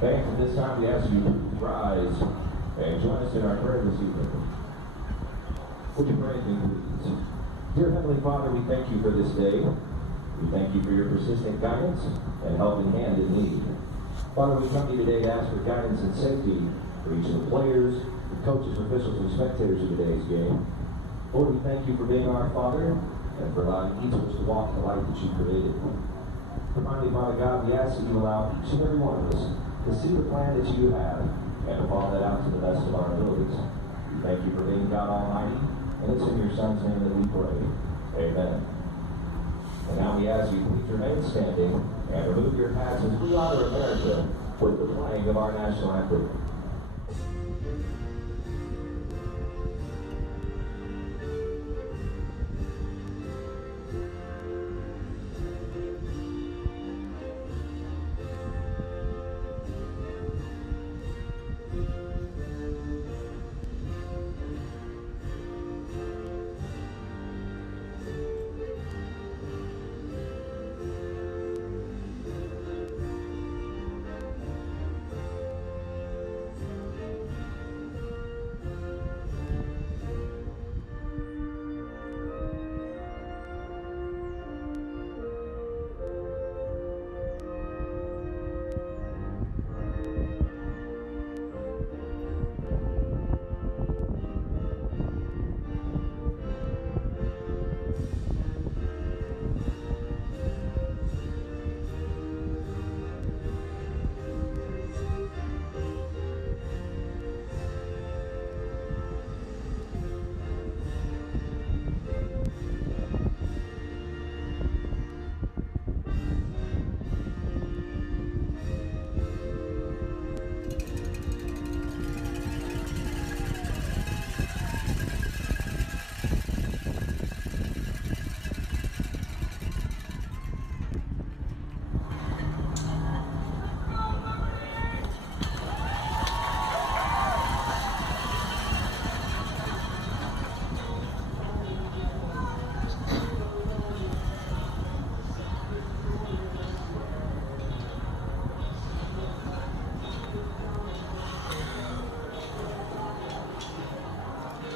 Thanks. At this time, we ask you to rise and join us in our prayer this evening. Would you pray with me, please? Dear Heavenly Father, we thank you for this day. We thank you for your persistent guidance and helping hand in need. Father, we come to you today to ask for guidance and safety for each of the players, the coaches, officials, and spectators of today's game. Lord, we thank you for being our Father and for allowing each of us to walk in the light that you created. Finally, Father God, we ask that you allow each and every one of us to see the plan that you have and to follow that out to the best of our abilities. We thank you for being God Almighty, and it's in your Son's name that we pray. Amen. And now we ask you to please remain standing and remove your hats as we honor America with the playing of our national anthem.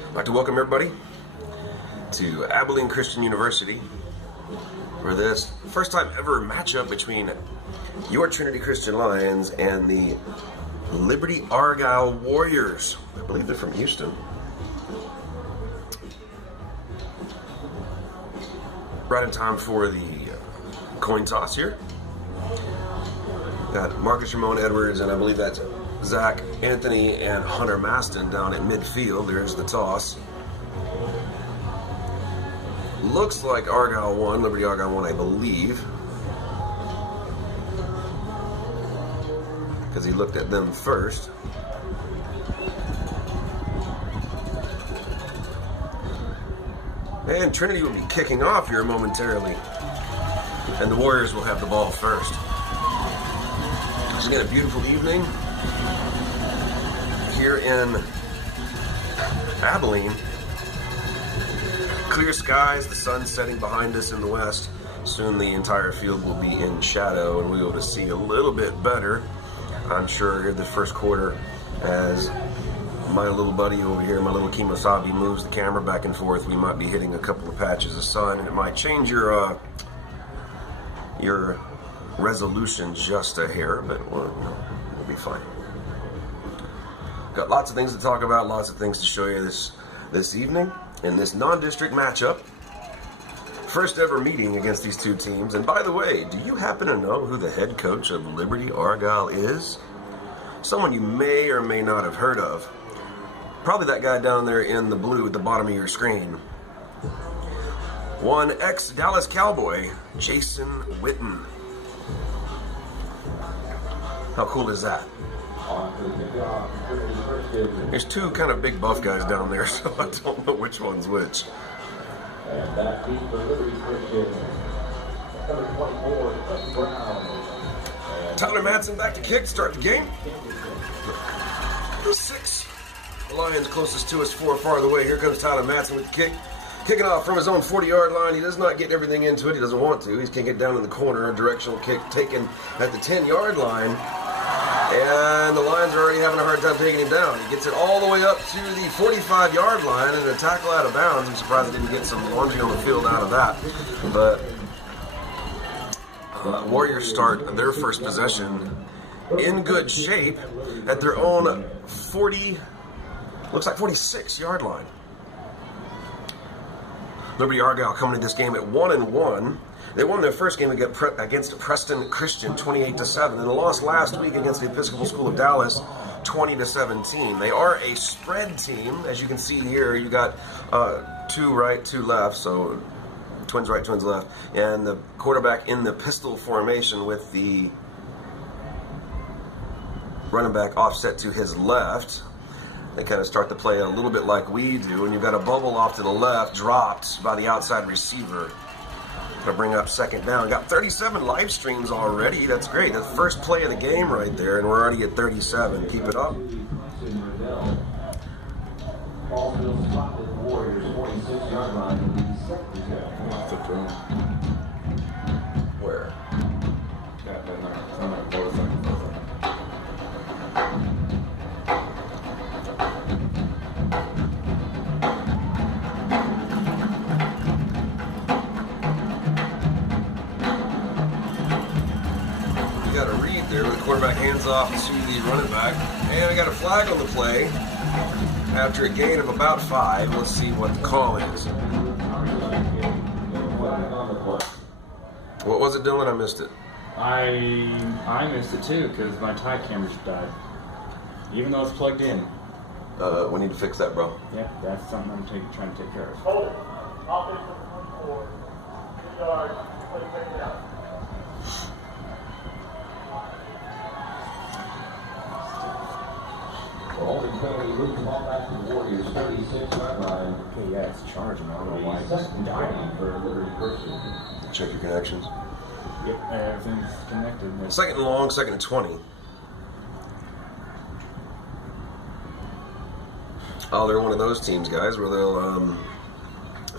I'd like to welcome everybody to Abilene Christian University for this first time ever matchup between your Trinity Christian Lions and the Liberty Argyle Warriors. I believe they're from Houston. Right in time for the coin toss here. Got Marcus Ramon Edwards, and I believe that's Zach Anthony and Hunter Maston down at midfield. There's the toss. Looks like Argyle won, Liberty Argyle won, I believe, because he looked at them first. And Trinity will be kicking off here momentarily, and the Warriors will have the ball first. It's again a beautiful evening here in Abilene. Clear skies, the sun setting behind us in the west. Soon the entire field will be in shadow and we'll be able to see a little bit better, I'm sure, the first quarter, as my little buddy over here, my little Kimosabi, moves the camera back and forth. We might be hitting a couple of patches of sun, and it might change your resolution just a hair, but we'll be fine. Got lots of things to talk about, lots of things to show you this evening in this non-district matchup. First ever meeting against these two teams. And by the way, do you happen to know who the head coach of Liberty Argyle is? Someone you may or may not have heard of. Probably that guy down there in the blue at the bottom of your screen. One ex-Dallas Cowboy, Jason Witten. How cool is that? There's two kind of big buff guys down there, so I don't know which one's which. And that beat for Liberty Christian, number 24, Brown. Tyler Madsen back to kick, start the game. The 6. The Lions closest to us, 4 far away. Here comes Tyler Madsen with the kick. Kicking off from his own 40-yard line. He does not get everything into it. He doesn't want to. He's kicking it down in the corner. A directional kick taken at the 10-yard line. And the Lions are already having a hard time taking him down. He gets it all the way up to the 45-yard line and a tackle out of bounds. I'm surprised he didn't get some laundry on the field out of that. But Warriors start their first possession in good shape at their own 46-yard line. Liberty Argyle coming to this game at 1-1. They won their first game against Preston Christian 28-7, and they lost last week against the Episcopal School of Dallas 20-17. They are a spread team, as you can see here. You got 2 right, 2 left, so twins right, twins left, and the quarterback in the pistol formation with the running back offset to his left. They kind of start to play a little bit like we do, and you've got a bubble off to the left, dropped by the outside receiver to bring up second down. Got 37 live streams already. That's great. That's the first play of the game right there, and we're already at 37. Keep it up. Where? Got a read there with the quarterback hands off to the running back. And I got a flag on the play after a gain of about 5. Let's see what the call is. What was it, Dylan? I missed it. I missed it too because my tie camera died. Even though it's plugged in. We need to fix that, bro. Yep, that's something I'm trying to take care of. Hold it. Offensive for 2 yards. Play it out. Holding penalty, moves the ball back to the Warriors, 36-yard line. Okay, yeah, it's charging. I don't know why it's Second dying. down for Liberty Christian. Check your connections. Yep, everything's connected. Second and long, second and 20. Oh, they're one of those teams, guys, where they'll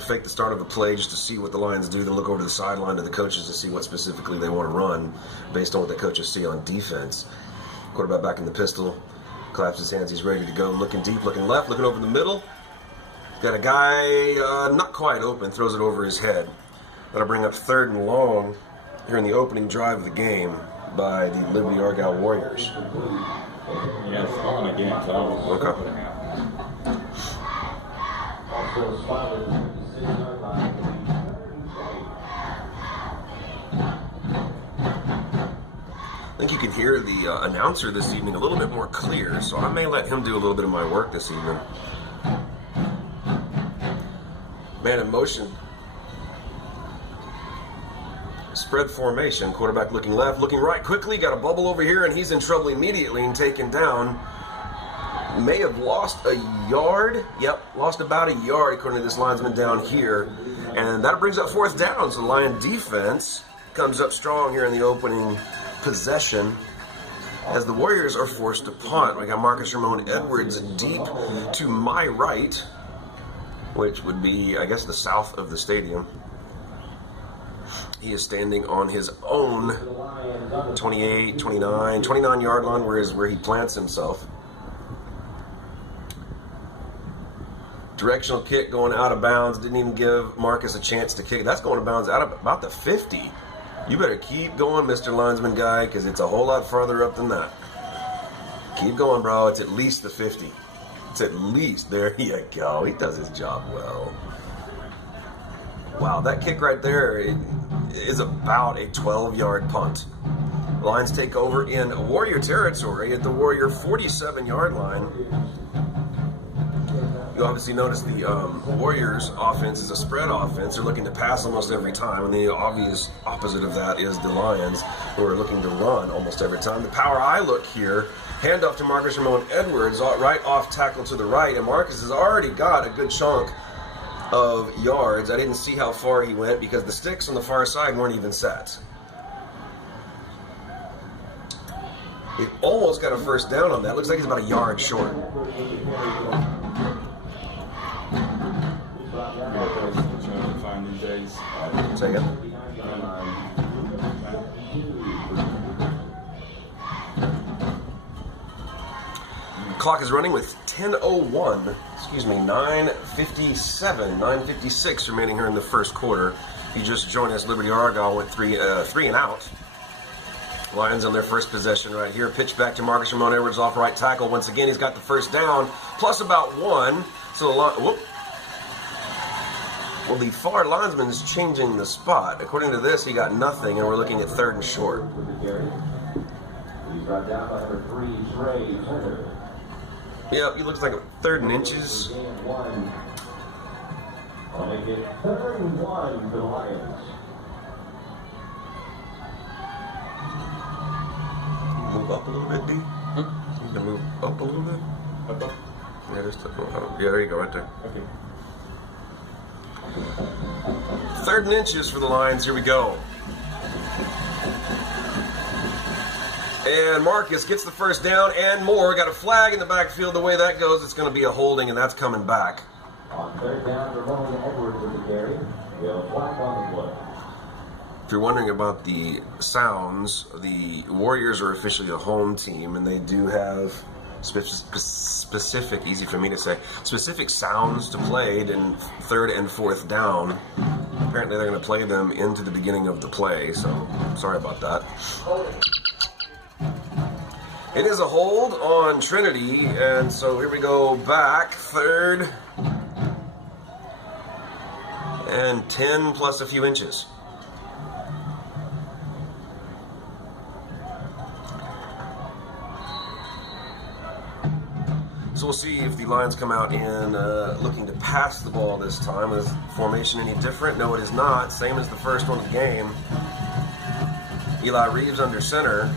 fake the start of a play just to see what the Lions do, then look over to the sideline to the coaches to see what specifically they want to run based on what the coaches see on defense. Quarterback back in the pistol. Claps his hands, he's ready to go. Looking deep, looking left, looking over the middle. Got a guy not quite open, throws it over his head. That'll bring up 3rd and long here in the opening drive of the game by the Liberty Argyle Warriors. Yeah, it's falling again, so I was Okay. putting out. Also spotted at the 36-yard line. I think you can hear the announcer this evening a little bit more clear, so I may let him do a little bit of my work this evening. Man in motion. Spread formation. Quarterback looking left, looking right. Quickly got a bubble over here, and he's in trouble immediately and taken down. May have lost a yard. Yep, lost about a yard according to this linesman down here. And that brings up 4th down, so the Lion defense comes up strong here in the opening possession as the Warriors are forced to punt. We got Marcus Ramon Edwards deep to my right, which would be, I guess, the south of the stadium. He is standing on his own 29-yard line, where he plants himself. Directional kick going out of bounds. Didn't even give Marcus a chance to kick. That's going out of bounds out of about the 50. You better keep going, Mr. Linesman guy, because it's a whole lot farther up than that. Keep going, bro. It's at least the 50. It's at least. There you go. He does his job well. Wow, that kick right there is about a 12-yard punt. Lions take over in Warrior territory at the Warrior 47-yard line. You obviously notice the Warriors' offense is a spread offense. They're looking to pass almost every time, and the obvious opposite of that is the Lions, who are looking to run almost every time. The power I look here, handoff to Marcus Ramon Edwards, right off tackle to the right, and Marcus has already got a good chunk of yards. I didn't see how far he went because the sticks on the far side weren't even set. He almost got a 1st down on that. Looks like he's about a yard short. Find these days. Say again. Clock is running with 9:56 remaining here in the first quarter. You just joined us. Liberty Argyle went three and out. Lions on their first possession right here. Pitch back to Marcus Ramon Edwards off right tackle. Once again, he's got the first down, plus about one. So the far linesman is changing the spot. According to this, he got nothing, and we're looking at 3rd and short. He's brought down by number 3, Trey Turner. Yep, he looks like a 3rd and inches. I'll make it 3rd and 1 for the Lions. Move up a little bit, D. You can move up a little bit. Up. Yeah, there you go, right there. Okay. 3rd and inches for the Lions. Here we go. And Marcus gets the first down and more. Got a flag in the backfield. The way that goes, it's going to be a holding, and that's coming back. On 3rd down, Ramon Edwards with the carry. We have a flag on the play. If you're wondering about the sounds, the Warriors are officially a home team, and they do have specific, easy for me to say, specific sounds to play in 3rd and 4th down. Apparently they're going to play them into the beginning of the play, so sorry about that. It is a hold on Trinity, and so here we go back, 3rd and 10 plus a few inches. So we'll see if the Lions come out in looking to pass the ball this time. Is formation any different? No, it is not. Same as the first one of the game. Eli Reeves under center.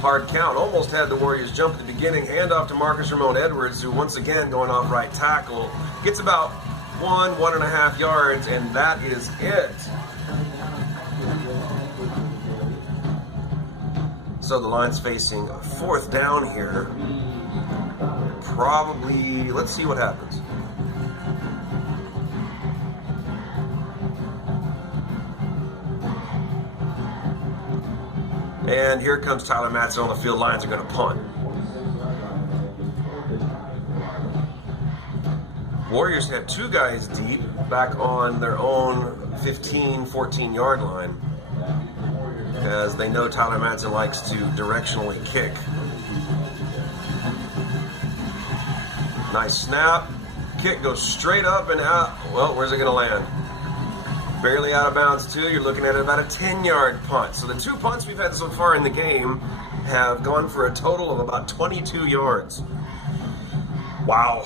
Hard count. Almost had the Warriors jump at the beginning. Handoff to Marcus Ramon Edwards, who once again going off right tackle. Gets about 1.5 yards, and that is it. So the Lions facing 4th down here. Probably, let's see what happens. And here comes Tyler Matson on the field. Lions are going to punt. Warriors have 2 guys deep back on their own 15, 14-yard line, as they know Tyler Matson likes to directionally kick. Nice snap. Kick goes straight up and out. Well, where's it going to land? Barely out of bounds, too. You're looking at about a 10-yard punt. So the 2 punts we've had so far in the game have gone for a total of about 22 yards. Wow.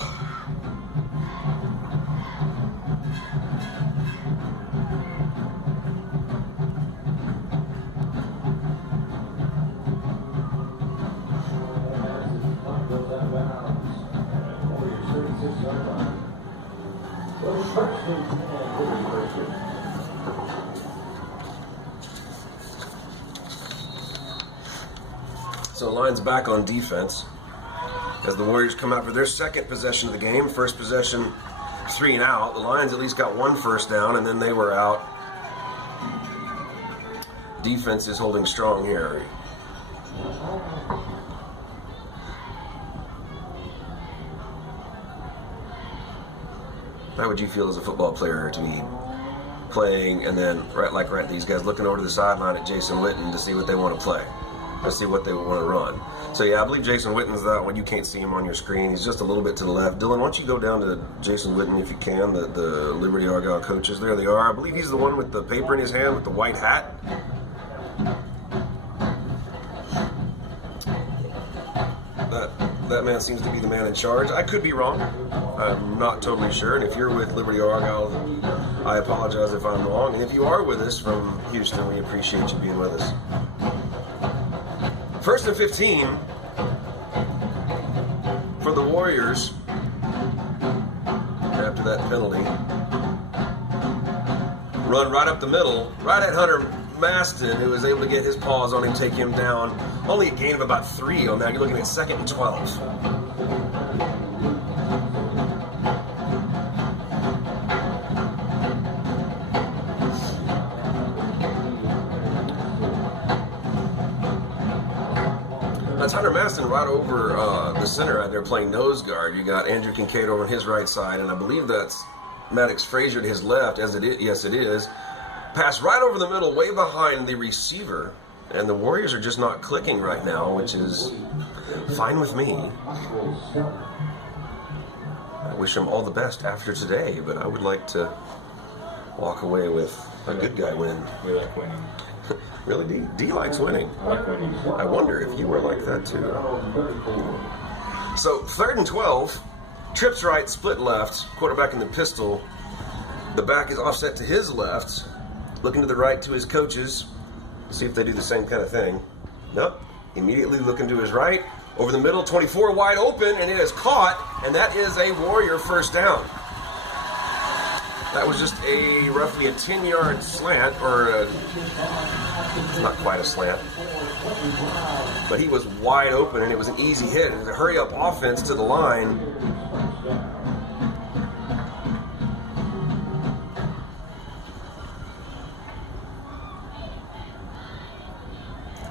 So Lions back on defense as the Warriors come out for their second possession of the game. First possession, 3 and out. The Lions at least got 1 first down, and then they were out. Defense is holding strong here. How would you feel as a football player to be playing and then right these guys looking over to the sideline at Jason Witten to see what they want to play? Let's see what they want to run. So yeah, I believe Jason Witten's that one. You can't see him on your screen. He's just a little bit to the left. Dylan, why don't you go down to Jason Witten if you can, the Liberty Argyle coaches. There they are. I believe he's the one with the paper in his hand with the white hat. That man seems to be the man in charge. I could be wrong. I'm not totally sure. And if you're with Liberty Argyle, I apologize if I'm wrong. And if you are with us from Houston, we appreciate you being with us. 1st and 15 for the Warriors after that penalty. Run right up the middle, right at Hunter Maston, who was able to get his paws on him, take him down. Only a gain of about 3 on that. You're looking at 2nd and 12. That's Hunter Maston right over the center right there playing nose guard. You got Andrew Kincaid over on his right side, and I believe that's Maddox Frazier to his left, as it is. Yes, it is. Pass right over the middle, way behind the receiver. And the Warriors are just not clicking right now, which is fine with me. I wish them all the best after today, but I would like to walk away with a good guy win. We like winning. Really? D likes winning. I like winning. I wonder if you were like that too. So 3rd and 12, trips right, split left, quarterback in the pistol. The back is offset to his left, looking to the right to his coaches. See if they do the same kind of thing. Nope. Immediately looking to his right. Over the middle, 24 wide open, and it is caught, and that is a Warrior first down. That was just roughly a 10-yard slant, or not quite a slant. But he was wide open, and it was an easy hit. It was a hurry-up offense to the line.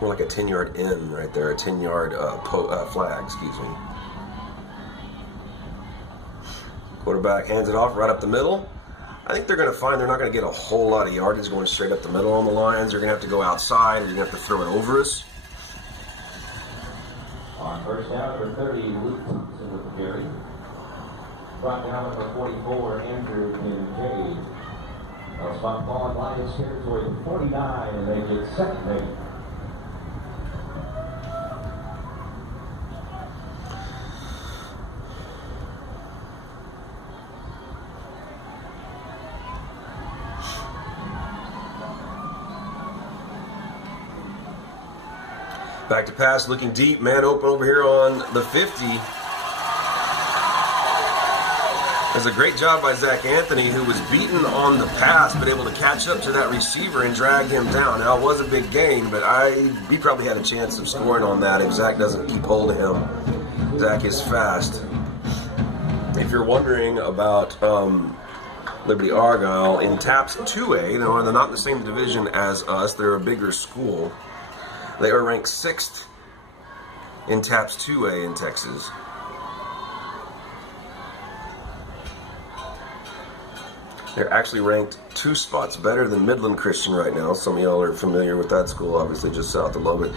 More like a 10-yard in right there, a 10-yard flag, excuse me. Quarterback hands it off right up the middle. I think they're going to find they're not going to get a whole lot of yardage going straight up the middle on the Lions. They're going to have to go outside, or you're going to have to throw it over us. On first down, number 30, Luke Thompson with the carry. Brought down number 44, Andrew Kincaid. They'll spot ball in Lions territory 49, and they get second down. Back to pass, looking deep, man open over here on the 50. There's a great job by Zach Anthony, who was beaten on the pass, but able to catch up to that receiver and drag him down. Now, it was a big gain, but he probably had a chance of scoring on that if Zach doesn't keep hold of him. Zach is fast. If you're wondering about Liberty Argyle, in TAPS 2A, they're not in the same division as us. They're a bigger school. They are ranked 6th in TAPS 2A in Texas. They're actually ranked 2 spots better than Midland Christian right now. Some of y'all are familiar with that school, obviously just south of Lubbock.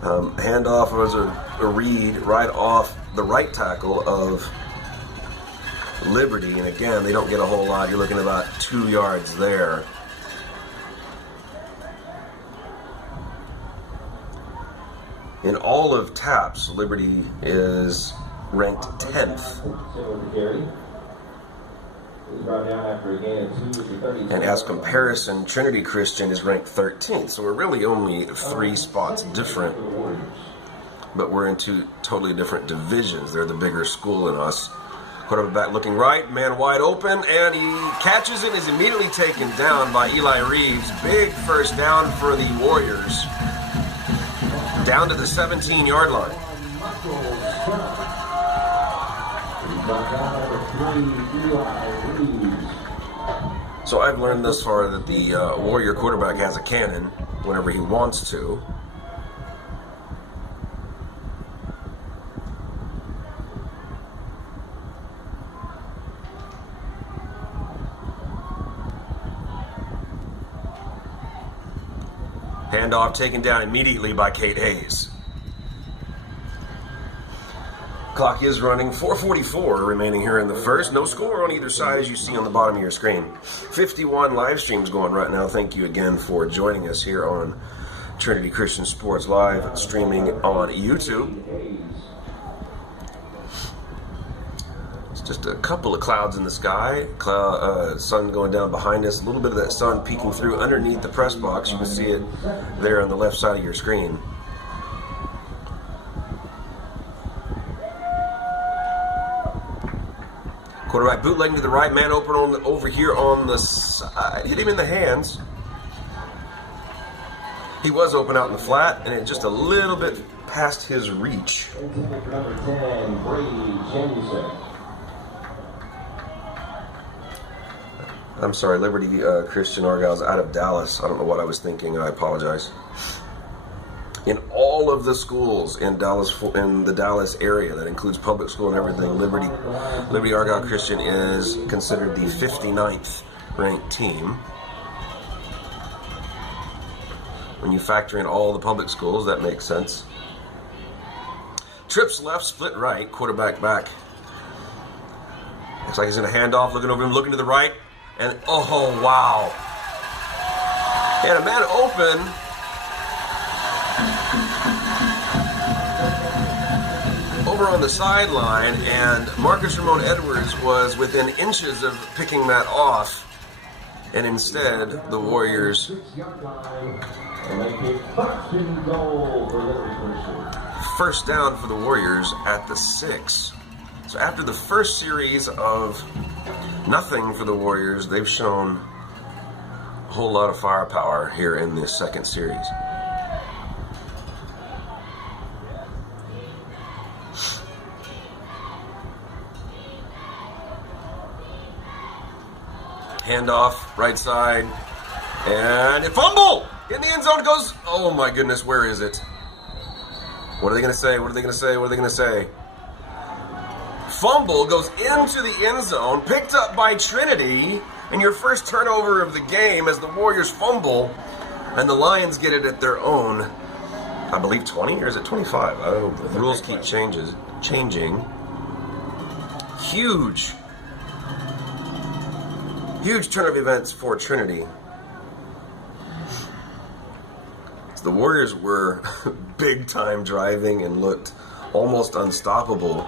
Handoff was a read right off the right tackle of Liberty. And again, they don't get a whole lot. You're looking at about 2 yards there. In all of TAPS, Liberty is ranked 10th. And as comparison, Trinity Christian is ranked 13th. So we're really only 3 spots different. But we're in 2 totally different divisions. They're the bigger school than us. Quarterback looking right, man wide open, and he catches it and is immediately taken down by Eli Reeves. Big first down for the Warriors. Down to the 17-yard line. So I've learned thus far that the Warrior quarterback has a cannon whenever he wants to. Handoff taken down immediately by Kate Hayes. Clock is running, 4:44 remaining here in the first. No score on either side, as you see on the bottom of your screen. 51 live streams going right now. Thank you again for joining us here on Trinity Christian Sports Live, streaming on YouTube. It's just a couple of clouds in the sky. Sun going down behind us. A little bit of that sun peeking through underneath the press box. You can see it there on the left side of your screen. Quarterback bootlegging to the right, man open over here on the side. Hit him in the hands. He was open out in the flat, and it just a little bit past his reach. Number 10, Brady Jamison. I'm sorry, Liberty Christian Argyle's out of Dallas. I don't know what I was thinking. I apologize. in all of the schools in the Dallas area. That includes public school and everything. Liberty Argyle Christian is considered the 59th ranked team. When you factor in all the public schools, that makes sense. Trips left, split right, quarterback back. Looks like he's going to hand off, looking over him, looking to the right, and oh wow. And a man open. Over on the sideline, and Marcus Ramon Edwards was within inches of picking that off, and instead the Warriors first down for the Warriors at the 6. So after the first series of nothing for the Warriors, they've shown a whole lot of firepower here in this second series. Handoff, right side, and a fumble in the end zone. Goes, oh my goodness, where is it? What are they going to say? What are they going to say? What are they going to say? Fumble goes into the end zone, picked up by Trinity, and your first turnover of the game as the Warriors fumble, and the Lions get it at their own, I believe 20, or is it 25? I don't know. The rules keep changing. Huge turn of events for Trinity. So the Warriors were big time driving and looked almost unstoppable.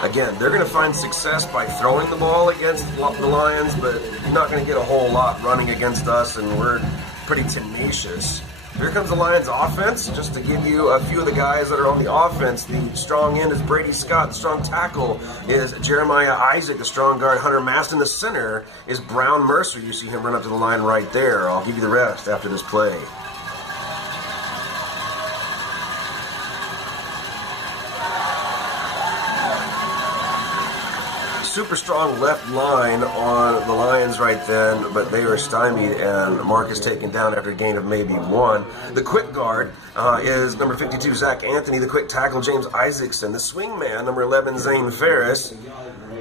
Again, they're going to find success by throwing the ball against the Lions, but you're not going to get a whole lot running against us, and we're pretty tenacious. Here comes the Lions offense. Just to give you a few of the guys that are on the offense, the strong end is Brady Scott. The strong tackle is Jeremiah Isaac. The strong guard, Hunter Maston. The center is Brown Mercer. You see him run up to the line right there. I'll give you the rest after this play. Super strong left line on the Lions right then, but they are stymied, and Marcus taken down after a gain of maybe 1. The quick guard is number 52, Zach Anthony. The quick tackle, James Isaacson. The swing man, number 11, Zane Ferris.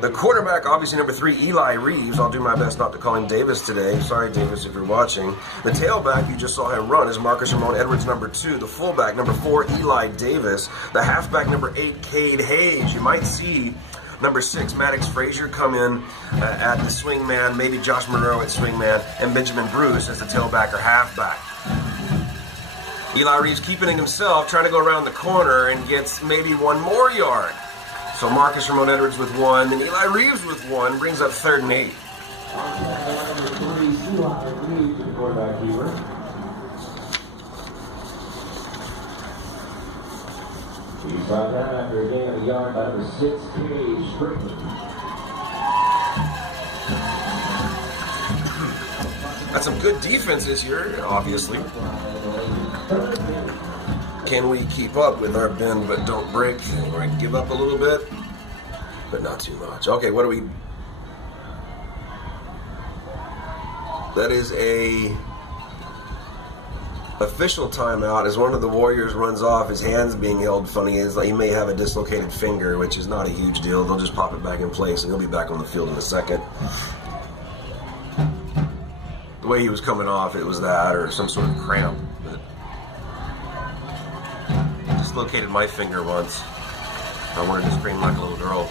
The quarterback, obviously number 3, Eli Reeves. I'll do my best not to call him Davis today. Sorry, Davis, if you're watching. The tailback, you just saw him run, is Marcus Ramon Edwards, number 2. The fullback, number 4, Eli Davis. The halfback, number 8, Cade Hayes. You might see number 6, Maddox Frazier come in at the swing man, maybe Josh Monroe at swing man, and Benjamin Bruce as the tailback or halfback. Eli Reeves keeping it himself, trying to go around the corner, and gets maybe 1 more yard. So Marcus Ramon Edwards with 1, and Eli Reeves with 1, brings up 3rd and 8. Number 3, Eli Reeves, the quarterback keeper. He's brought down after a gain of a yard by number 6, Cage Strickland. That's some good defense this year, obviously. Can we keep up with our bend but don't break? We're going to give up a little bit, but not too much. Okay, what do we... That is a official timeout as one of the Warriors runs off. His hand's being held funny. It's like he may have a dislocated finger, which is not a huge deal. They'll just pop it back in place, and he'll be back on the field in a second. The way he was coming off, it was that or some sort of cramp. But dislocated my finger once. I wanted to scream like a little girl.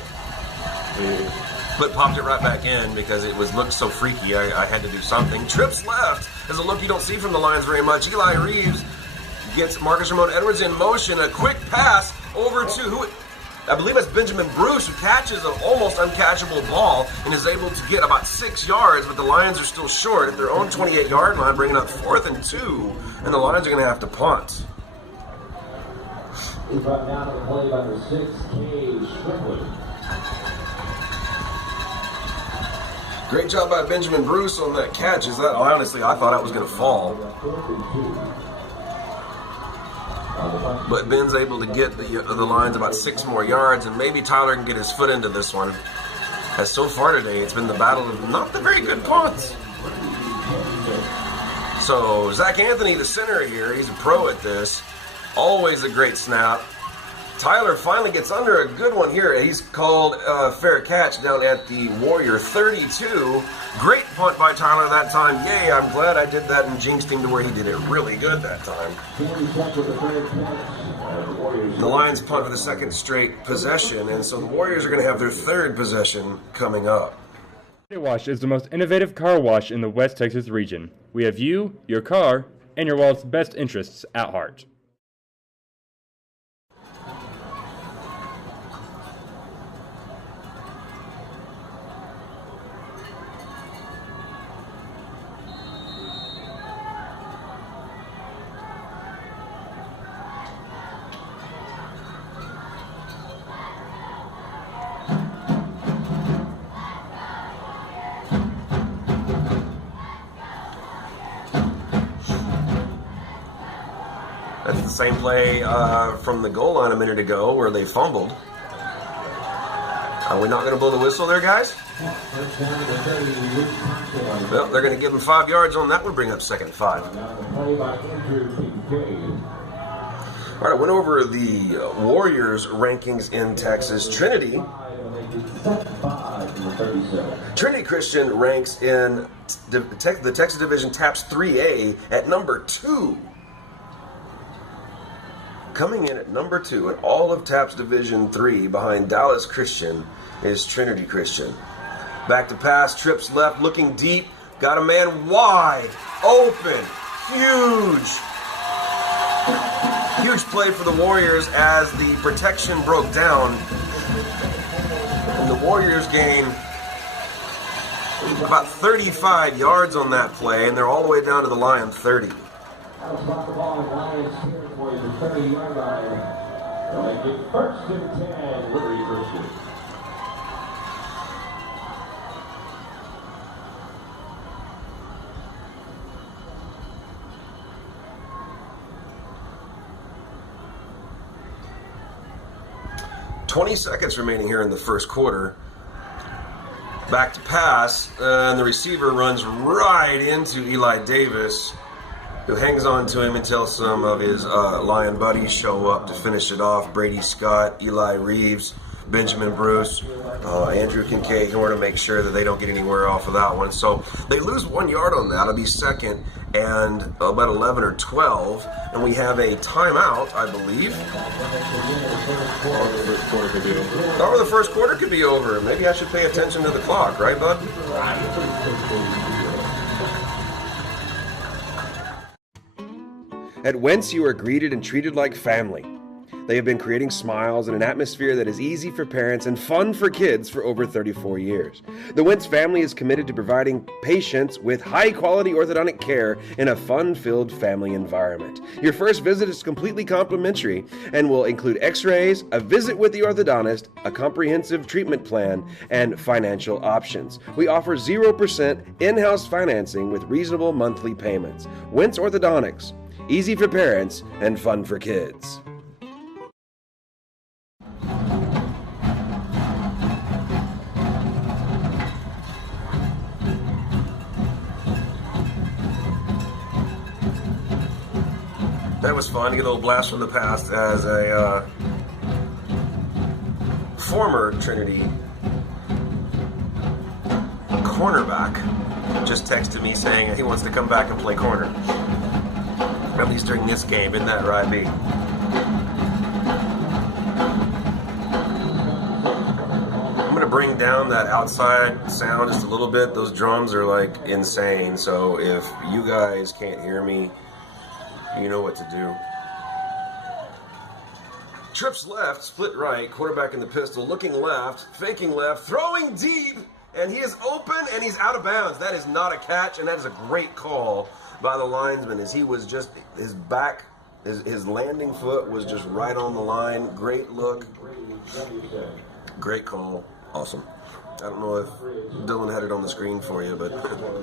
But popped it right back in because it looked so freaky. I had to do something. Trips left is a look you don't see from the Lions very much. Eli Reeves gets Marcus Ramon Edwards in motion. A quick pass over to I believe it's Benjamin Bruce, who catches an almost uncatchable ball and is able to get about 6 yards, but the Lions are still short at their own 28-yard line, bringing up 4th and 2, and the Lions are going to have to punt. He's brought down on the play by number 6, Cage Strickland. Great job by Benjamin Bruce on that catch. Honestly, I thought I was going to fall. But Ben's able to get the Lions about 6 more yards, and maybe Tyler can get his foot into this one. As so far today, it's been the battle of not the very good punts. So Zach Anthony, the center here, he's a pro at this. Always a great snap. Tyler finally gets under a good one here. He's called fair catch down at the Warrior 32. Great punt by Tyler that time. Yay, I'm glad I did that and jinxed him to where he did it really good that time. The Lions punt for the second straight possession, and so the Warriors are going to have their third possession coming up. Trinity Wash is the most innovative car wash in the West Texas region. We have you, your car, and your wallet's best interests at heart. That's the same play from the goal line a minute ago where they fumbled. Are we not going to blow the whistle there, guys? Well, they're going to give them 5 yards on that one, bring up second 5. All right, I went over the Warriors rankings in Texas. Trinity Christian ranks in the Texas Division TAPS 3A at number 2. Coming in at number 2 in all of TAPS Division 3 behind Dallas Christian is Trinity Christian. Back to pass, trips left, looking deep, got a man wide open. Huge play for the Warriors as the protection broke down. And the Warriors gain about 35 yards on that play, and they're all the way down to the Lion 30. That'll spot the ball in Lions territory, the 30-yard line. They'll make it 1st and 10, Liberty Christian. "20 seconds remaining here in the first quarter. Back to pass, and the receiver runs right into Eli Davis, who hangs on to him until some of his Lion buddies show up to finish it off. Brady Scott, Eli Reeves, Benjamin Bruce, Andrew Kincaid, in order to make sure that they don't get anywhere off of that one. So they lose 1 yard on that. It'll be second and about 11 or 12. And we have a timeout, I believe. Or the first quarter could be over. Maybe I should pay attention to the clock, right, bud? At Wentz, you are greeted and treated like family. They have been creating smiles and an atmosphere that is easy for parents and fun for kids for over 34 years. The Wentz family is committed to providing patients with high-quality orthodontic care in a fun-filled family environment. Your first visit is completely complimentary and will include x-rays, a visit with the orthodontist, a comprehensive treatment plan, and financial options. We offer 0% in-house financing with reasonable monthly payments. Wentz Orthodontics. Easy for parents and fun for kids. That was fun to get a little blast from the past as a former Trinity cornerback just texted me saying he wants to come back and play corner. At least during this game, isn't that right, B? I'm going to bring down that outside sound just a little bit. Those drums are like insane, so if you guys can't hear me, you know what to do. Trips left, split right, quarterback in the pistol, looking left, faking left, throwing deep, and he is open and he's out of bounds. That is not a catch, and that is a great call by the linesman, as he was just, his back, his landing foot was just right on the line. Great look. Great call. Awesome. I don't know if Dylan had it on the screen for you, but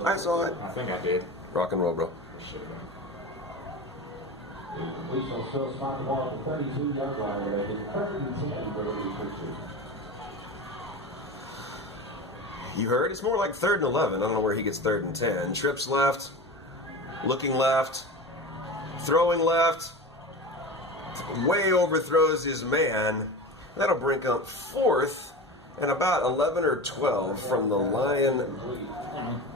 I saw it. I think I did. Rock and roll, bro. We shall still spot the ball at the 32-yard line, and they get 3rd and 10 for Liberty Christian. You heard? It's more like 3rd and 11. I don't know where he gets 3rd and 10. Trips left. looking left, throwing left, way overthrows his man. That'll bring up fourth and about 11 or 12 from the Lion,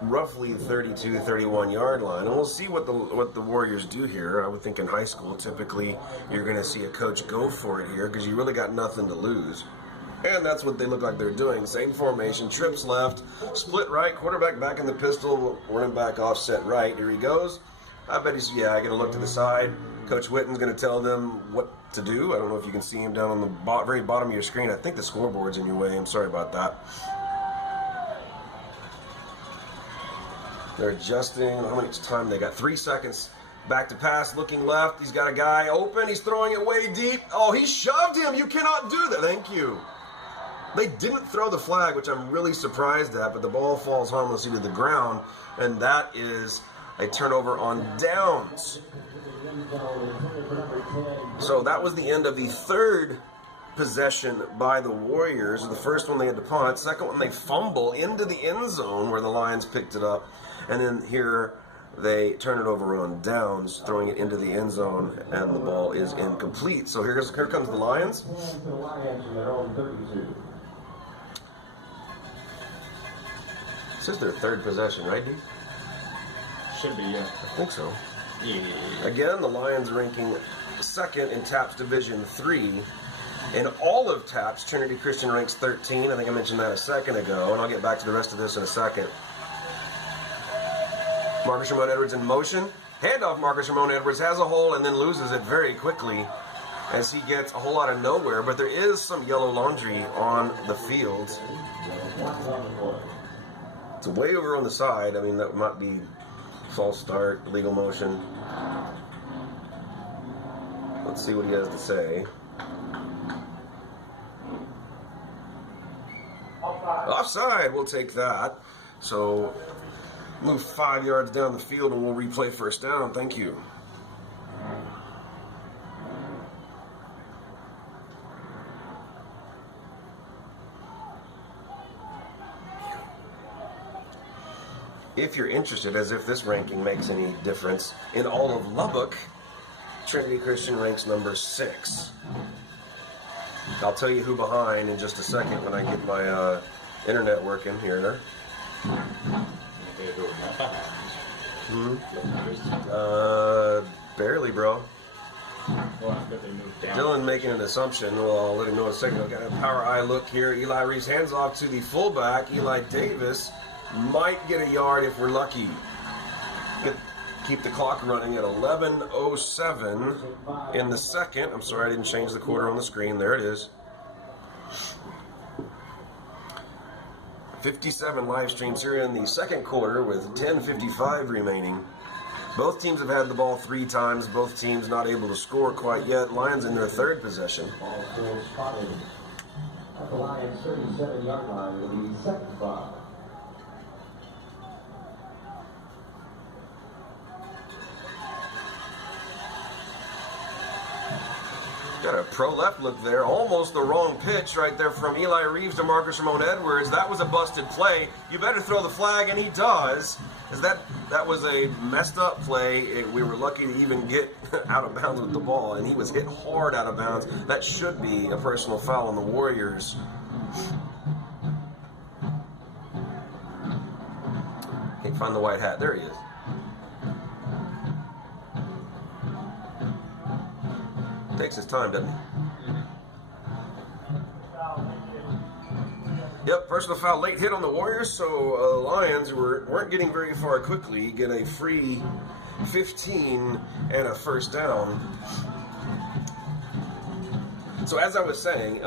roughly 32, 31 yard line. And we'll see what the Warriors do here. I would think in high school, typically, you're going to see a coach go for it here because you really got nothing to lose. And that's what they look like they're doing. Same formation, trips left, split right, quarterback back in the pistol, running back offset right. Here he goes. I bet he's, going to look to the side. Coach Witten's going to tell them what to do. I don't know if you can see him down on the very bottom of your screen. I think the scoreboard's in your way. I'm sorry about that. They're adjusting. How much time they got? 3 seconds. Back to pass, looking left. He's got a guy open. He's throwing it way deep. Oh, he shoved him. You cannot do that. Thank you. They didn't throw the flag, which I'm really surprised at, but the ball falls harmlessly to the ground, and that is a turnover on downs. So that was the end of the third possession by the Warriors. The first one they had to punt. Second one they fumble into the end zone where the Lions picked it up. And then here they turn it over on downs, throwing it into the end zone, and the ball is incomplete. So here comes the Lions. This is their third possession, right, D? Should be, yeah. I think so. Yeah. Again, the Lions ranking second in TAPS Division 3. In all of TAPS, Trinity Christian ranks 13. I think I mentioned that a second ago, and I'll get back to the rest of this in a second. Marcus Ramon Edwards in motion. Handoff. Marcus Ramon Edwards has a hole and then loses it very quickly as he gets a whole lot of nowhere, but there is some yellow laundry on the field. It's way over on the side. I mean, that might be false start, illegal motion. Let's see what he has to say. Offside, we'll take that. So, move 5 yards down the field and we'll replay first down. Thank you. If you're interested, as if this ranking makes any difference, in all of Lubbock, Trinity Christian ranks number 6. I'll tell you who behind in just a second when I get my internet working here. Barely, bro. Dylan making an assumption. Well, I'll let him know in a second. I've got a power eye look here. Eli Reeves hands off to the fullback. Eli Davis might get a yard if we're lucky. Keep the clock running at 11:07 in the second. I'm sorry I didn't change the quarter on the screen. There it is. 57 live streams here in the second quarter with 10:55 remaining. Both teams have had the ball 3 times. Both teams not able to score quite yet. Lions in their third possession. Ball still spotted at the Lions' 37-yard line with the second spot. Got a pro left look there. Almost the wrong pitch right there from Eli Reeves to Marcus Ramon Edwards. That was a busted play. You better throw the flag, and he does. Because that was a messed up play. We were lucky to even get out of bounds with the ball, and he was hit hard out of bounds. That should be a personal foul on the Warriors. Can't find the white hat. There he is. Takes his time, doesn't he? Yep, personal foul, late hit on the Warriors, so Lions, who weren't getting very far quickly, get a free 15 and a first down. So as I was saying,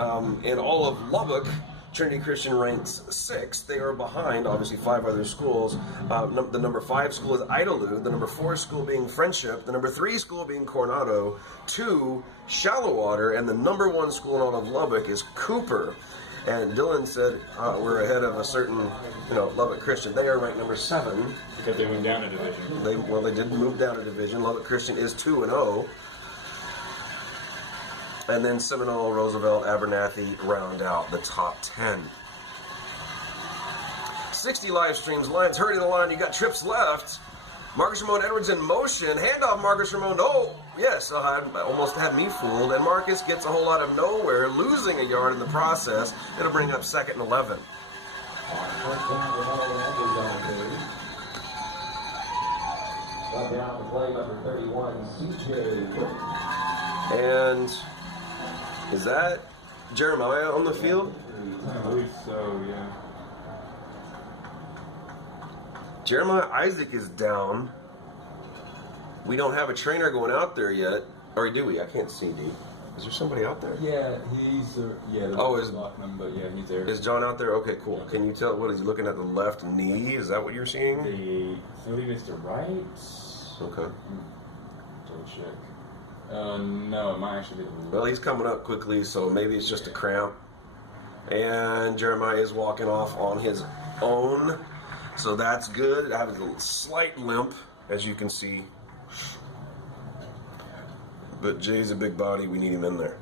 in all of Lubbock, Trinity Christian ranks 6th. They are behind, obviously, 5 other schools. The number 5 school is Idalou. The number 4 school being Friendship. The number 3 school being Coronado. 2, Shallowater. And the number 1 school in all of Lubbock is Cooper. And Dylan said we're ahead of a certain, Lubbock Christian. They are ranked number 7. Because they moved down a division. They did move down a division. Lubbock Christian is 2-0. And then Seminole, Roosevelt, Abernathy round out the top 10. 60 live streams. Lions hurry to the line. You got trips left. Marcus Ramon Edwards in motion. Handoff Marcus Ramon. Oh, yes, almost had me fooled. And Marcus gets a whole lot of nowhere, losing a yard in the process. It'll bring up 2nd and 11. Down the play, number 31, CJ. And is that Jeremiah on the field? I believe so, yeah. Jeremiah Isaac is down. We don't have a trainer going out there yet. Or do we? I can't see, D. Is there somebody out there? Yeah, he's blocking him, but yeah, he's there. Is John out there? Okay, cool. Can you tell, what is he looking at, the left knee? Is that what you're seeing? I believe it's the right. Okay. Double check. No, it might actually be the left. Well, he's coming up quickly, so maybe it's just a cramp. And Jeremiah is walking off on his own. So that's good. I have a slight limp, as you can see. But Jay's a big body. We need him in there.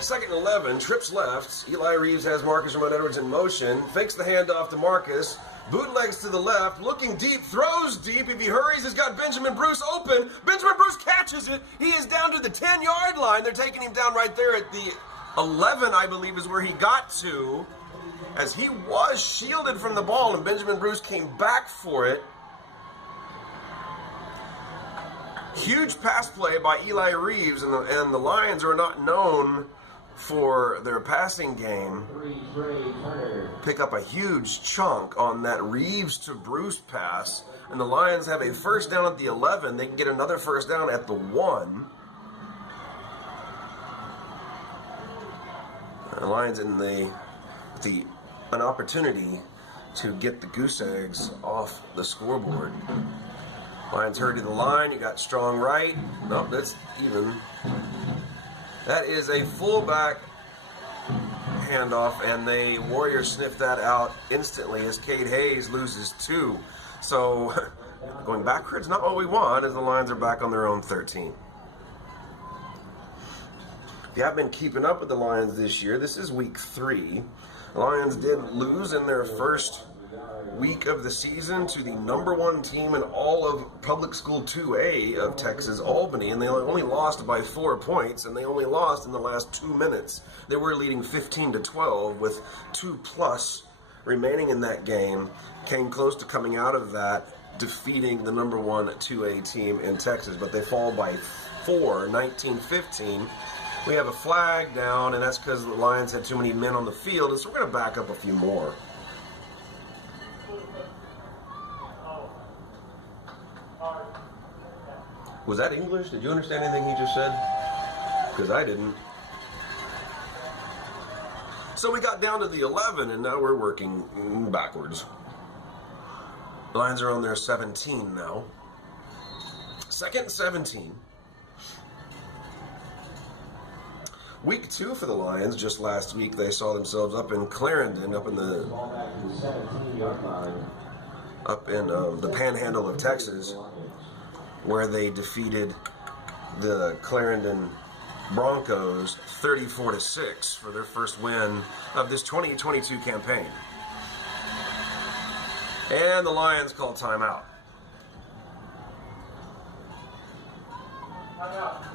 Second and 11, trips left. Eli Reeves has Marcus Ramon Edwards in motion. Fakes the handoff to Marcus. Bootlegs to the left. Looking deep, throws deep. If he hurries, he's got Benjamin Bruce open. Benjamin Bruce catches it. He is down to the 10-yard line. They're taking him down right there at the 11, I believe, is where he got to. As he was shielded from the ball, and Benjamin Bruce came back for it. Huge pass play by Eli Reeves, and the Lions are not known for their passing game. Pick up a huge chunk on that Reeves to Bruce pass, and the Lions have a first down at the 11. They can get another first down at the 1. The Lions in an opportunity to get the goose eggs off the scoreboard. Lions hurry to the line. You got strong right. Nope, that's even. That is a fullback handoff, and the Warriors sniff that out instantly as Cade Hayes loses 2. So going backwards, not what we want, as the Lions are back on their own 13. If you have been keeping up with the Lions this year, this is week 3. The Lions did lose in their first week of the season to the number 1 team in all of public school 2A of Texas, Albany, and they only lost by 4 points, and they only lost in the last 2 minutes. They were leading 15-12 with 2+ remaining in that game. Came close to coming out of that, defeating the number 1 2A team in Texas, but they fall by 4, 19-15. We have a flag down, and that's because the Lions had too many men on the field, and so we're going to back up a few more. Was that English? Did you understand anything he just said? Because I didn't. So we got down to the 11, and now we're working backwards. The Lions are on their 17 now. 2nd and 17. Week 2 for the Lions. Just last week, they saw themselves up in Clarendon, up in the panhandle of Texas, where they defeated the Clarendon Broncos 34-6 for their first win of this 2022 campaign. And the Lions call timeout. Timeout.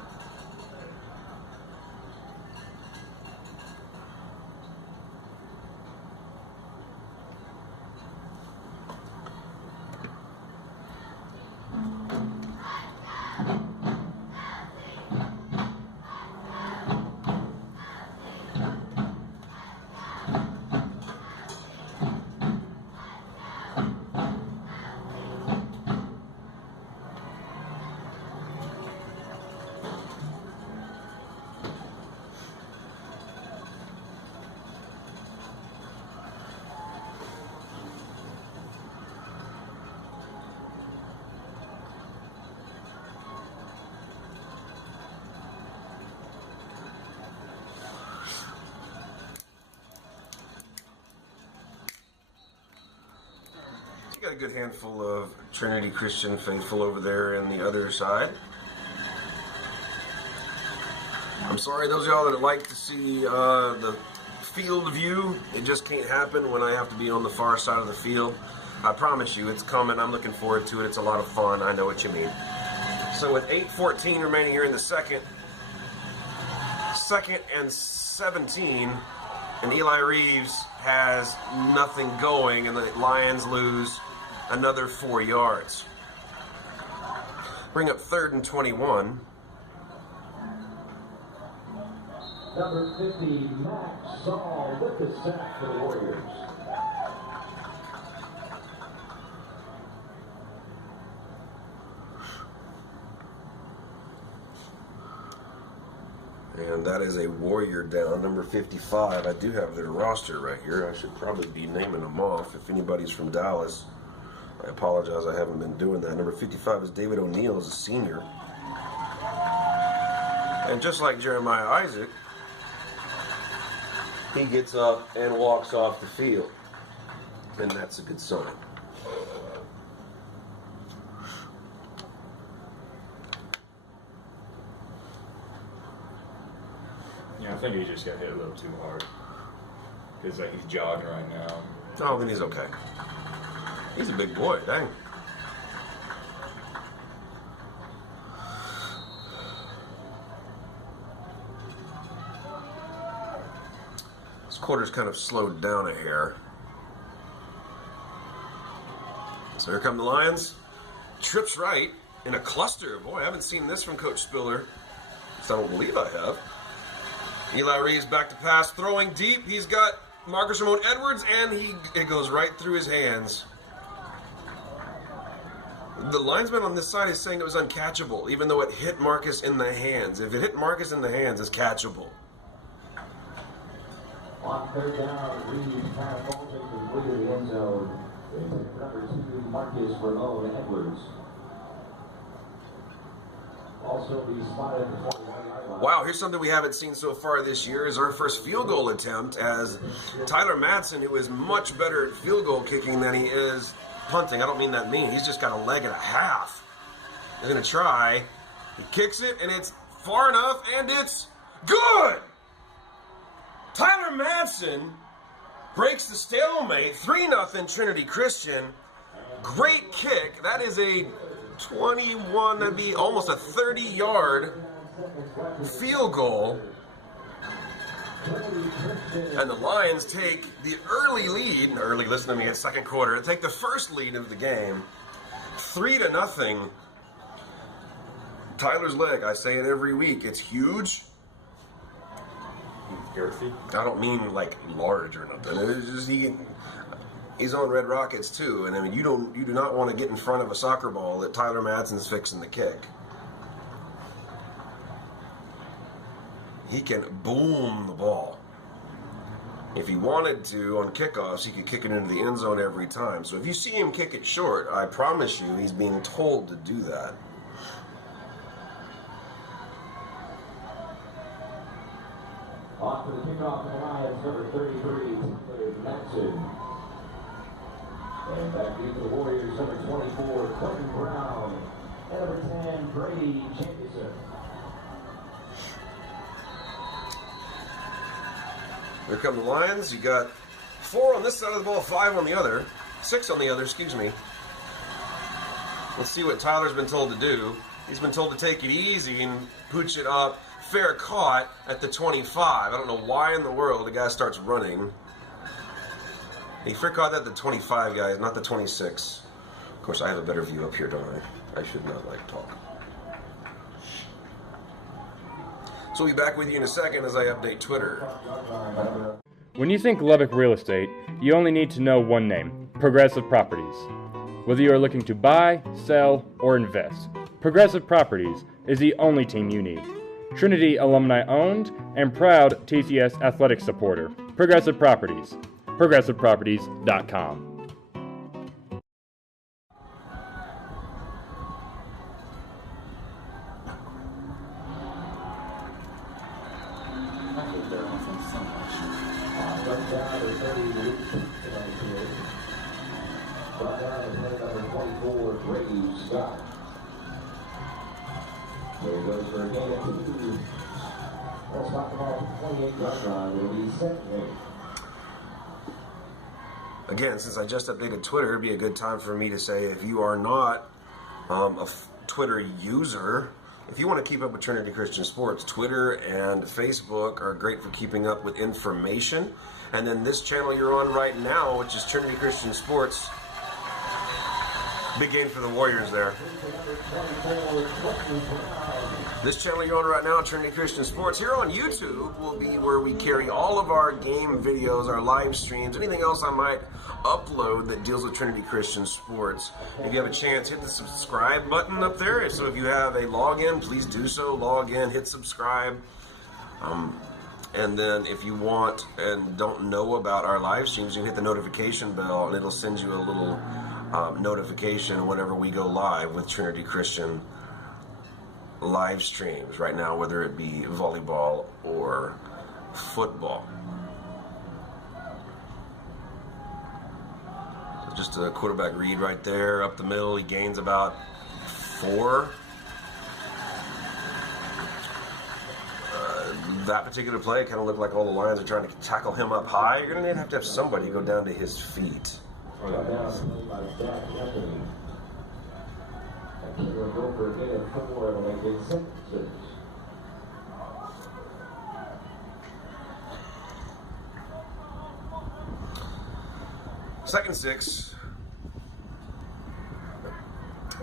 got a good handful of Trinity Christian faithful over there in the other side. I'm sorry, those of y'all that like to see the field view, it just can't happen when I have to be on the far side of the field. I promise you, it's coming. I'm looking forward to it. It's a lot of fun. I know what you mean. So with 8:14 remaining here in the second and 17, and Eli Reeves has nothing going, and the Lions lose another 4 yards. Bring up 3rd and 21. Number 50, Max Saul with the sack for the Warriors. And that is a Warrior down, number 55. I do have their roster right here. I should probably be naming them off. If anybody's from Dallas, I apologize, I haven't been doing that. Number 55 is David O'Neal, as a senior. And just like Jeremiah Isaac, he gets up and walks off the field. And that's a good sign. Yeah, I think he just got hit a little too hard. Because like, he's jogging right now. Oh, then he's okay. He's a big boy, dang. This quarter's kind of slowed down a hair. So here come the Lions. Trips right in a cluster. Boy, I haven't seen this from Coach Spiller. So I don't believe I have. Eli Reeves back to pass, throwing deep. He's got Marcus Ramon Edwards, and it goes right through his hands. The linesman on this side is saying it was uncatchable, even though it hit Marcus in the hands. If it hit Marcus in the hands, it's catchable. On 3rd down, Reeves pass ball to the clear the end zone. Number 2, Marcus Ramon Edwards. Also be spotted at the 21-yard line. Wow, here's something we haven't seen so far this year is our first field goal attempt, as Tyler Madsen, who is much better at field goal kicking than he is punting. I don't mean that mean. He's just got a leg and a half. He's going to try. He kicks it, and it's far enough, and it's good! Tyler Madsen breaks the stalemate. 3-0 Trinity Christian. Great kick. That is a 21, that'd be almost a 30-yard field goal. And the Lions take the listen to me, it's second quarter, take the first lead of the game, 3-0. Tyler's leg, I say it every week, it's huge. Girthy? I don't mean like large or nothing. It's just he's on Red Rockets too, and I mean you do not want to get in front of a soccer ball that Tyler Madsen's fixing to kick. He can boom the ball. If he wanted to on kickoffs, he could kick it into the end zone every time. So if you see him kick it short, I promise you he's being told to do that. Off to the kickoff for the Lions, number 33, Tyler Madsen. And back into the Warriors, number 24, Quentin Brown. And number 10, Brady Jamison. Here come the Lions. You got 4 on this side of the ball, 5 on the other. 6 on the other, excuse me. Let's see what Tyler's been told to do. He's been told to take it easy and pooch it up. Fair caught at the 25. I don't know why in the world the guy starts running. He fair caught at the 25, guys, not the 26. Of course, I have a better view up here, don't I? I should not talk. So we'll be back with you in a second as I update Twitter. When you think Lubbock real estate, you only need to know one name: Progressive Properties. Whether you are looking to buy, sell, or invest, Progressive Properties is the only team you need. Trinity alumni owned and proud TCS athletic supporter. Progressive Properties. ProgressiveProperties.com. Brought down to play number 24, Brady Scott. There he goes for a gain of 2. That's about the ball at the 28-yard line. It'll be 2nd. Again, since I just updated Twitter, it'd be a good time for me to say, if you are not a Twitter user, if you want to keep up with Trinity Christian Sports, Twitter and Facebook are great for keeping up with information. And then this channel you're on right now, which is Trinity Christian Sports, big game for the Warriors there. This channel you're on right now, Trinity Christian Sports, here on YouTube will be where we carry all of our game videos, our live streams, anything else I might upload that deals with Trinity Christian Sports. If you have a chance, hit the subscribe button up there. So if you have a login, please do so. Log in, hit subscribe. And then if you want and don't know about our live streams, you can hit the notification bell and it'll send you a little notification whenever we go live with Trinity Christian live streams right now, whether it be volleyball or football. So just a quarterback read right there up the middle. He gains about 4. That particular play kind of looked like all the Lions are trying to tackle him up high. You're going to have to have somebody go down to his feet. Second 6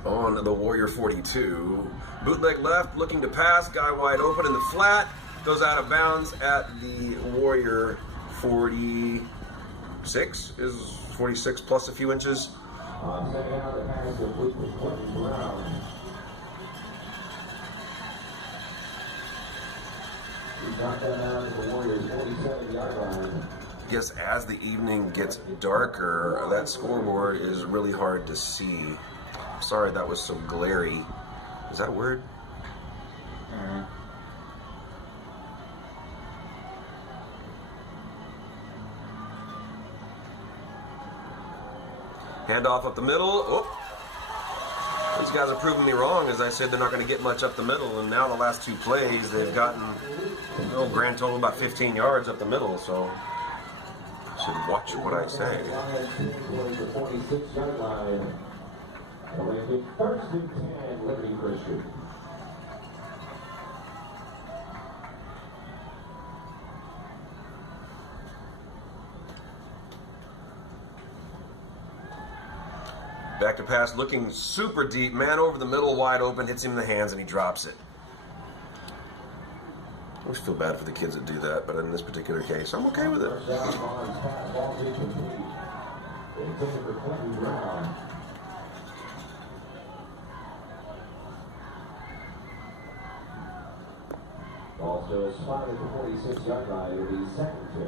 on the Warrior 42. Bootleg left, looking to pass, guy wide open in the flat, goes out of bounds at the Warrior 46, is 46 plus a few inches. Second out, the pass of Quentin Brown. He got that out of the Warriors' 47-yard line. I guess as the evening gets darker, that scoreboard is really hard to see. Sorry that was so glary. Is that a word? Handoff up the middle. Oh. These guys are proving me wrong, as I said they're not going to get much up the middle, and now the last 2 plays they've gotten a grand total about 15 yards up the middle, so I should watch what I say. First and 10, Liberty Christian. Back to pass, looking super deep, man over the middle, wide open, hits him in the hands, and he drops it. I always feel bad for the kids that do that, but in this particular case, I'm okay with it. Ball still spotted at the 46-yard line. It'll be 2nd 10.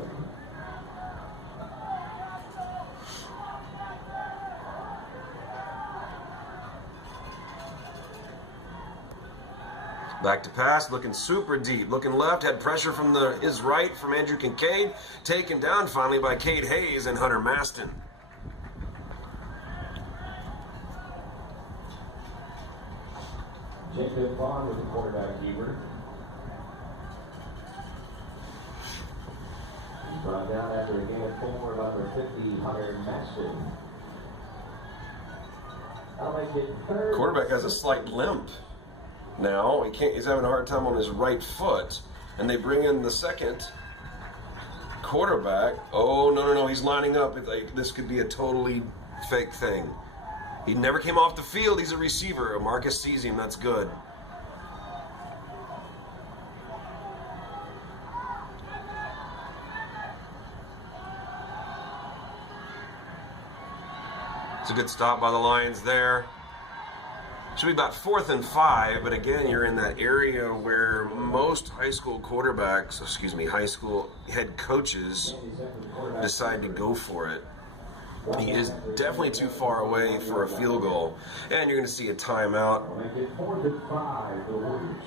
Back to pass, looking super deep, looking left, had pressure from his right from Andrew Kincaid, taken down finally by Cade Hayes and Hunter Maston. Jacob Vaughn with the quarterback keeper. He's brought down after a gain of 4 by number 50, Hunter Maston. I'll make it 3rd. Quarterback has a slight limp. Now he's having a hard time on his right foot, and they bring in the second quarterback. Oh no, he's lining up. This could be a totally fake thing. He never came off the field. He's a receiver. Marcus sees him. That's good. It's a good stop by the Lions there. Should be about 4th and 5, but again, you're in that area where most high school head coaches decide to go for it. He is definitely too far away for a field goal, and you're going to see a timeout. Make it 4th and 5, the Warriors.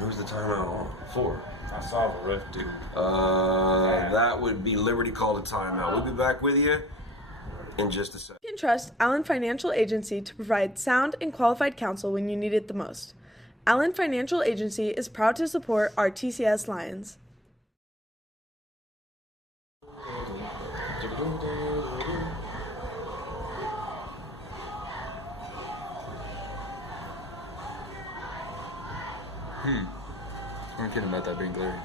Who's the timeout on? 4. I saw the ref, dude. That would be Liberty called a timeout. We'll be back with you in just a second. You can trust Allen Financial Agency to provide sound and qualified counsel when you need it the most. Allen Financial Agency is proud to support our TCS Lions. I'm kidding about that being glary.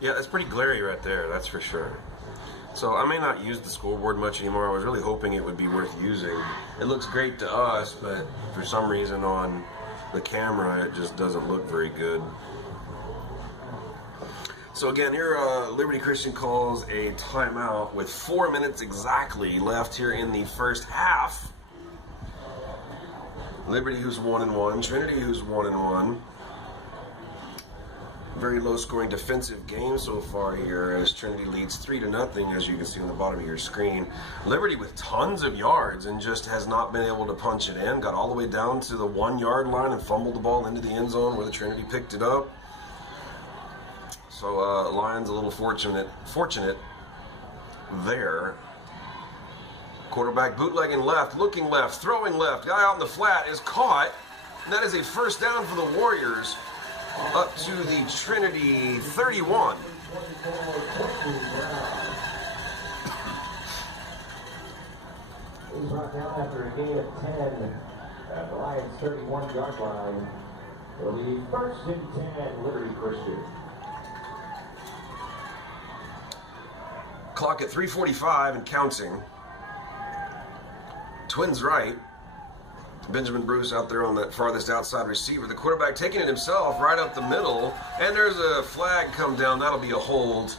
Yeah, it's pretty glary right there, that's for sure. So I may not use the scoreboard much anymore. I was really hoping it would be worth using. It looks great to us, but for some reason on the camera it just doesn't look very good. So again, here Liberty Christian calls a timeout with 4 minutes exactly left here in the first half. Liberty, who's 1-1, Trinity, who's 1-1. Very low scoring defensive game so far here as Trinity leads 3-0, as you can see on the bottom of your screen. Liberty with tons of yards and just has not been able to punch it in. Got all the way down to the 1 yard line and fumbled the ball into the end zone where the Trinity picked it up. So Lions a little fortunate there. Quarterback bootlegging left, looking left, throwing left. Guy out in the flat is caught. And that is a first down for the Warriors. Up to the Trinity 31. He's brought down after a gain of 10 at the Lions 31-yard line. It'll be 1st and 10, Liberty Christian. Clock at 3:45 and counting. Twins right. Benjamin Bruce out there on that farthest outside receiver. The quarterback taking it himself right up the middle. And there's a flag come down. That'll be a hold.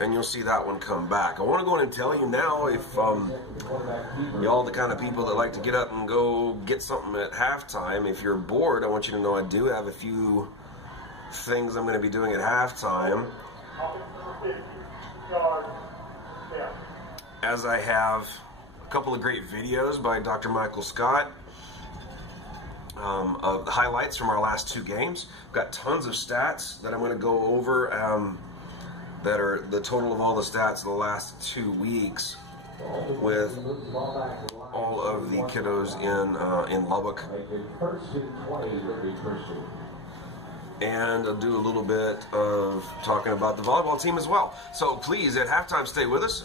And you'll see that one come back. I want to go in and tell you now, if y'all the kind of people that like to get up and go get something at halftime, if you're bored, I want you to know I do have a few things I'm going to be doing at halftime. As I have a couple of great videos by Dr. Michael Scott. Of the highlights from our last 2 games. I've got tons of stats that I'm going to go over that are the total of all the stats of the last 2 weeks with all of the kiddos in Lubbock. And I'll do a little bit of talking about the volleyball team as well. So please, at halftime, stay with us.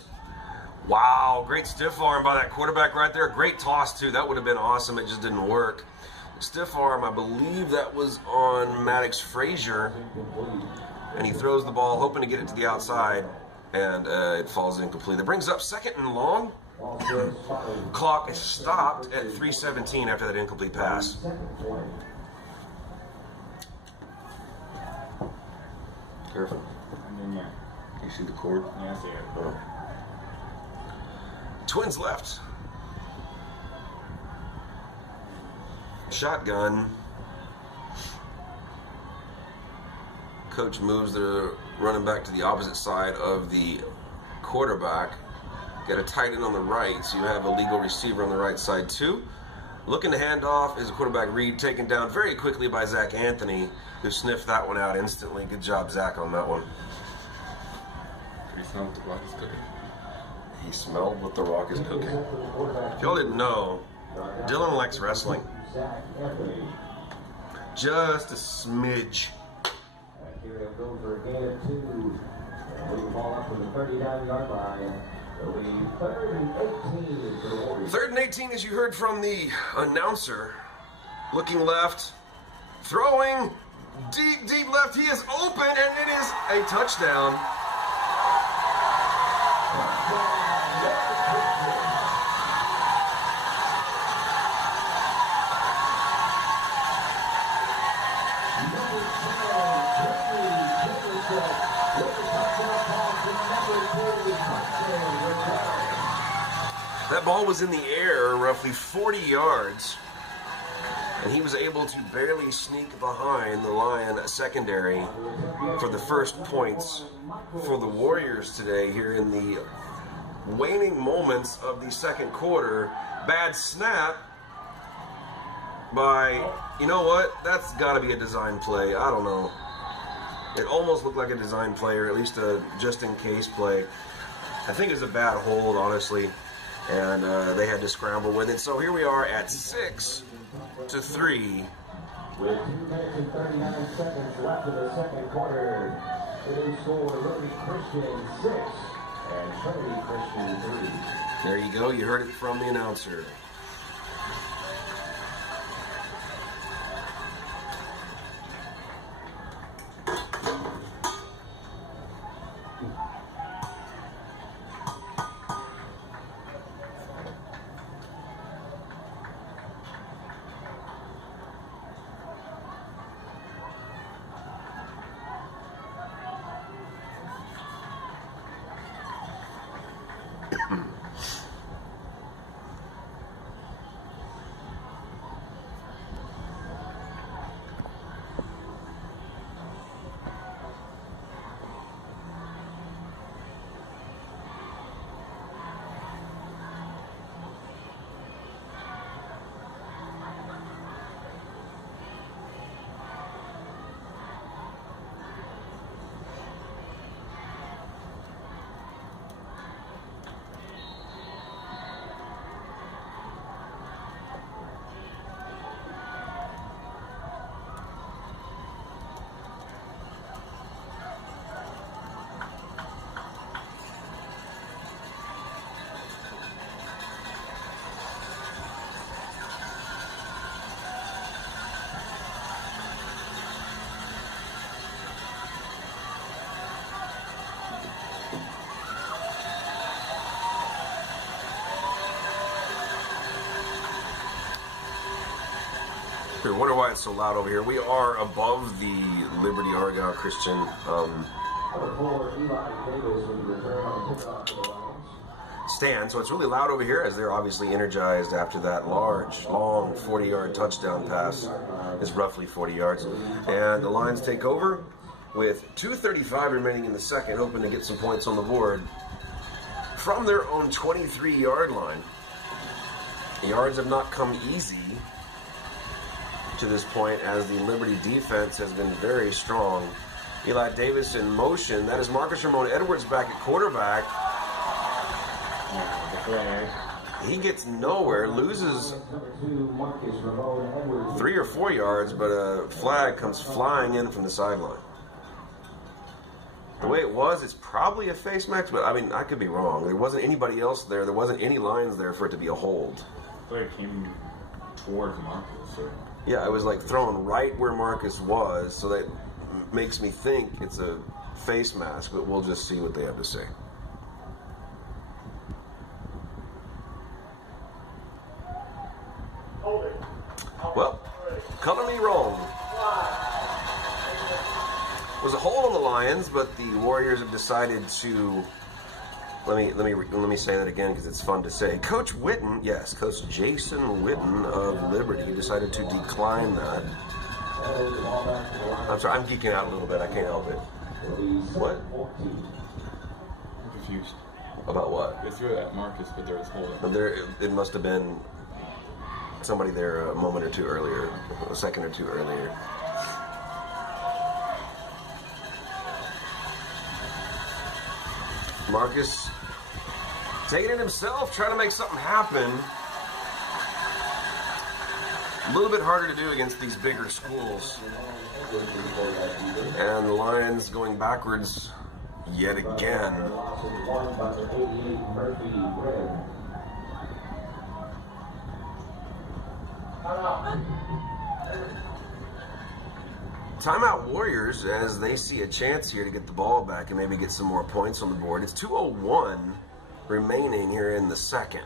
Wow, great stiff arm by that quarterback right there. Great toss, too. That would have been awesome. It just didn't work. Stiff arm, I believe that was on Maddox Frazier, and he throws the ball hoping to get it to the outside, and it falls incomplete. That brings up 2nd and long. Clock is stopped at 3:17 after that incomplete pass. Careful. You see the cord? Yeah, I see it. Oh. Twins left. Shotgun. Coach moves the running back to the opposite side of the quarterback. Got a tight end on the right, so you have a legal receiver on the right side too. Looking to hand off is a quarterback Reed, taken down very quickly by Zach Anthony, who sniffed that one out instantly. Good job, Zach, on that one. He smelled what the rock is cooking. He smelled what the rock is cooking. If y'all didn't know, Dylan likes wrestling. Just a smidge. Here he'll go for a gain of 2. Bring the ball up to the 39-yard line. It'll be 3rd and 18 for the Warriors. 3rd and 18, as you heard from the announcer. Looking left, throwing deep left. He is open, and it is a touchdown. That ball was in the air roughly 40 yards, and he was able to barely sneak behind the Lion secondary for the first points for the Warriors today here in the waning moments of the second quarter. Bad snap, by, you know what? That's got to be a design play. I don't know. It almost looked like a design play, or at least a just-in-case play. I think it's a bad hold, honestly, and they had to scramble with it. So here we are at 6-3. With 2 minutes and 39 seconds left in the second quarter, today's score, Liberty Christian 6 and Trinity Christian 3. There you go. You heard it from the announcer. I wonder why it's so loud over here. We are above the Liberty Argyle Christian stand, so it's really loud over here as they're obviously energized after that large, long 40-yard touchdown pass. It's roughly 40 yards. And the Lions take over with 2:35 remaining in the second, hoping to get some points on the board from their own 23-yard line. The yards have not come easy to this point as the Liberty defense has been very strong. Eli Davis in motion. That is Marcus Ramon Edwards back at quarterback. He gets nowhere, loses 3 or 4 yards, but a flag comes flying in from the sideline. The way it was, it's probably a face mask, but I mean, I could be wrong. There wasn't anybody else there. There wasn't any lines there for it to be a hold. Player came towards Marcus. So. Yeah, it was like thrown right where Marcus was, so that makes me think it's a face mask, but we'll just see what they have to say. Well, color me wrong. It was a hold on the Lions, but the Warriors have decided to. Let me say that again because it's fun to say. Coach Witten, yes, Coach Jason Witten of Liberty decided to decline that. I'm sorry, I'm geeking out a little bit. I can't help it. What? I'm confused. About what? They threw it at Marcus, but there was holding. It must have been somebody there a moment or two earlier, a second or two earlier. Marcus taking it himself, trying to make something happen. A little bit harder to do against these bigger schools. And the Lions going backwards yet again. Timeout Warriors as they see a chance here to get the ball back and maybe get some more points on the board. It's 2:01 remaining here in the second.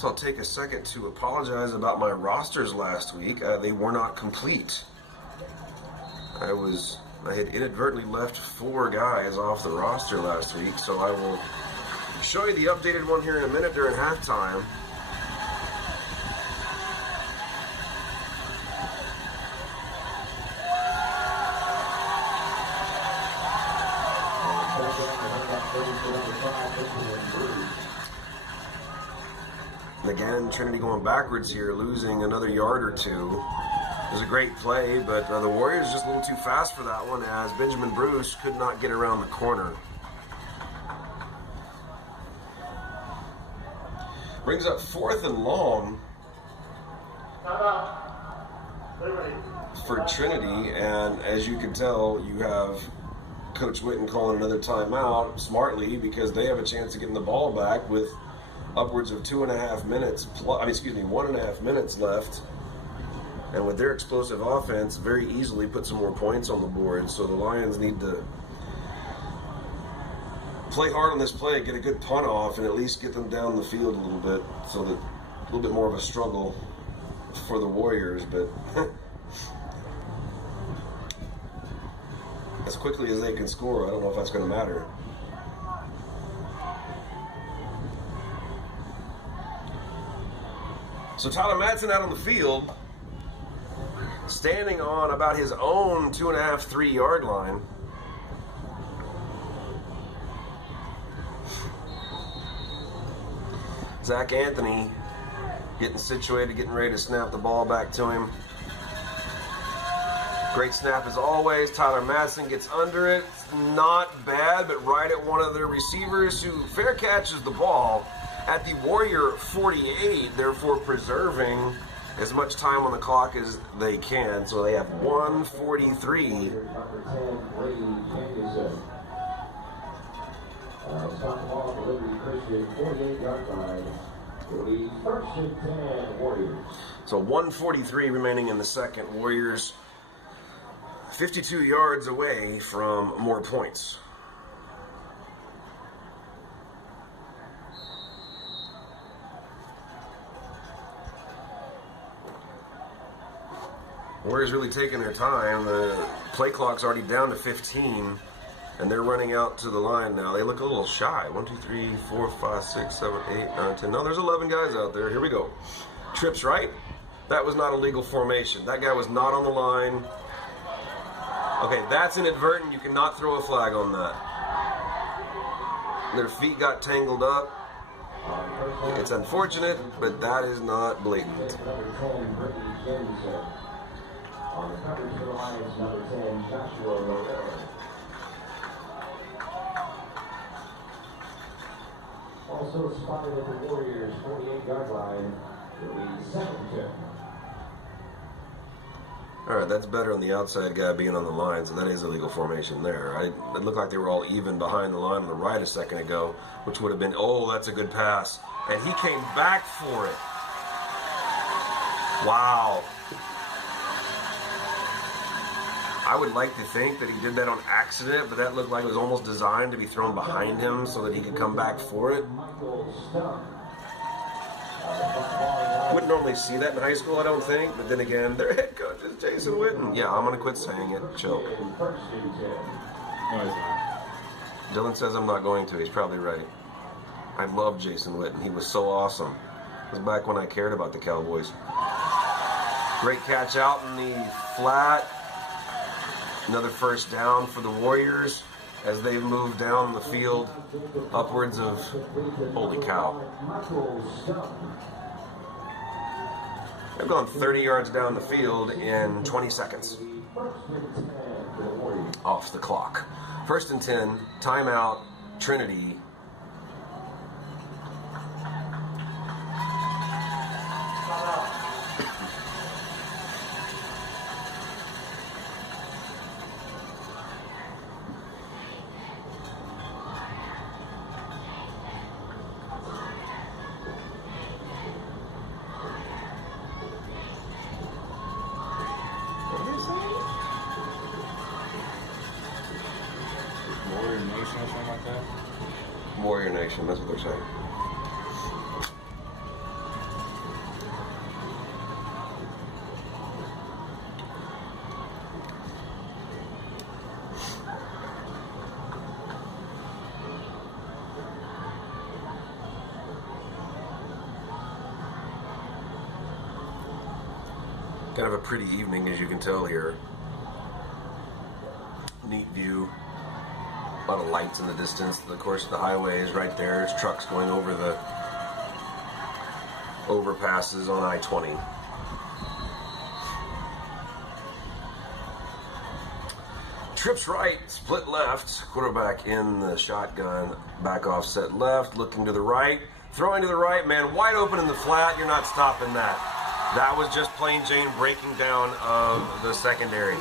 guess I'll take a second to apologize about my rosters last week. They were not complete. I had inadvertently left 4 guys off the roster last week, so I will show you the updated one here in a minute during halftime. Again, Trinity going backwards here, losing another yard or two. It was a great play, but the Warriors just a little too fast for that one as Benjamin Bruce could not get around the corner. Brings up 4th and long for Trinity, and as you can tell, you have Coach Witten calling another timeout smartly because they have a chance of getting the ball back with upwards of 1.5 minutes left. And with their explosive offense, very easily put some more points on the board. So the Lions need to play hard on this play, get a good punt off, and at least get them down the field a little bit, so that a little bit more of a struggle for the Warriors. But as quickly as they can score, I don't know if that's going to matter. So Tyler Madsen out on the field, standing on about his own 2.5, 3 yard line. Zach Anthony getting situated, getting ready to snap the ball back to him. Great snap as always. Tyler Madsen gets under it. Not bad, but right at one of their receivers who fair catches the ball at the Warrior 48, therefore preserving as much time on the clock as they can. So they have 1:43. Stop the ball for Liberty Christian, 48-yard line. It'll be 1st and 10 Warriors. So 1:43 remaining in the second. Warriors 52 yards away from more points. Warriors really taking their time. The play clock's already down to 15, and they're running out to the line now. They look a little shy. 1, 2, 3, 4, 5, 6, 7, 8, 9, 10. No, there's 11 guys out there. Here we go. Trips right. That was not a legal formation. That guy was not on the line. Okay, that's inadvertent. You cannot throw a flag on that. Their feet got tangled up. It's unfortunate, but that is not blatant. On the coverage for the Lions, number 10, Joshua Romero. Also spotted at the Warriors' 48-yard line will be 2nd. All right, that's better on the outside guy being on the line, so that is a legal formation there. It looked like they were all even behind the line on the right a second ago, which would have been, oh, that's a good pass. And he came back for it. Wow. I would like to think that he did that on accident, but that looked like it was almost designed to be thrown behind him so that he could come back for it. Wouldn't normally see that in high school, I don't think, but then again, their head coach is Jason Witten. Yeah, I'm going to quit saying it. Chill. No, he's not. Dylan says I'm not going to. He's probably right. I love Jason Witten. He was so awesome. It was back when I cared about the Cowboys. Great catch out in the flat. Another first down for the Warriors as they've moved down the field upwards of, holy cow. They've gone 30 yards down the field in 20 seconds. Off the clock. 1st and 10, timeout, Trinity. Warrior Nation or something like that. Warrior Nation, that's what they're saying. Kind of a pretty evening, as you can tell here. Neat view. A lot of lights in the distance. Of course, the highway is right there. There's trucks going over the overpasses on I-20. Trips right, split left. Quarterback in the shotgun, back offset left, looking to the right, throwing to the right. Man, wide open in the flat. You're not stopping that. That was just plain Jane breaking down of the secondary.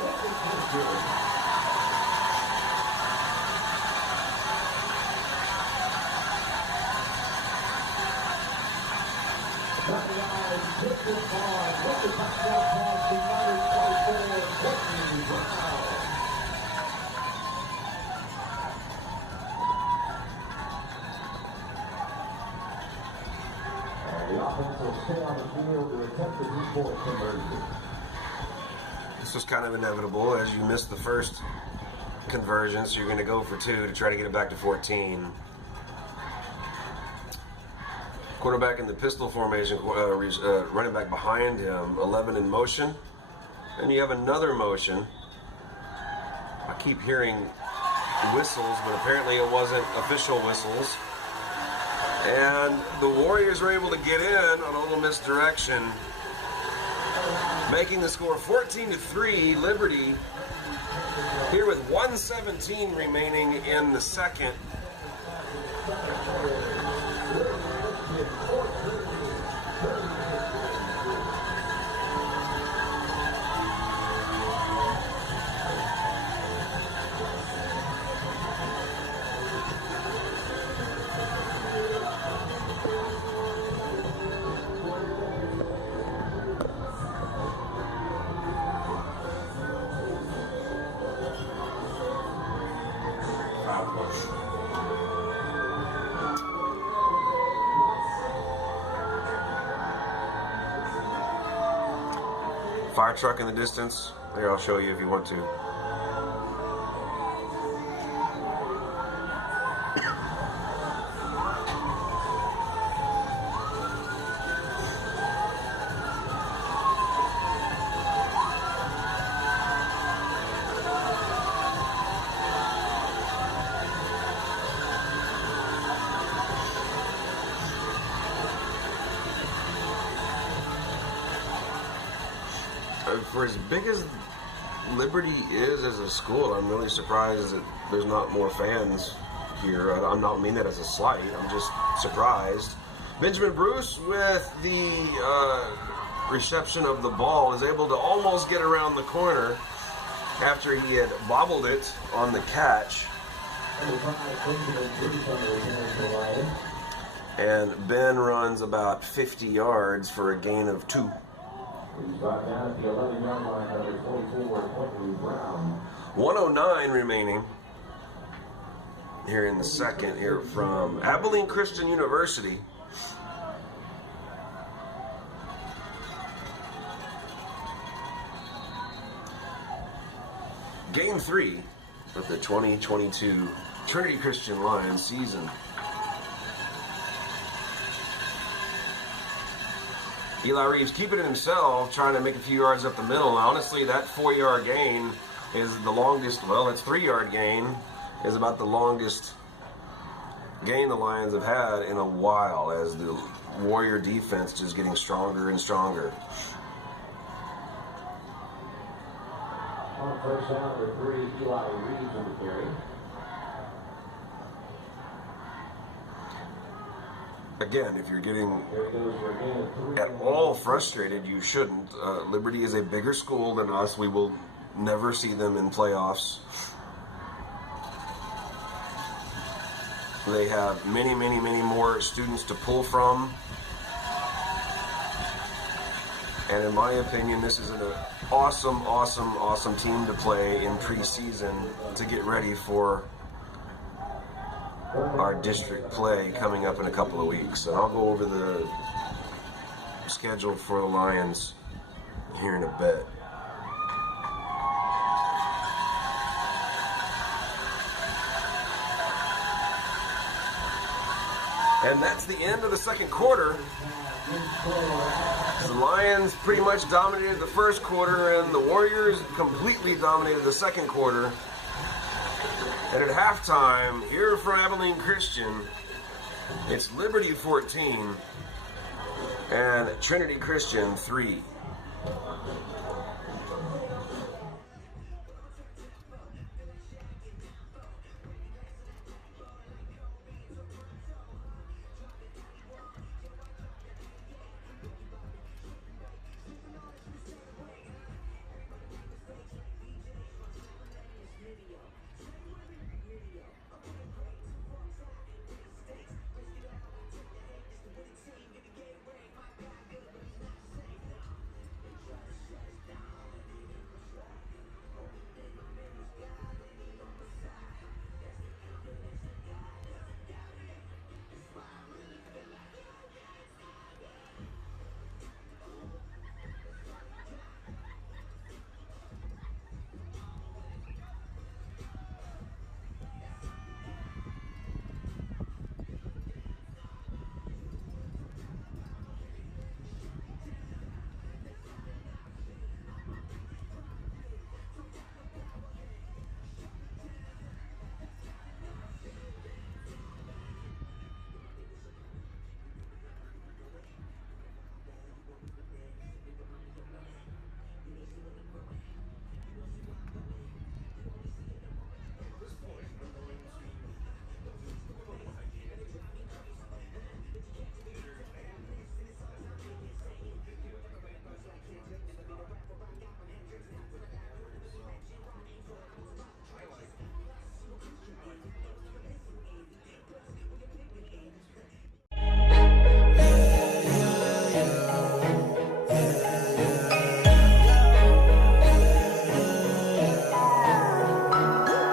This was kind of inevitable as you missed the first conversion, so you're going to go for 2 to try to get it back to 14. Quarterback in the pistol formation, running back behind him, 11 in motion. And you have another motion. I keep hearing whistles, but apparently it wasn't official whistles. And the Warriors were able to get in on a little misdirection, making the score 14-3. Liberty here with 1:17 remaining in the second. Fire truck in the distance. Here, I'll show you if you want to. For as big as Liberty is as a school, I'm really surprised that there's not more fans here. I'm not meaning that as a slight. I'm just surprised. Benjamin Bruce, with the reception of the ball, is able to almost get around the corner after he had bobbled it on the catch. And Ben runs about 50 yards for a gain of 2. He's brought down at the 11-yard line, number 24, Quentin Brown. 1:09 remaining here in the second, here from Abilene Christian University. Game 3 of the 2022 Trinity Christian Lions season. Eli Reeves keeping it himself, trying to make a few yards up the middle. Honestly, that 4-yard gain is the longest, well, it's 3-yard gain, is about the longest gain the Lions have had in a while, as the Warrior defense just getting stronger and stronger. On first down, number 3, Eli Reeves in the carry. Again, if you're getting at all frustrated, you shouldn't. Liberty is a bigger school than us. We will never see them in playoffs. They have many, many, many more students to pull from. And in my opinion, this is an awesome, awesome, awesome team to play in preseason to get ready for our district play coming up in a couple of weeks. And I'll go over the schedule for the Lions here in a bit. And that's the end of the second quarter. The Lions pretty much dominated the first quarter, and the Warriors completely dominated the second quarter. And at halftime, here from Abilene Christian, it's Liberty 14 and Trinity Christian 3.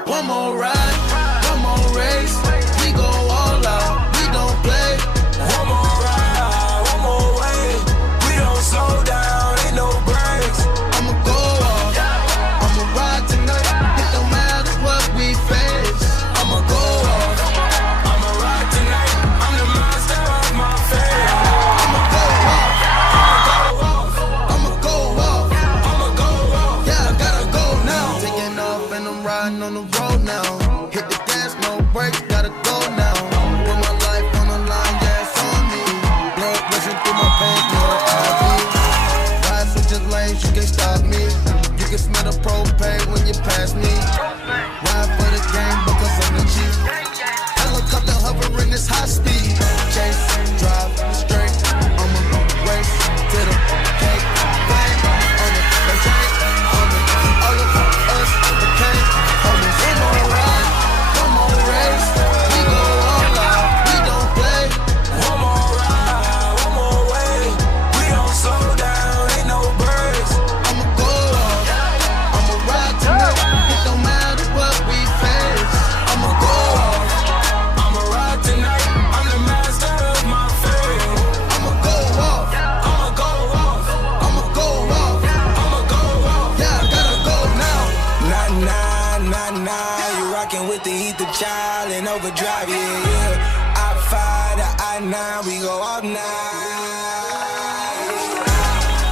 One more ride, one more race. We go all out, we don't play. One more ride, one more way. We don't slow down, ain't no breaks. I'ma go off, I'ma ride tonight. It don't matter what we face. I'ma go off, I'ma ride tonight. I'm the master of my fate. I'ma go off, I'ma go off, I'ma go off. Yeah, I gotta go now. Taking off and I'm riding on the road now. Hit the gas, no brakes, gotta go now. Put my life on the line, yeah, it's on me. Blood rushing through my veins, no IV. Ride switching lanes, you can't stop me. You can smell the propane when you pass me. Ride for the game because I'm the chief. Helicopter hovering this high speed. Chase, drive, straight. I'ma race to the cake. Bang on the tank, on the all of us, the cake. Homies, one more ride, one more race. We go all out, we don't play. One more ride, one more way. We don't slow down, ain't no breaks. I'ma go off, I'ma ride tonight. It don't matter what we face. I'ma go off, I'ma ride tonight. I'm the master of my fate. I'ma go off, I'ma go off, I'ma go off, I'ma go off. Yeah, I gotta go now. Nah, you rockin' with the ether child and overdrive, yeah. I-5 to I-9, we go all night.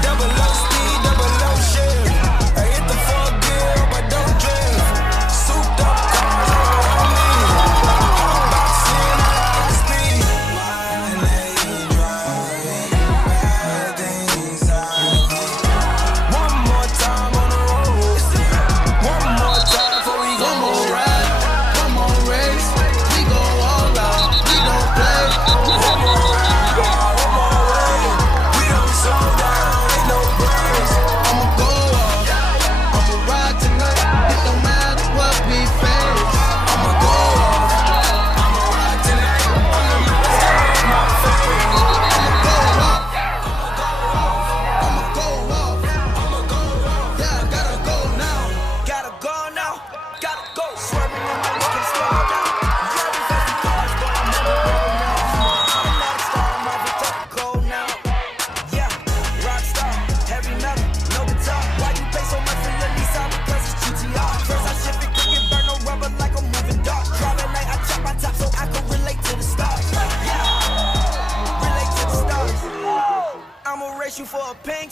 Double low speed, double low shift. I hit the 4 gear, but don't drift. Souped up cars all on me. Boxing high speed. Why lane driving? Bad things happen. One more time on the road. One more time before we go. One more ride, one more race. We go all out, we don't play. One more ride, one more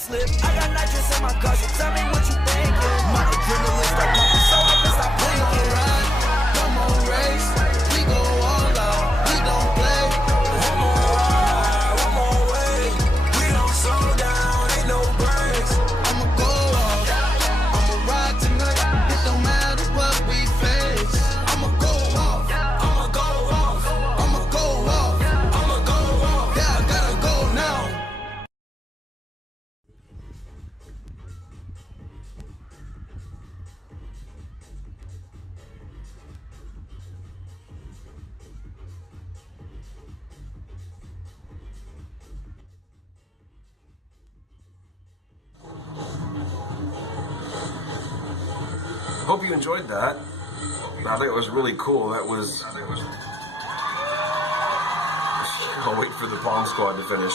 slip. I got nitrous in my car, so tell me what you thinking. My adrenaline start pumping, so I can stop blinking. Ride, come on, race. We go all out, we don't play. One more ride, one more way. We don't slow down, ain't no breaks. I'ma go off, I'ma ride tonight. It don't matter what we face. I'ma go off, I'ma go off, I'ma go off, I'ma go off. Yeah, I gotta go now. Hope you enjoyed that. I think it was really cool. I'll wait for the Palm Squad to finish.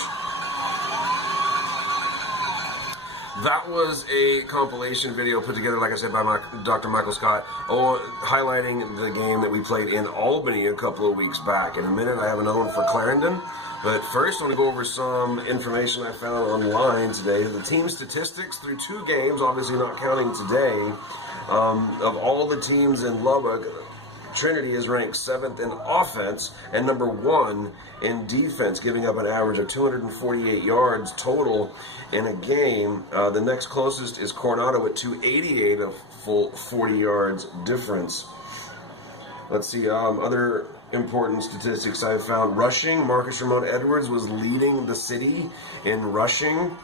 That was a compilation video put together, like I said, by Dr. Michael Scott, highlighting the game that we played in Albany a couple of weeks back. In a minute, I have another one for Clarendon. But first, I want to go over some information I found online today. The team statistics through 2 games, obviously not counting today. Of all the teams in Lubbock, Trinity is ranked 7th in offense and number 1 in defense, giving up an average of 248 yards total in a game. The next closest is Coronado at 288, a full 40 yards difference. Let's see, other important statistics I've found. Rushing, Marcus Ramon Edwards was leading the city in rushing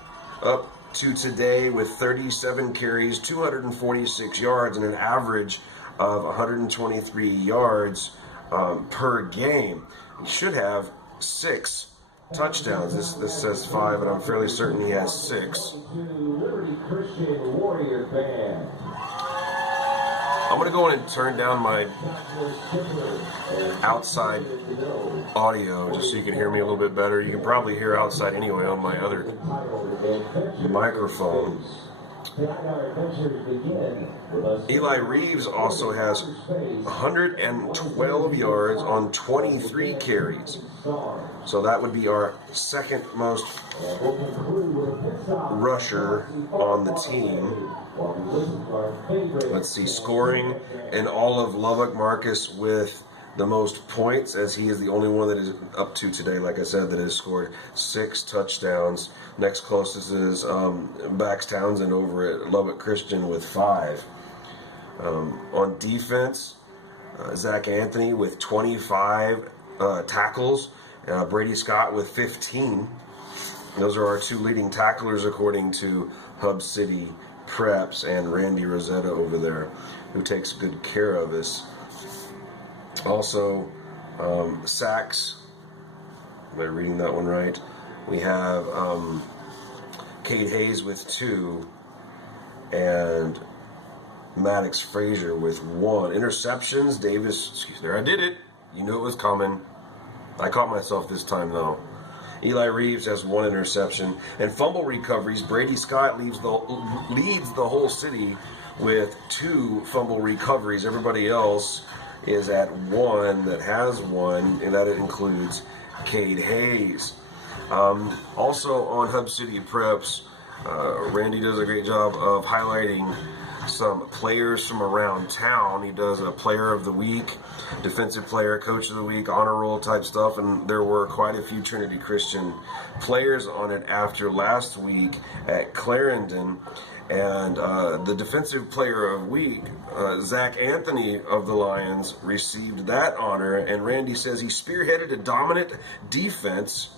up to today with 37 carries, 246 yards, and an average of 123 yards per game. He should have 6 touchdowns. This says 5, but I'm fairly certain he has 6. Liberty Christian Warrior Band. I'm going to go in and turn down my outside audio just so you can hear me a little bit better. You can probably hear outside anyway on my other microphone. Eli Reeves also has 112 yards on 23 carries. So that would be our second most rusher on the team. Let's see, scoring in all of Lubbock, Marcus with the most points, as he is the only one that is up to today, like I said, that has scored 6 touchdowns. Next closest is Bax Townsend over at Lubbock Christian with 5. On defense, Zach Anthony with 25 tackles, Brady Scott with 15. Those are our 2 leading tacklers according to Hub City Preps, and Randy Rosetta over there, who takes good care of us. Also, sacks. Am I reading that one right? We have Cade Hayes with 2, and Maddox Frazier with 1. Interceptions, Davis, there, I did it. You knew it was coming. I caught myself this time, though. Eli Reeves has 1 interception. And fumble recoveries, Brady Scott leads the whole city with 2 fumble recoveries. Everybody else is at 1 that has 1, and that includes Cade Hayes. Also on Hub City Preps, Randy does a great job of highlighting some players from around town. He does a player of the week, defensive player, coach of the week, honor roll type stuff, and there were quite a few Trinity Christian players on it after last week at Clarendon. And the defensive player of week, Zach Anthony of the Lions, received that honor, and Randy says he spearheaded a dominant defense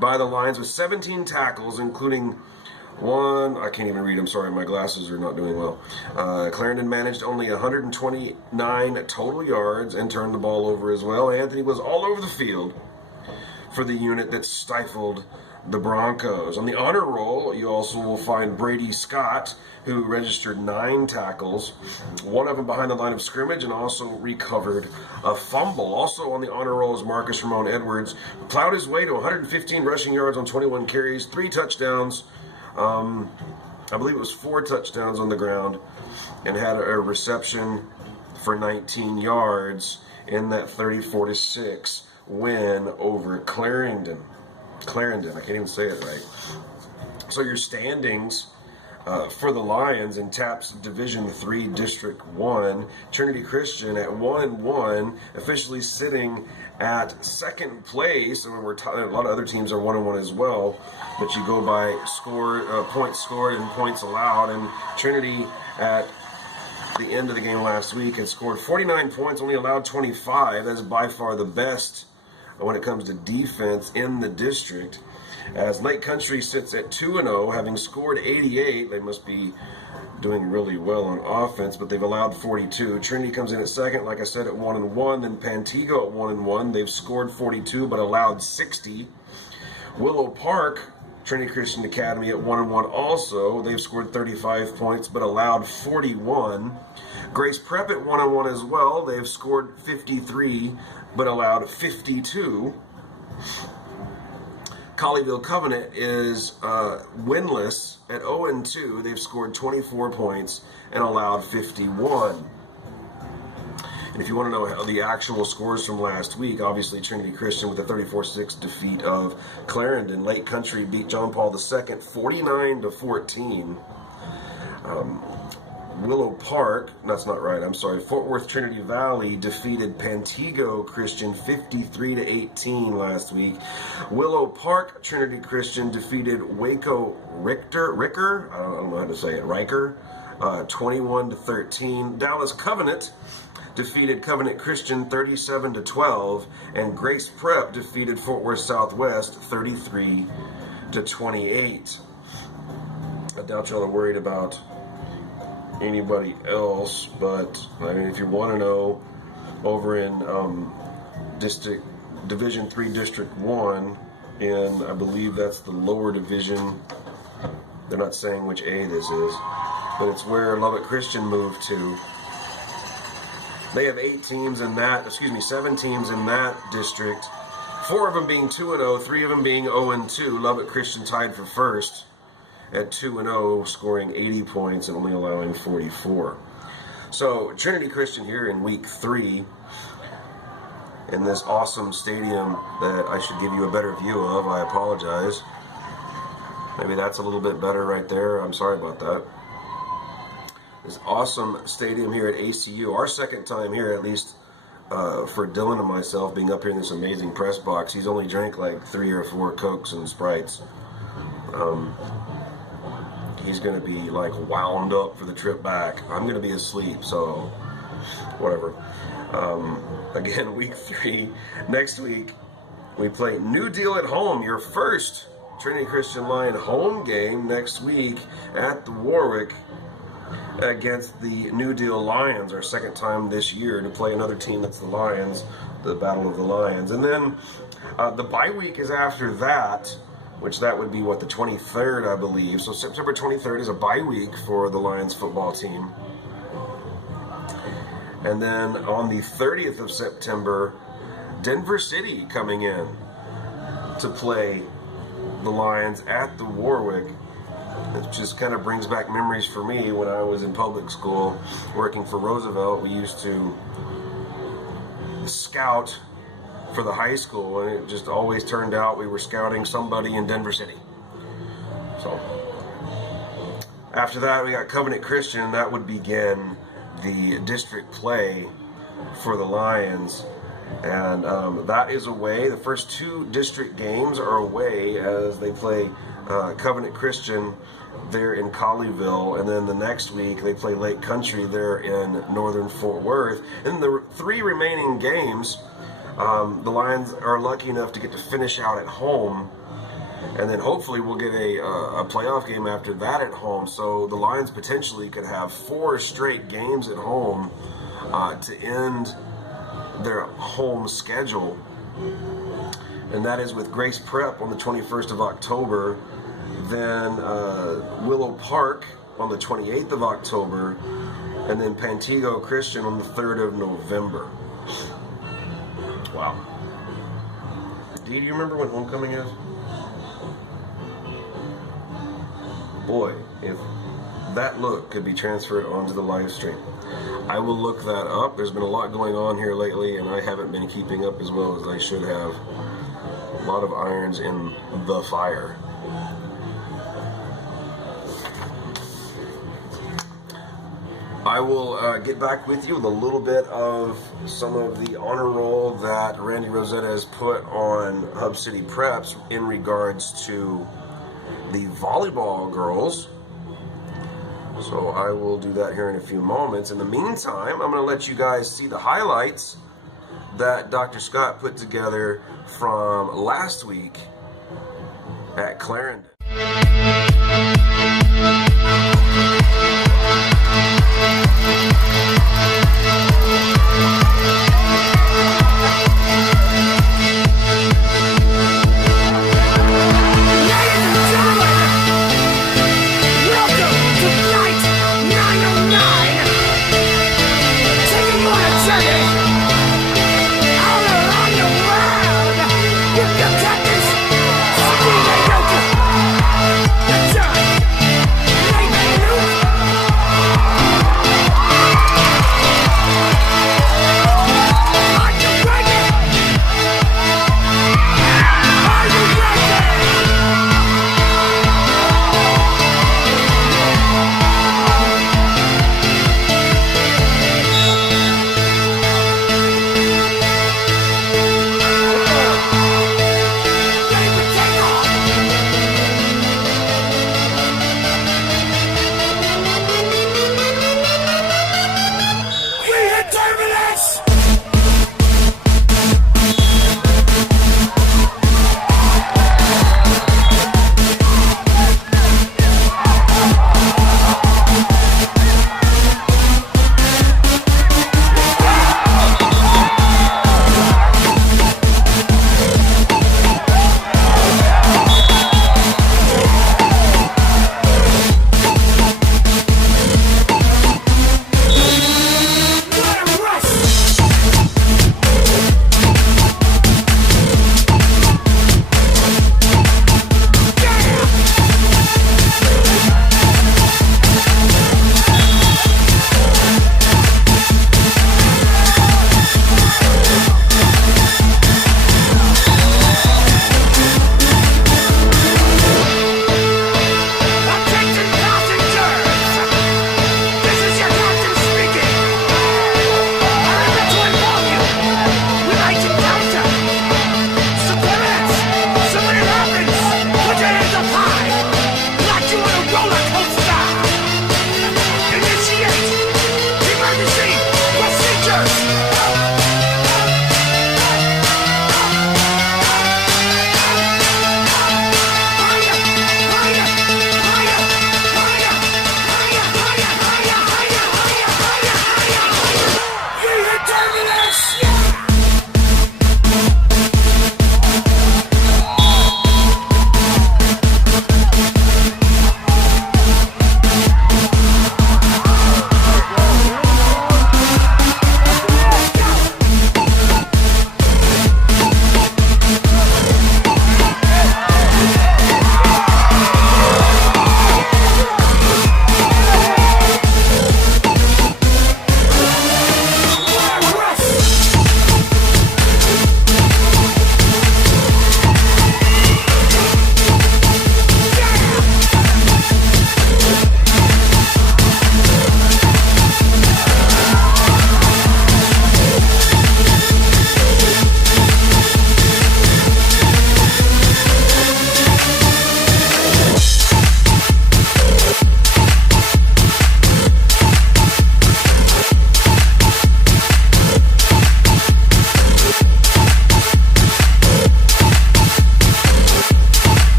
by the Lions with 17 tackles, including 1, I can't even read, I'm sorry, my glasses are not doing well. Clarendon managed only 129 total yards and turned the ball over as well. Anthony was all over the field for the unit that stifled the Broncos. On the honor roll, you also will find Brady Scott, who registered 9 tackles, 1 of them behind the line of scrimmage, and also recovered a fumble. Also on the honor roll is Marcus Ramon Edwards, who plowed his way to 115 rushing yards on 21 carries, 3 touchdowns, I believe it was 4 touchdowns on the ground, and had a reception for 19 yards in that 34-6 win over Clarendon. I can't even say it right. So your standings for the Lions in TAPS Division 3 District 1, Trinity Christian at 1-1, officially sitting at second place. I mean, a lot of other teams are 1-1 as well, but you go by points scored and points allowed, and Trinity at the end of the game last week had scored 49 points, only allowed 25. That's by far the best when it comes to defense in the district. As Lake Country sits at 2-0, having scored 88. They must be doing really well on offense, but they've allowed 42. Trinity comes in at second, like I said, at 1-1. Then Pantego at 1-1. They've scored 42, but allowed 60. Willow Park, Trinity Christian Academy at 1-1 also. They've scored 35 points, but allowed 41. Grace Prep at 1-1 as well. They've scored 53, but allowed 52. Colleyville Covenant is winless at 0-2. They've scored 24 points and allowed 51. And if you want to know how the actual scores from last week, obviously Trinity Christian with a 34-6 defeat of Clarendon. Lake Country beat John Paul II 49-14. Willow Park, that's not right, I'm sorry, Fort Worth Trinity Valley defeated Pantego Christian 53-18 last week. Willow Park Trinity Christian defeated Waco Ricker, I don't know how to say it, Riker, 21-13. Dallas Covenant defeated Covenant Christian 37-12, and Grace Prep defeated Fort Worth Southwest 33-28. I doubt y'all are worried about anybody else, but I mean, if you want to know, over in Division 3 District 1, in I believe that's the lower division, they're not saying which A this is, but it's where Lubbock Christian moved to. They have 7 teams in that district, 4 of them being 2-0, 3 of them being 0-2. Lubbock Christian tied for first at 2-0, scoring 80 points and only allowing 44. So Trinity Christian here in week 3 in this awesome stadium that I should give you a better view of. I apologize. Maybe that's a little bit better right there. I'm sorry about that. This awesome stadium here at ACU. Our second time here, at least for Dylan and myself, being up here in this amazing press box. He's only drank like 3 or 4 Cokes and Sprites. He's going to be like wound up for the trip back. I'm going to be asleep, so whatever. Again, week 3. Next week, we play New Deal at home. Your first Trinity Christian Lion home game next week at the Warwick against the New Deal Lions. Our second time this year to play another team that's the Lions, the Battle of the Lions. And then the bye week is after that, which that would be, what, the 23rd, I believe. So September 23rd is a bye week for the Lions football team. And then on the 30th of September, Denver City coming in to play the Lions at the Warwick. It just kind of brings back memories for me when I was in public school working for Roosevelt. We used to scout for the high school, and it just always turned out we were scouting somebody in Denver City. So after that, we got Covenant Christian. That would begin the district play for the Lions, and that is away. The first 2 district games are away as they play Covenant Christian there in Colleyville, and then the next week they play Lake Country there in northern Fort Worth. And the 3 remaining games, the Lions are lucky enough to get to finish out at home, and then hopefully we'll get a playoff game after that at home. So the Lions potentially could have 4 straight games at home to end their home schedule, and that is with Grace Prep on the 21st of October, then Willow Park on the 28th of October, and then Pantego Christian on the 3rd of November. Wow. Dee, do you remember when homecoming is? Boy, if that look could be transferred onto the live stream. I will look that up. There's been a lot going on here lately, and I haven't been keeping up as well as I should have. A lot of irons in the fire. I will get back with you with a little bit of some of the honor roll that Randy Rosetta has put on Hub City Preps in regards to the volleyball girls. So I will do that here in a few moments. In the meantime, I'm going to let you guys see the highlights that Dr. Scott put together from last week at Clarendon.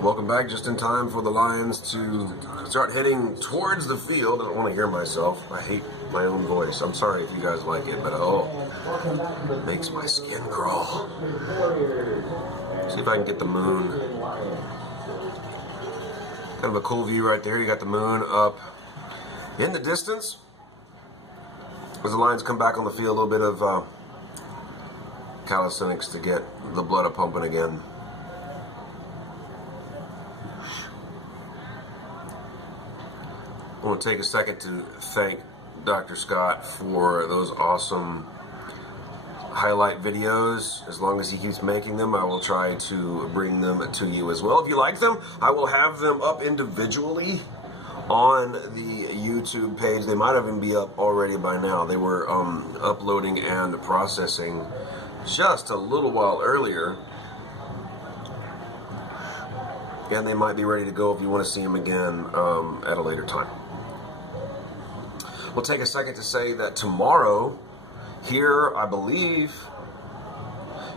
Welcome back, just in time for the Lions to start heading towards the field. I don't want to hear myself. I hate my own voice. I'm sorry if you guys like it, but it makes my skin crawl. See if I can get the moon. Kind of a cool view right there. You got the moon up in the distance. As the Lions come back on the field, a little bit of calisthenics to get the blood a-pumping again. I want to take a second to thank Dr. Scott for those awesome highlight videos. As long as he keeps making them, I will try to bring them to you as well. If you like them, I will have them up individually on the YouTube page. They might even be up already by now. They were uploading and processing just a little while earlier, and they might be ready to go if you want to see them again at a later time. We'll take a second to say that tomorrow here, I believe,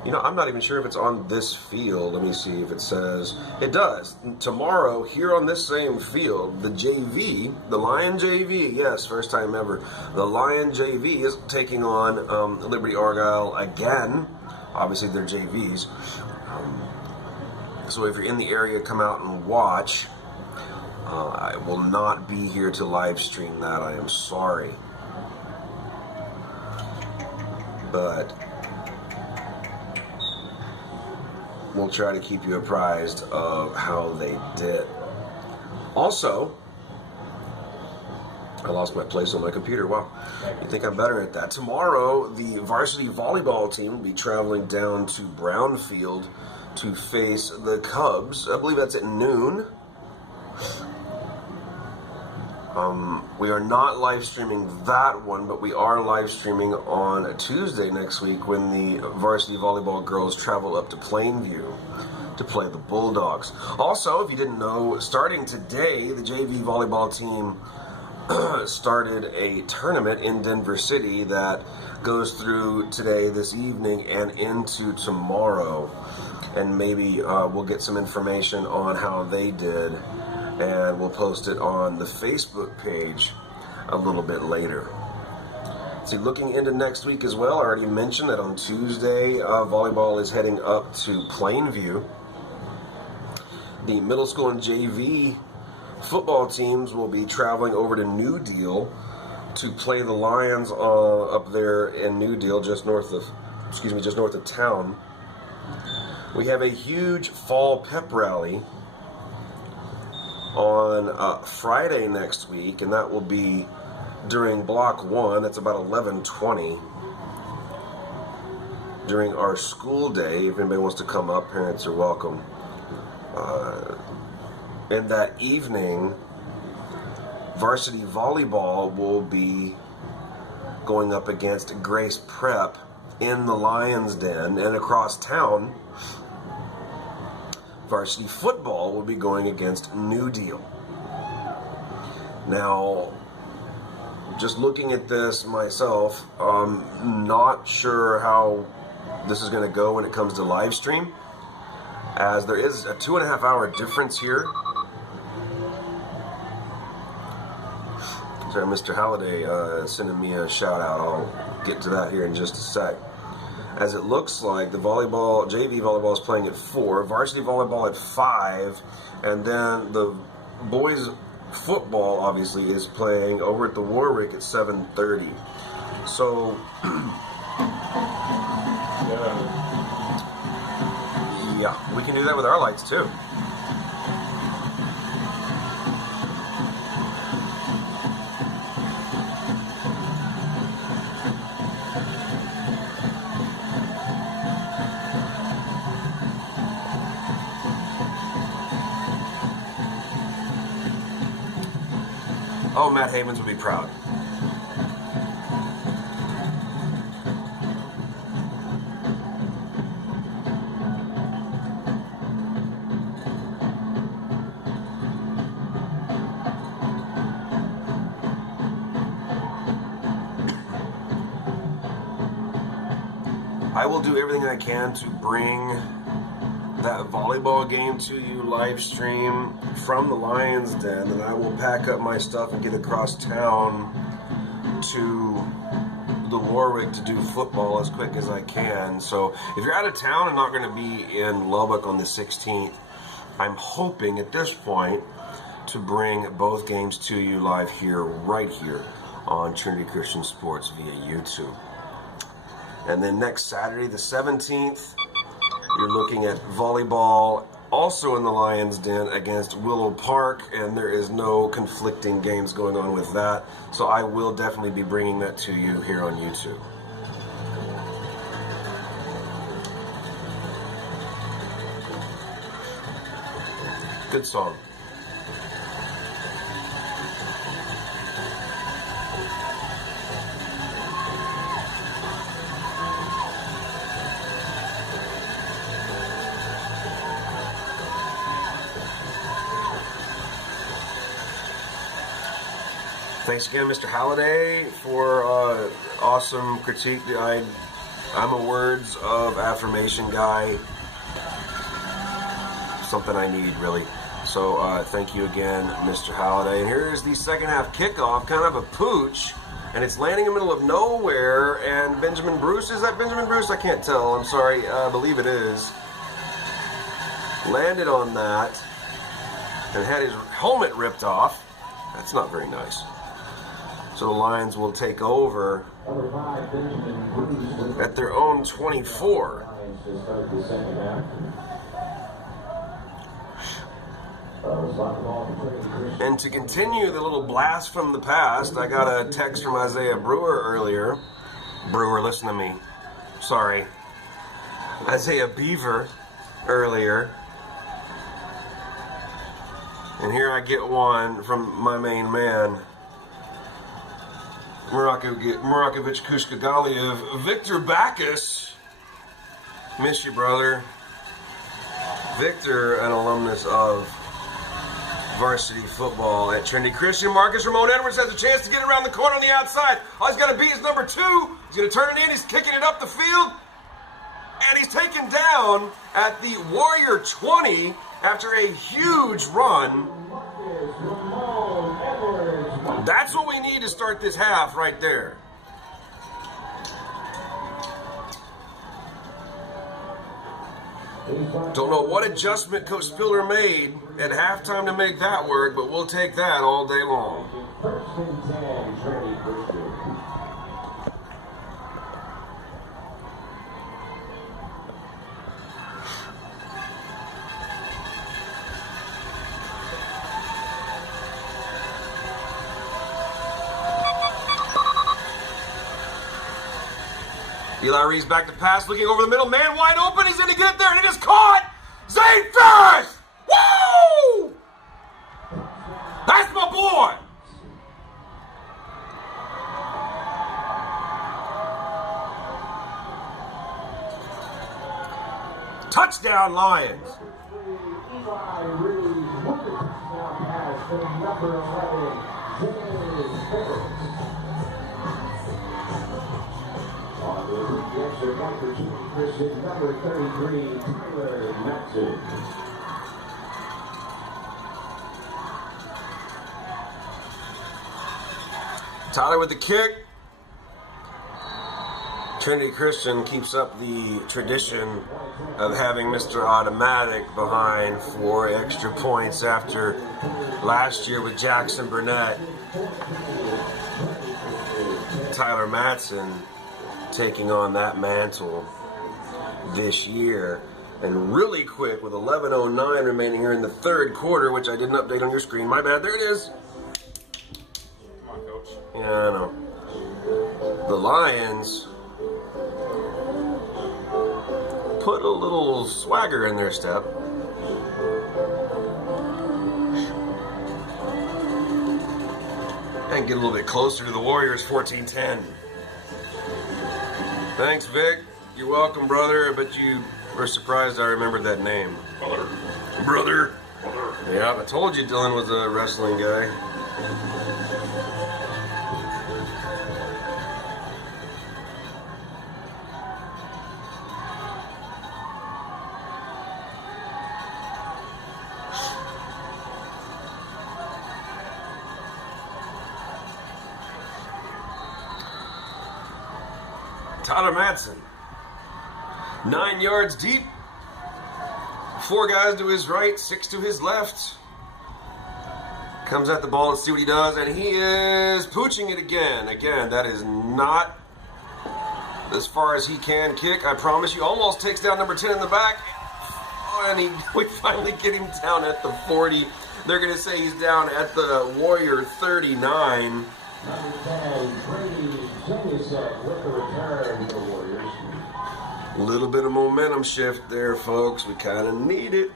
I'm not even sure if it's on this field. Let me see if it says. It does. Tomorrow, here on this same field, the JV, the Lion JV, yes, first time ever, the Lion JV is taking on Liberty Argyle again. Obviously, they're JVs. So if you're in the area, come out and watch. I will not be here to live stream that. I am sorry. But we'll try to keep you apprised of how they did. Also, I lost my place on my computer. Wow, you think I'm better at that. Tomorrow, the varsity volleyball team will be traveling down to Brownfield to face the Cubs. I believe that's at noon. We are not live streaming that one, but we are live streaming on Tuesday next week when the varsity volleyball girls travel up to Plainview to play the Bulldogs. Also, if you didn't know, starting today, the JV volleyball team started a tournament in Denver City that goes through today, this evening, and into tomorrow. And maybe we'll get some information on how they did, and we'll post it on the Facebook page a little bit later. See, looking into next week as well, I already mentioned that on Tuesday, volleyball is heading up to Plainview. The middle school and JV football teams will be traveling over to New Deal to play the Lions up there in New Deal, just north of town. We have a huge fall pep rally on Friday next week, and that will be during Block 1. That's about 11:20 during our school day. If anybody wants to come up, parents are welcome. And that evening, varsity volleyball will be going up against Grace Prep in the Lions Den, and across town, varsity football will be going against New Deal. Now, just looking at this myself, I'm not sure how this is going to go when it comes to live stream, as there is a 2.5 hour difference here. Sorry, Mr. Halliday sending me a shout out. I'll get to that here in just a sec. As it looks like the JV volleyball is playing at 4, varsity volleyball at 5, and then the boys football obviously is playing over at the Warwick at 7:30. So yeah, we can do that with our lights too. Oh, Matt Havens would be proud. I will do everything I can to bring that volleyball game to you live stream from the Lions Den, and I will pack up my stuff and get across town to the Warwick to do football as quick as I can. So if you're out of town and not going to be in Lubbock on the 16th, I'm hoping at this point to bring both games to you live here, right here on Trinity Christian Sports via YouTube. And then next Saturday, the 17th, you're looking at volleyball also in the Lions Den against Willow Park, and there is no conflicting games going on with that. So I will definitely be bringing that to you here on YouTube. good song. Thanks again, Mr. Halliday, for awesome critique. I'm a words of affirmation guy. Something I need, really. So thank you again, Mr. Halliday. And here's the second half kickoff, kind of a pooch, and it's landing in the middle of nowhere. And Benjamin Bruce, is that Benjamin Bruce? I can't tell. I'm sorry. I believe it is. Landed on that and had his helmet ripped off. That's not very nice. So the Lions will take over at their own 24. And to continue the little blast from the past, I got a text from Isaiah Brewer earlier. Brewer, listen to me. Sorry. Isaiah Beaver earlier. And here I get one from my main man, Murakovic Kushkagali of Victor Backus. Miss you, brother. Victor, an alumnus of varsity football at Trinity Christian. Marcus Ramon Edwards has a chance to get around the corner on the outside. All he's got to beat is number 2. He's going to turn it in. He's kicking it up the field. And he's taken down at the Warrior 20 after a huge run. That's what we need to start this half right there. Don't know what adjustment Coach Spiller made at halftime to make that work, but we'll take that all day long. First and 10, Trinity Christian. Eli Reeves back to pass, looking over the middle. Man wide open. He's going to get there, and it is caught. Zane Ferris! Woo! That's my boy! Touchdown, Lions. Eli Reeves with the touchdown pass to number 11, Zane Ferris. On the extra point for Trinity Christian, number 33, Tyler Matson. Tyler with the kick. Trinity Christian keeps up the tradition of having Mr. Automatic behind 4 extra points after last year with Jackson Burnett. Tyler Matson taking on that mantle this year. And really quick, with 11:09 remaining here in the third quarter, which I didn't update on your screen. My bad. There it is. Come on, Coach. Yeah, I know. The Lions put a little swagger in their step. And get a little bit closer to the Warriors, 14-10. Thanks, Vic. You're welcome, brother. I bet you were surprised I remembered that name. Brother. Yeah, I told you Dylan was a wrestling guy. Tyler Matson, 9 yards deep, 4 guys to his right, 6 to his left. Comes at the ball, let's see what he does, and he is pooching it again. Again, that is not as far as he can kick, I promise you. Almost takes down number 10 in the back, and we finally get him down at the 40. They're going to say he's down at the Warrior 39. Number 10, Brady Jennison with the return for the Warriors. A little bit of momentum shift there, folks. We kind of need it.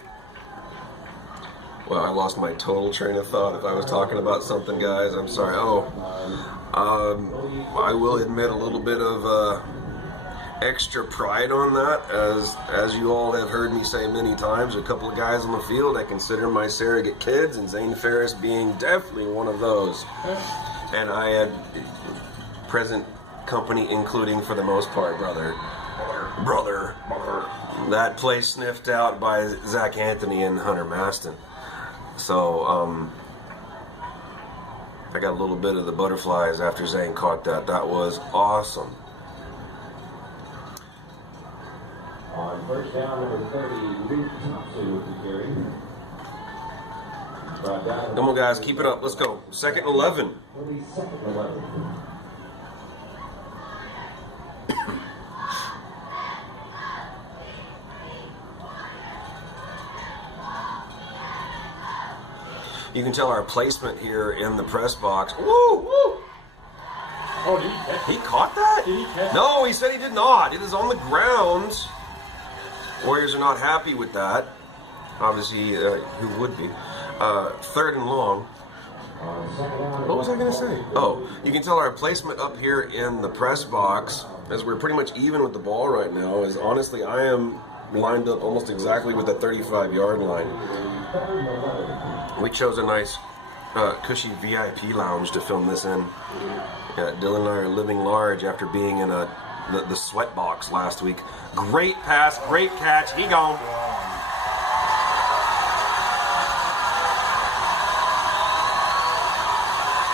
Well, I lost my total train of thought. If I was talking about something, guys, I'm sorry. I will admit a little bit of extra pride on that, as you all have heard me say many times. A couple of guys on the field, I consider my surrogate kids, and Zane Ferris being definitely one of those. And I had present company, including, for the most part, brother, that place sniffed out by Zach Anthony and Hunter Maston. So, I got a little bit of the butterflies after Zane caught that. That was awesome. On first down, number 30, Luke Thompson with the carry. Come on, guys, keep it up. Let's go. 2nd and 11. For the 2nd and 11. You can tell our placement here in the press box. Woo, woo! Oh, did he catch it? He caught that? Did he catch it? No, he said he did not. It is on the ground. Warriors are not happy with that. Obviously, who would be? 3rd and long. What was I going to say? Oh, you can tell our placement up here in the press box, as we're pretty much even with the ball right now, is honestly, I am lined up almost exactly with the 35-yard line. We chose a nice, cushy VIP lounge to film this in. Dylan and I are living large after being in the sweat box last week. Great pass, great catch. He gone.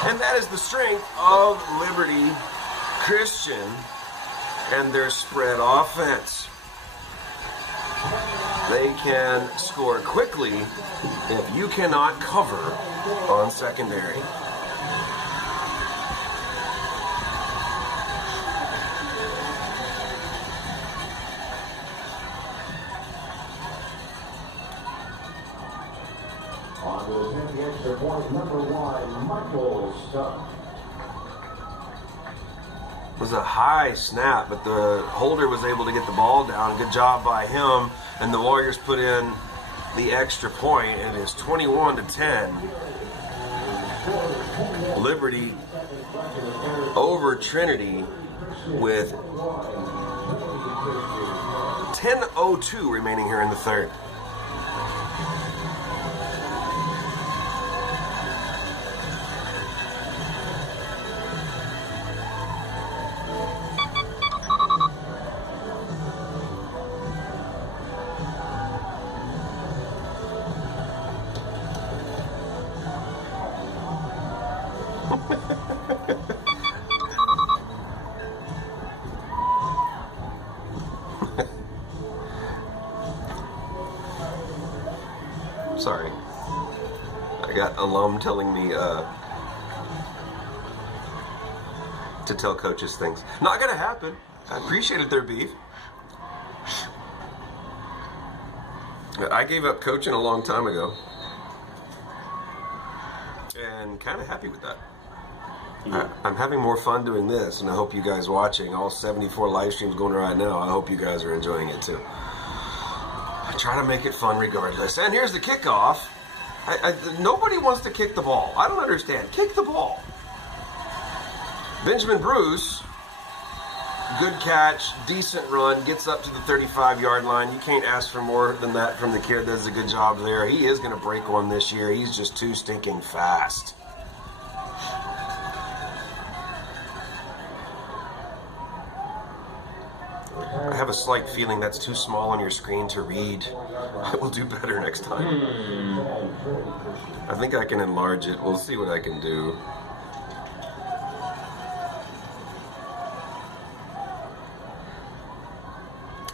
And that is the strength of Liberty Christian and their spread offense. They can score quickly if you cannot cover on secondary. On to attempt the extra point, number 1, Michael Stuck. It was a high snap, but the holder was able to get the ball down. Good job by him. And the Warriors put in the extra point, and it's 21-10. Liberty over Trinity with 10:02 remaining here in the 3rd. Sorry. I got alum telling me to tell coaches things. Not gonna happen. I appreciated their beef. I gave up coaching a long time ago. And kind of happy with that. I'm having more fun doing this, and I hope you guys watching, all 74 live streams going right now, I hope you guys are enjoying it too. I try to make it fun regardless. And here's the kickoff. Nobody wants to kick the ball. I don't understand. Kick the ball. Benjamin Bruce, good catch, decent run, gets up to the 35-yard line. You can't ask for more than that from the kid. Does a good job there. He is going to break one this year. He's just too stinking fast. I have a slight feeling that's too small on your screen to read. I will do better next time. I think I can enlarge it. We'll see what I can do.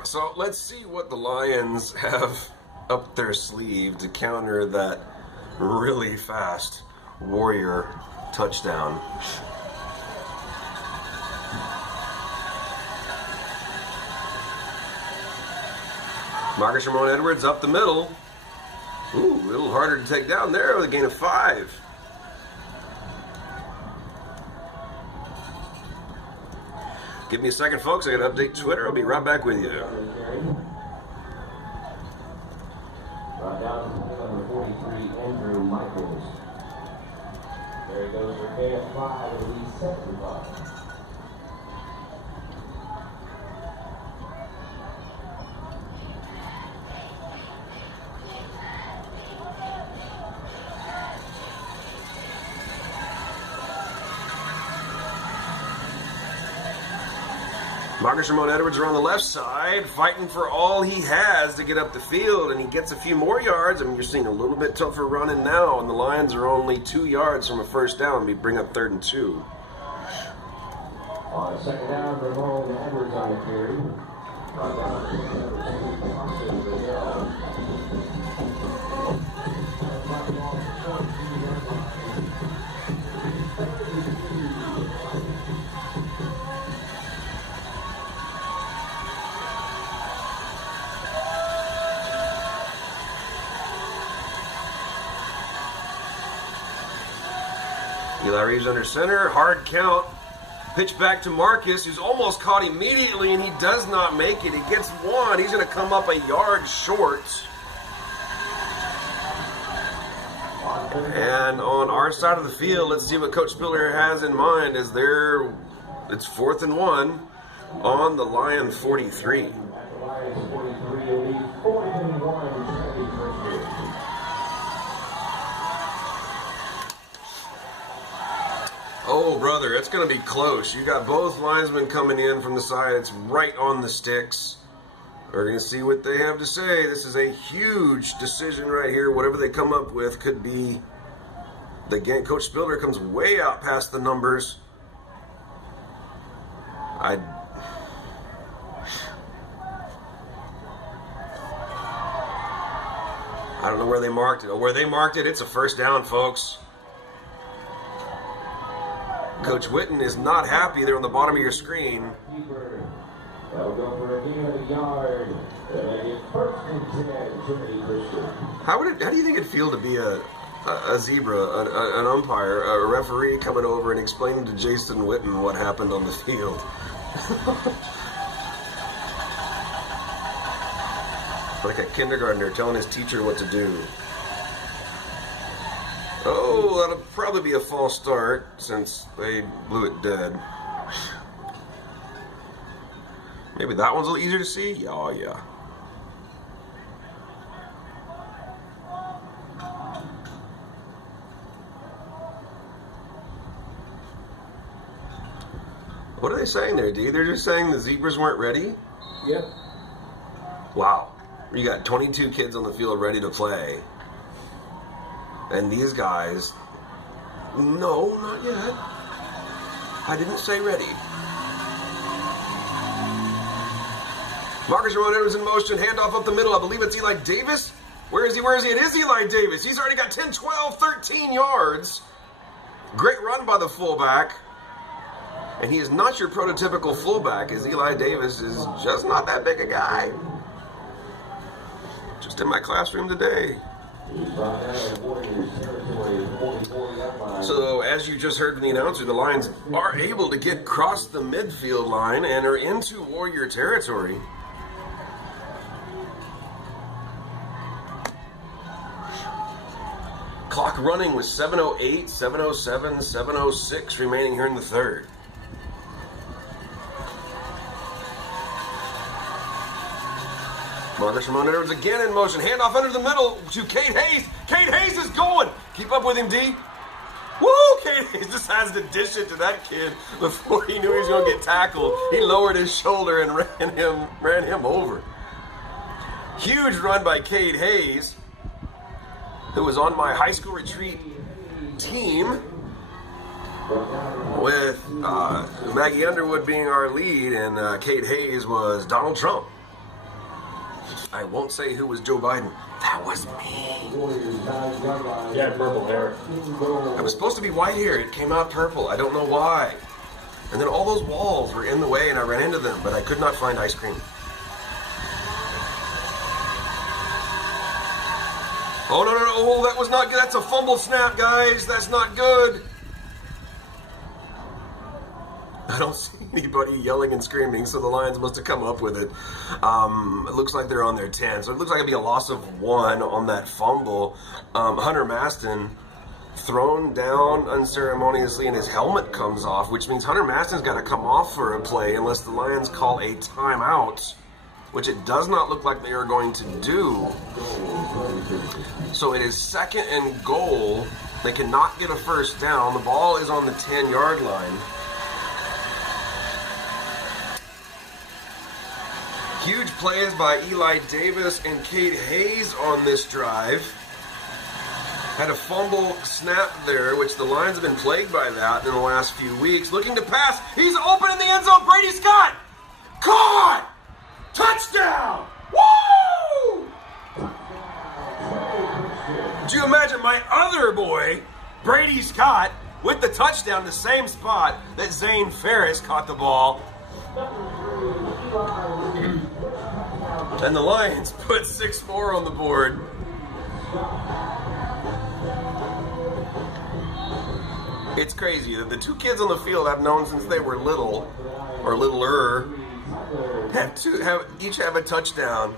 So let's see what the Lions have up their sleeve to counter that really fast Warrior touchdown. Marcus Ramon Edwards up the middle. Ooh, a little harder to take down there with a gain of 5. Give me a second, folks. I got to update Twitter. I'll be right back with you. Down to number 43, Carry goes for KF5, it'll be 75. Marcus Ramon Edwards are on the left side, fighting for all he has to get up the field, and he gets a few more yards. I mean, you're seeing a little bit tougher running now, and the Lions are only 2 yards from a first down. We bring up 3rd and 2. On second down, Ramon Edwards on the carry. Eli Reeves under center, hard count. Pitch back to Marcus, who's almost caught immediately, and he does not make it. He gets one. He's going to come up a yard short. And on our side of the field, let's see what Coach Spiller has in mind. It's 4th and 1 on the Lion 43. At the Lions 43, it'll be 4th and 1, Trinity Christian. Oh, brother, it's going to be close. You got both linesmen coming in from the side. It's right on the sticks. We're going to see what they have to say. This is a huge decision right here. Whatever they come up with could be the game. Coach Spiller comes way out past the numbers. I don't know where they marked it. Where they marked it, it's a first down, folks. Coach Witten is not happy there on the bottom of your screen. That'll go for a gain of a yard. They'll make it 1st and 10, Trinity Christian. How do you think it'd feel to be a zebra, an umpire, a referee coming over and explaining to Jason Witten what happened on the field? Like a kindergartner telling his teacher what to do. Oh, that'll probably be a false start since they blew it dead. Maybe that one's a little easier to see? Oh, yeah. What are they saying there, D? They're just saying the zebras weren't ready? Yep. Wow. You got 22 kids on the field ready to play. And these guys, no, not yet. I didn't say ready. Marcus Ramon Edwards in motion, handoff up the middle. I believe it's Eli Davis. Where is he? It is Eli Davis. He's already got 10, 12, 13 yards. Great run by the fullback. And he is not your prototypical fullback, as Eli Davis is just not that big a guy. Just in my classroom today. So, as you just heard from the announcer, the Lions are able to get across the midfield line and are into Warrior territory. Clock running with 7:08, 7:07, 7:06 remaining here in the third. Marcus Ramon Edwards again in motion. Handoff under the middle to Cade Hayes. Cade Hayes is going. Keep up with him, D. Woo! Cade Hayes just has to dish it to that kid before he knew he was going to get tackled. He lowered his shoulder and ran him over. Huge run by Cade Hayes, who was on my high school retreat team with Maggie Underwood being our lead, and Cade Hayes was Donald Trump. I won't say who was Joe Biden. That was me. He had purple hair. I was supposed to be white hair. It came out purple. I don't know why. And then all those walls were in the way, and I ran into them, but I could not find ice cream. Oh, no. Oh, that was not good. That's a fumble snap, guys. That's not good. I don't see anybody yelling and screaming, so the Lions must have come up with it. It looks like they're on their 10, so it looks like it'd be a loss of 1 on that fumble. Hunter Maston thrown down unceremoniously and his helmet comes off, which means Hunter Maston's got to come off for a play unless the Lions call a timeout, which it does not look like they are going to do. So it is 2nd and goal. They cannot get a first down. The ball is on the 10-yard line. Huge plays by Eli Davis and Cade Hayes on this drive. Had a fumble snap there, which the Lions have been plagued by that in the last few weeks. Looking to pass. He's open in the end zone. Brady Scott! Caught! Touchdown! Woo! Do you imagine my other boy, Brady Scott, with the touchdown, the same spot that Zane Ferris caught the ball? And the Lions put 6-4 on the board. It's crazy that the two kids on the field I've known since they were little, or littler, each have a touchdown.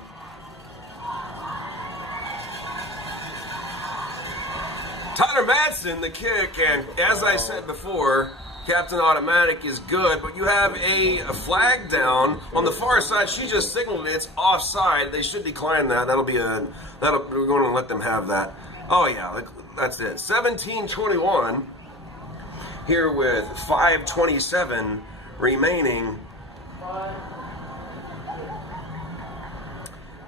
Tyler Madsen, the kick, and as I said before, Captain Automatic is good, but you have a flag down on the far side. She just signaled it's offside. They should decline that. We're going to let them have that. Oh yeah, that's it. 17-21 here with 5:27 remaining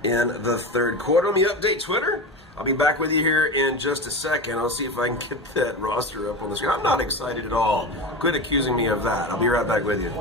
in the third quarter. Let me update Twitter. I'll be back with you here in just a second. I'll see if I can get that roster up on the screen. I'm not excited at all. Quit accusing me of that. I'll be right back with you.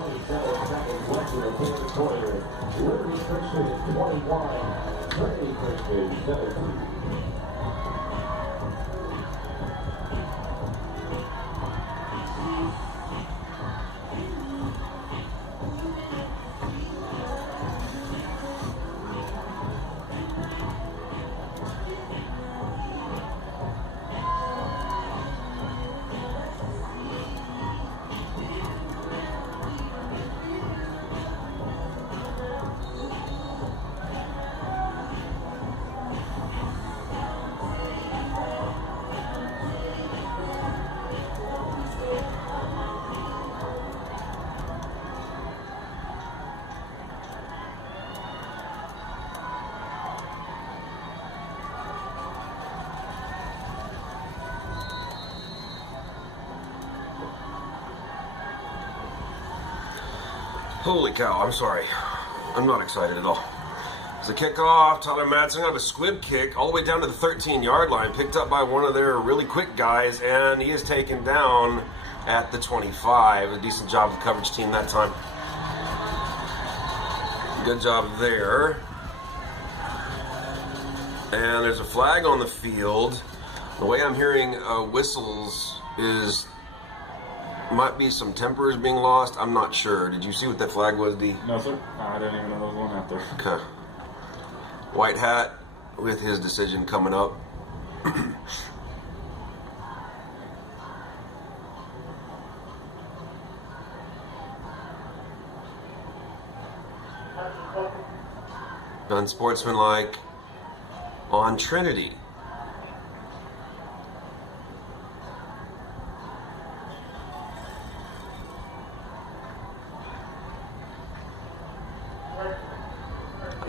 Holy cow, I'm sorry. I'm not excited at all. It's a kickoff. Tyler Madsen got a squib kick all the way down to the 13-yard line, picked up by one of their really quick guys, and he is taken down at the 25. A decent job of the coverage team that time. Good job there. And there's a flag on the field. The way I'm hearing whistles is might be some tempers being lost. I'm not sure. Did you see what that flag was, D? No, sir. I didn't even know there was one out there. Okay. White Hat with his decision coming up. Unsportsmanlike on Trinity.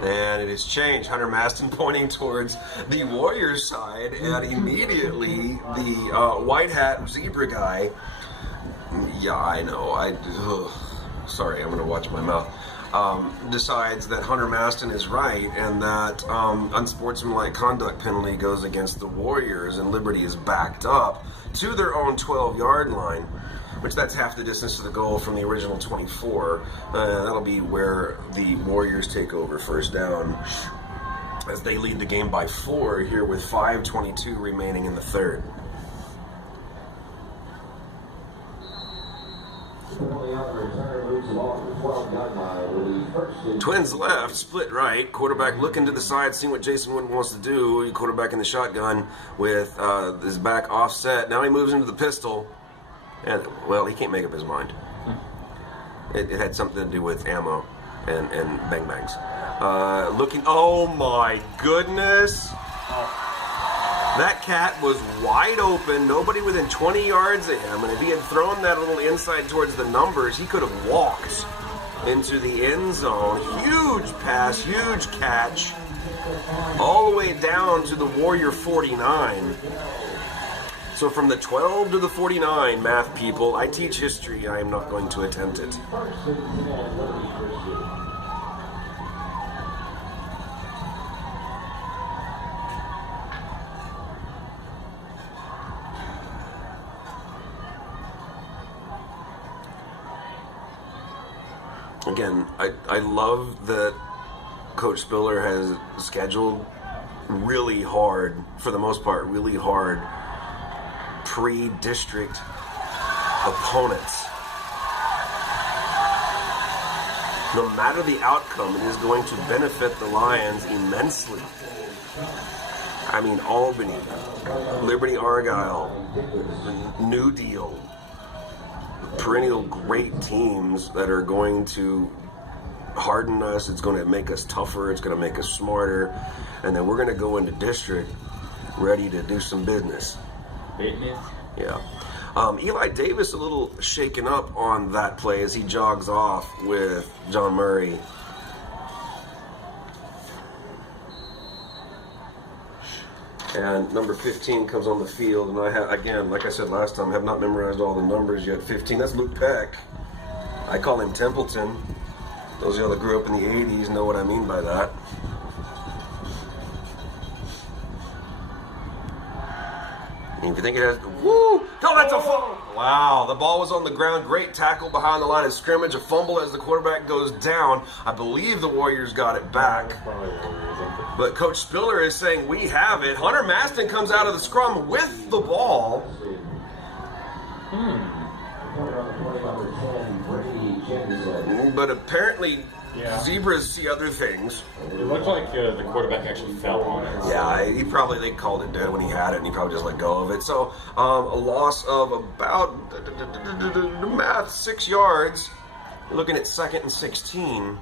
And it has changed. Hunter Maston pointing towards the Warriors side, and immediately the white hat zebra guy. Yeah, I know. Sorry, I'm going to watch my mouth. Decides that Hunter Maston is right, and that unsportsmanlike conduct penalty goes against the Warriors, and Liberty is backed up to their own 12-yard line, which that's half the distance to the goal from the original 24. That'll be where the Warriors take over first down as they lead the game by 4 here with 5:22 remaining in the third. Twins left, split right. Quarterback looking to the side, seeing what Jason Wooden wants to do. Quarterback in the shotgun with his back offset. Now he moves into the pistol. And, well, he can't make up his mind. It had something to do with ammo and bang bangs. Oh my goodness. That cat was wide open, nobody within 20 yards of him, and if he had thrown that little inside towards the numbers, he could have walked into the end zone. Huge pass, huge catch, all the way down to the Warrior 49. So from the 12 to the 49, math people, I teach history, I am not going to attempt it. Again, I love that Coach Spiller has scheduled really hard, for the most part, really hard pre-district opponents. No matter the outcome, it is going to benefit the Lions immensely. I mean, Albany, Liberty Argyle, New Deal, perennial great teams that are going to harden us. It's going to make us tougher. It's going to make us smarter. And then we're going to go into district ready to do some business. Yeah. Eli Davis a little shaken up on that play as he jogs off with John Murray. And number 15 comes on the field, and I have, again, like I said last time, I have not memorized all the numbers yet. 15, that's Luke Peck. I call him Templeton. Those of y'all that grew up in the 80s know what I mean by that. And if you think it has, woo! No, that's a fumble! Wow, the ball was on the ground. Great tackle behind the line of scrimmage. A fumble as the quarterback goes down. I believe the Warriors got it back. But Coach Spiller is saying, we have it. Hunter Maston comes out of the scrum with the ball. But apparently, zebras see other things. It looked like the quarterback actually fell on it. Yeah, they called it dead when he had it, and he probably just let go of it. So, a loss of about, math, 6 yards. You're looking at 2nd and 16.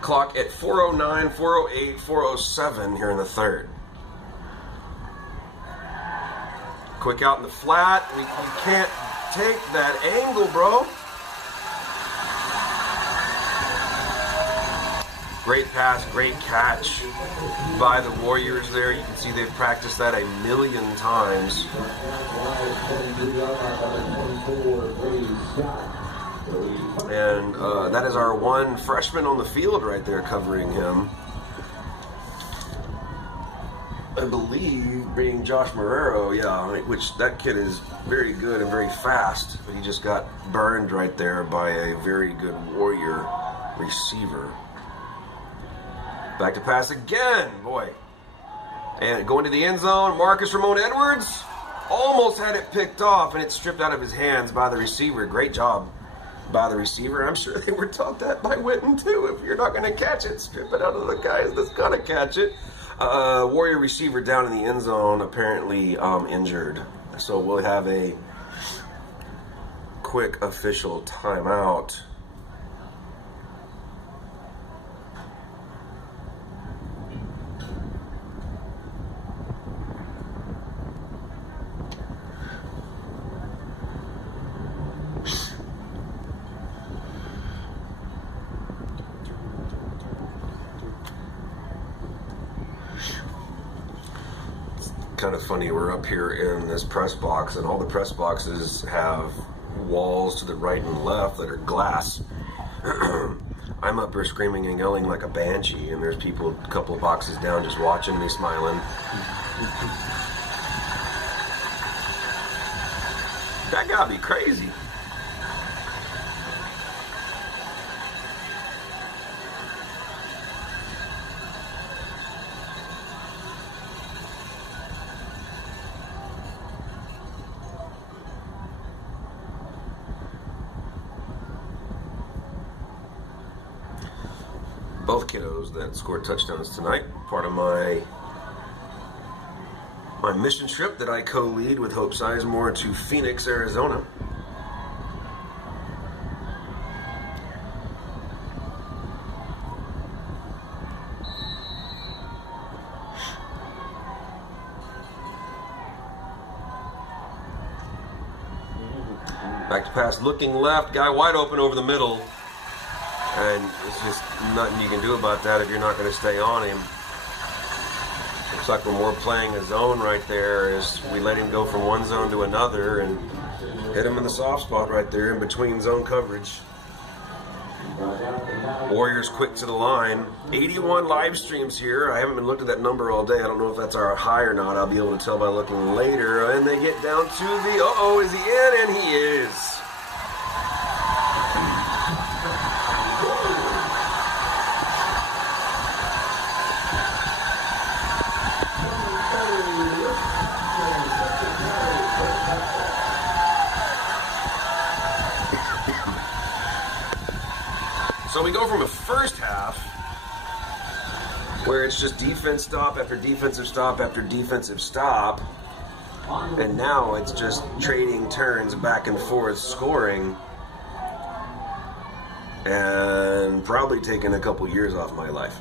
Clock at 4:09, 4:08, 4:07 here in the third. Quick out in the flat. You can't take that angle, bro. Great pass, great catch by the Warriors there. You can see they've practiced that a million times. And that is our one freshman on the field right there covering him. I believe being Josh Marrero, which that kid is very good and very fast, but he just got burned right there by a very good Warrior receiver. Back to pass again, boy. And going to the end zone, Marcus Ramon Edwards almost had it picked off, and it's stripped out of his hands by the receiver. Great job by the receiver. I'm sure they were taught that by Witten too. If you're not going to catch it, strip it out of the guys that's going to catch it. Warrior receiver down in the end zone, apparently injured. So we'll have a quick official timeout. Kind of funny, we're up here in this press box, and all the press boxes have walls to the right and left that are glass. I'm up here screaming and yelling like a banshee, and there's people a couple of boxes down just watching me smiling. That gotta be crazy. Both kiddos that scored touchdowns tonight, part of my mission trip that I co-lead with Hope Sizemore to Phoenix, Arizona. Back to pass, looking left, guy wide open over the middle. And it's just nothing you can do about that if you're not going to stay on him. Looks like we're more playing a zone right there as we let him go from one zone to another and hit him in the soft spot right there in between zone coverage. Warriors quick to the line. 81 live streams here. I haven't been looking at that number all day. I don't know if that's our high or not. I'll be able to tell by looking later. And they get down to the, is he in? And he is. So we go from a first half where it's just defense stop after defensive stop after defensive stop, and now it's just trading turns back and forth scoring, and probably taking a couple years off my life.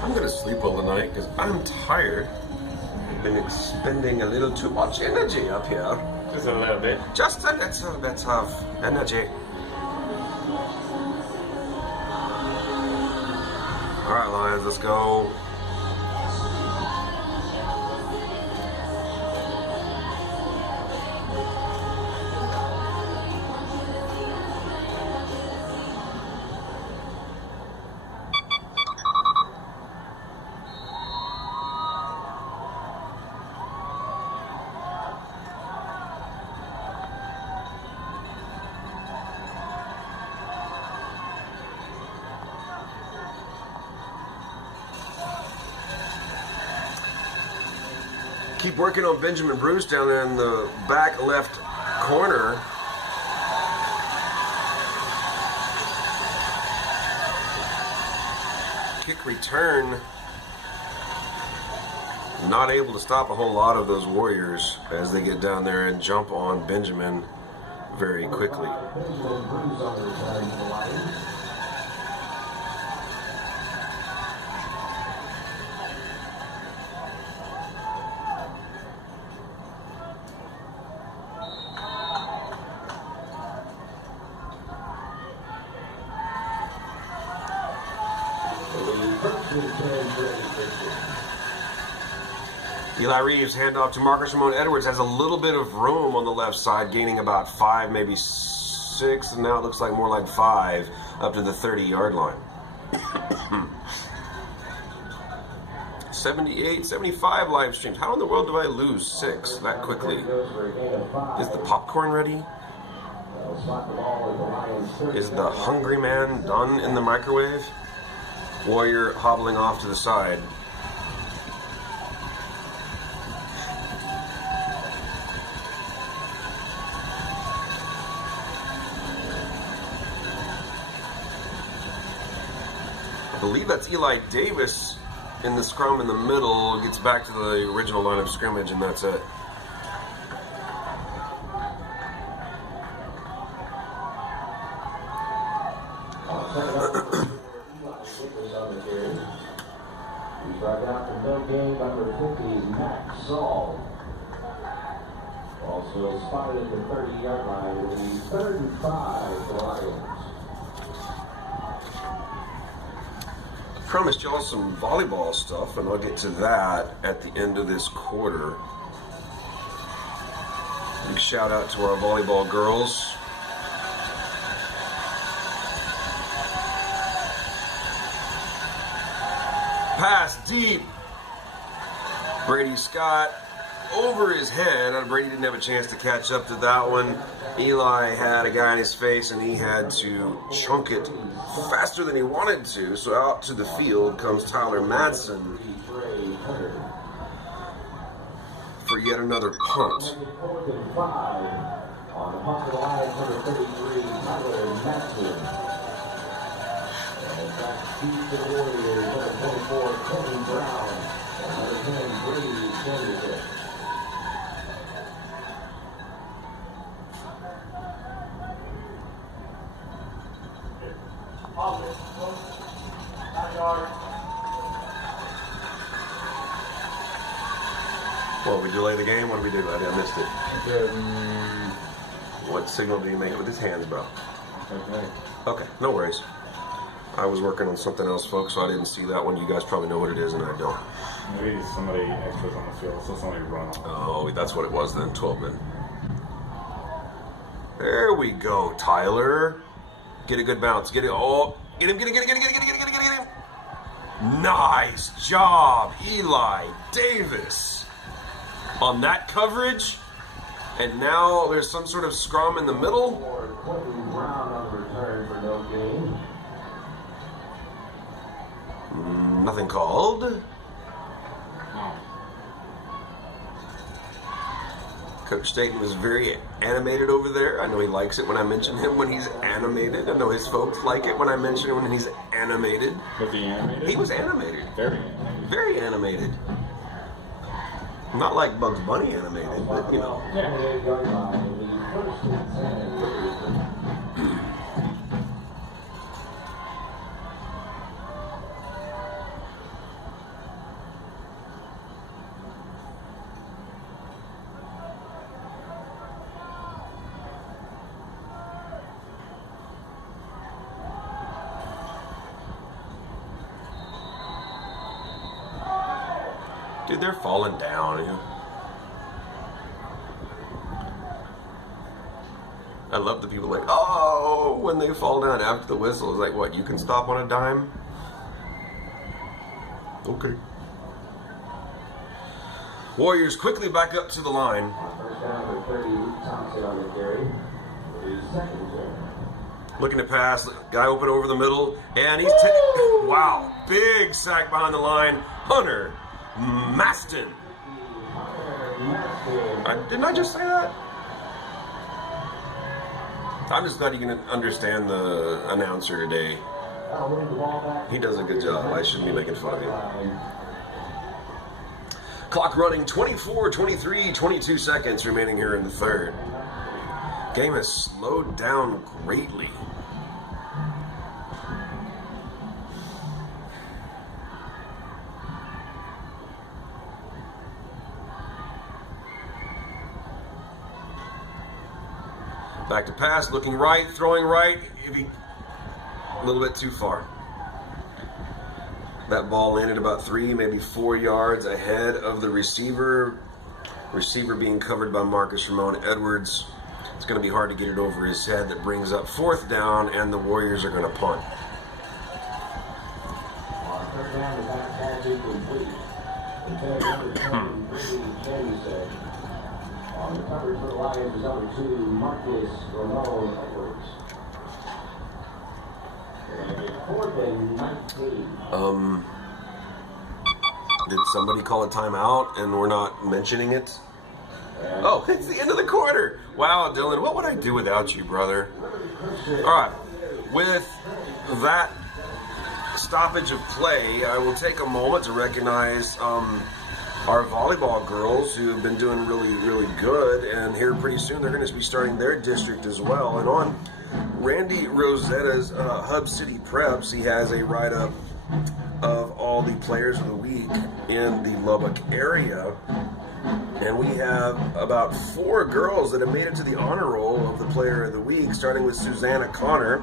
I'm gonna sleep all the night because I'm tired. I've been expending a little too much energy up here. Just a little bit. Just a little bit of energy. Alright, Lions, let's go. Keep working on Benjamin Bruce down there in the back left corner. Kick return. Not able to stop a whole lot of those Warriors as they get down there and jump on Benjamin very quickly. Eli Reeves, handoff to Marcus Ramon Edwards, has a little bit of room on the left side, gaining about 5, maybe 6, and now it looks like more like 5 up to the 30-yard line. 78, 75 live streams. How in the world do I lose 6 that quickly? Is the popcorn ready? Is the hungry man done in the microwave? Warrior hobbling off to the side. I believe that's Eli Davis in the scrum in the middle, gets back to the original line of scrimmage, and that's it. He's brought down from no game number 50, Max Saul. Also spotted at the 30-yard line. It will be 3rd and 5 for the Lions. Promised y'all some volleyball stuff, and I'll get to that at the end of this quarter. Big shout out to our volleyball girls. Pass deep. Brady Scott over his head. Brady didn't have a chance to catch up to that one. Eli had a guy in his face, and he had to chunk it faster than he wanted to. So out to the field comes Tyler Madsen for yet another punt. On the punt to the line, number 33, Tyler Madsen. And back deep to the Warriors, number 24, Tony Brown. And number 10, Brady Sanderson. Offense, 9 yards. Well, we delay the game? What did we do? I missed it. What signal did he make with his hands, bro? Okay, no worries. I was working on something else, folks, so I didn't see that one. You guys probably know what it is, and I don't. Maybe somebody extras on the field, so somebody run off. Oh, that's what it was then, 12 men. There we go, Tyler. Get a good bounce. Get it. Oh, get him, get him, get him, get him, get him, get him, get him, get him. Nice job, Eli Davis. On that coverage. And now there's some sort of scrum in the middle. Quentin Brown on the return for no gain. Nothing called. Coach Staten was very animated over there. I know he likes it when I mention him when he's animated. I know his folks like it when I mention him when he's animated. Was he animated? He was animated. Very animated. Very animated. Not like Bugs Bunny animated, but you know. Yeah. 28-yard line, the first and 10 for Houston. Dude, they're falling down. I love the people like, oh, when they fall down after the whistle. It's like, what, you can stop on a dime? Okay. Warriors quickly back up to the line. First down with 30, Thompson on the carry. His second turn. Looking to pass, guy open over the middle, and he's wow, big sack behind the line. Hunter Maston. Didn't I just say that? I'm just not even understand the announcer today. He does a good job. I shouldn't be making fun of him. Clock running, 24, 23, 22 seconds remaining here in the third. Game has slowed down greatly. Back to pass, looking right, throwing right. A little bit too far. That ball landed about 3, maybe 4 yards ahead of the receiver. Receiver being covered by Marcus Ramon Edwards. It's going to be hard to get it over his head. That brings up 4th down, and the Warriors are going to punt. On 3rd down, the back pass is complete. Intended number 10, Brady Sanderson. On the coverage for the Lions is number 2, Marcus Ramon Edwards. And it's 4th and 19. Did somebody call a timeout and we're not mentioning it? Oh, it's the end of the quarter. Wow, Dylan, what would I do without you, brother? All right, with that stoppage of play, I will take a moment to recognize our volleyball girls who have been doing really, really good. And here pretty soon they're going to be starting their district as well. And on Randy Rosetta's Hub City Preps, he has a write-up of all the players of the week in the Lubbock area. And we have about 4 girls that have made it to the honor roll of the player of the week, starting with Susanna Connor.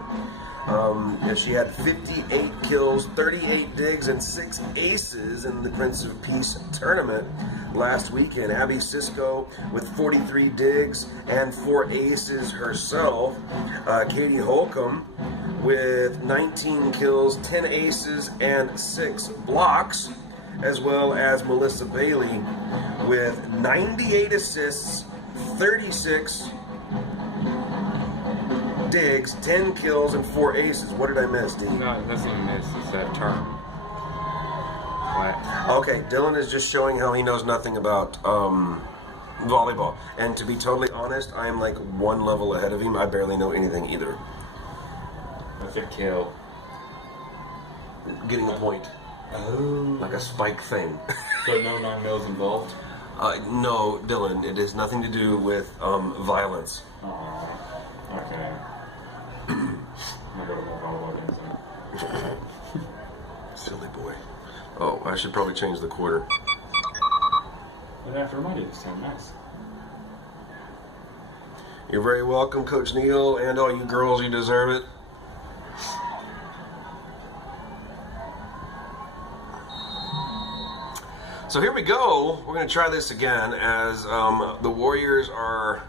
And she had 58 kills, 38 digs, and 6 aces in the Prince of Peace tournament last weekend. Abby Cisco with 43 digs and 4 aces herself. Katie Holcomb with 19 kills, 10 aces, and 6 blocks, as well as Melissa Bailey with 98 assists, 36 digs, 10 kills, and 4 aces. What did I miss, Dean? No, that's not a miss. It's that term. What? Okay, Dylan is just showing how he knows nothing about volleyball. And to be totally honest, I am like one level ahead of him. I barely know anything either. That's a kill. Getting a point. Oh. Like a spike thing. So no 9 mils involved? No, Dylan, it has nothing to do with violence. Oh, okay. I'm gonna go to more volleyball games then. Silly boy. Oh, I should probably change the quarter. You don't have to remind you this time. Nice. You're very welcome, Coach Neal, and all you girls, you deserve it. So here we go. We're going to try this again as the Warriors are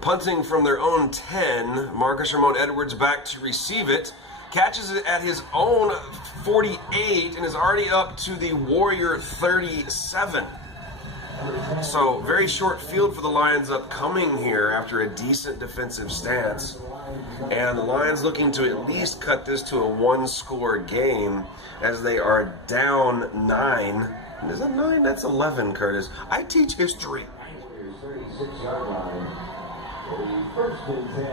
punting from their own 10. Marcus Ramon Edwards back to receive it. Catches it at his own 48 and is already up to the Warrior 37. So very short field for the Lions upcoming here after a decent defensive stance. And the Lions looking to at least cut this to a one-score game as they are down 9. Is that 9? That's 11, Curtis. I teach history. 36-yard line. First and 10.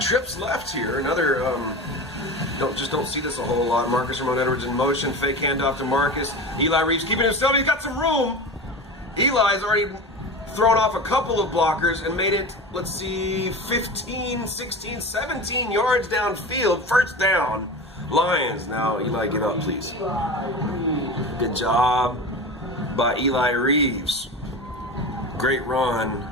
Trips left here. Another, don't see this a whole lot. Marcus Ramon Edwards in motion. Fake handoff to Marcus. Eli Reeves keeping himself. He's got some room. Eli's already thrown off a couple of blockers and made it, let's see, 15, 16, 17 yards downfield. First down. Lions. Now, Eli, get up, please. Good job by Eli Reeves. Great run.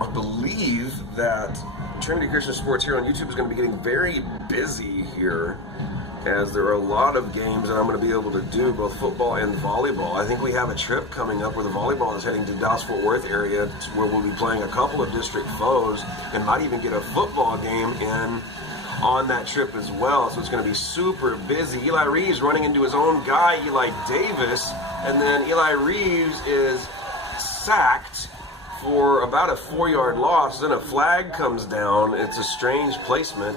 I believe that Trinity Christian Sports here on YouTube is going to be getting very busy here, as there are a lot of games that I'm going to be able to do, both football and volleyball. I think we have a trip coming up where the volleyball is heading to Dallas-Fort Worth area, where we'll be playing a couple of district foes and might even get a football game in on that trip as well. So it's going to be super busy. Eli Reeves running into his own guy, Eli Davis, and then Eli Reeves is sacked for about a 4-yard loss. Then a flag comes down. It's a strange placement.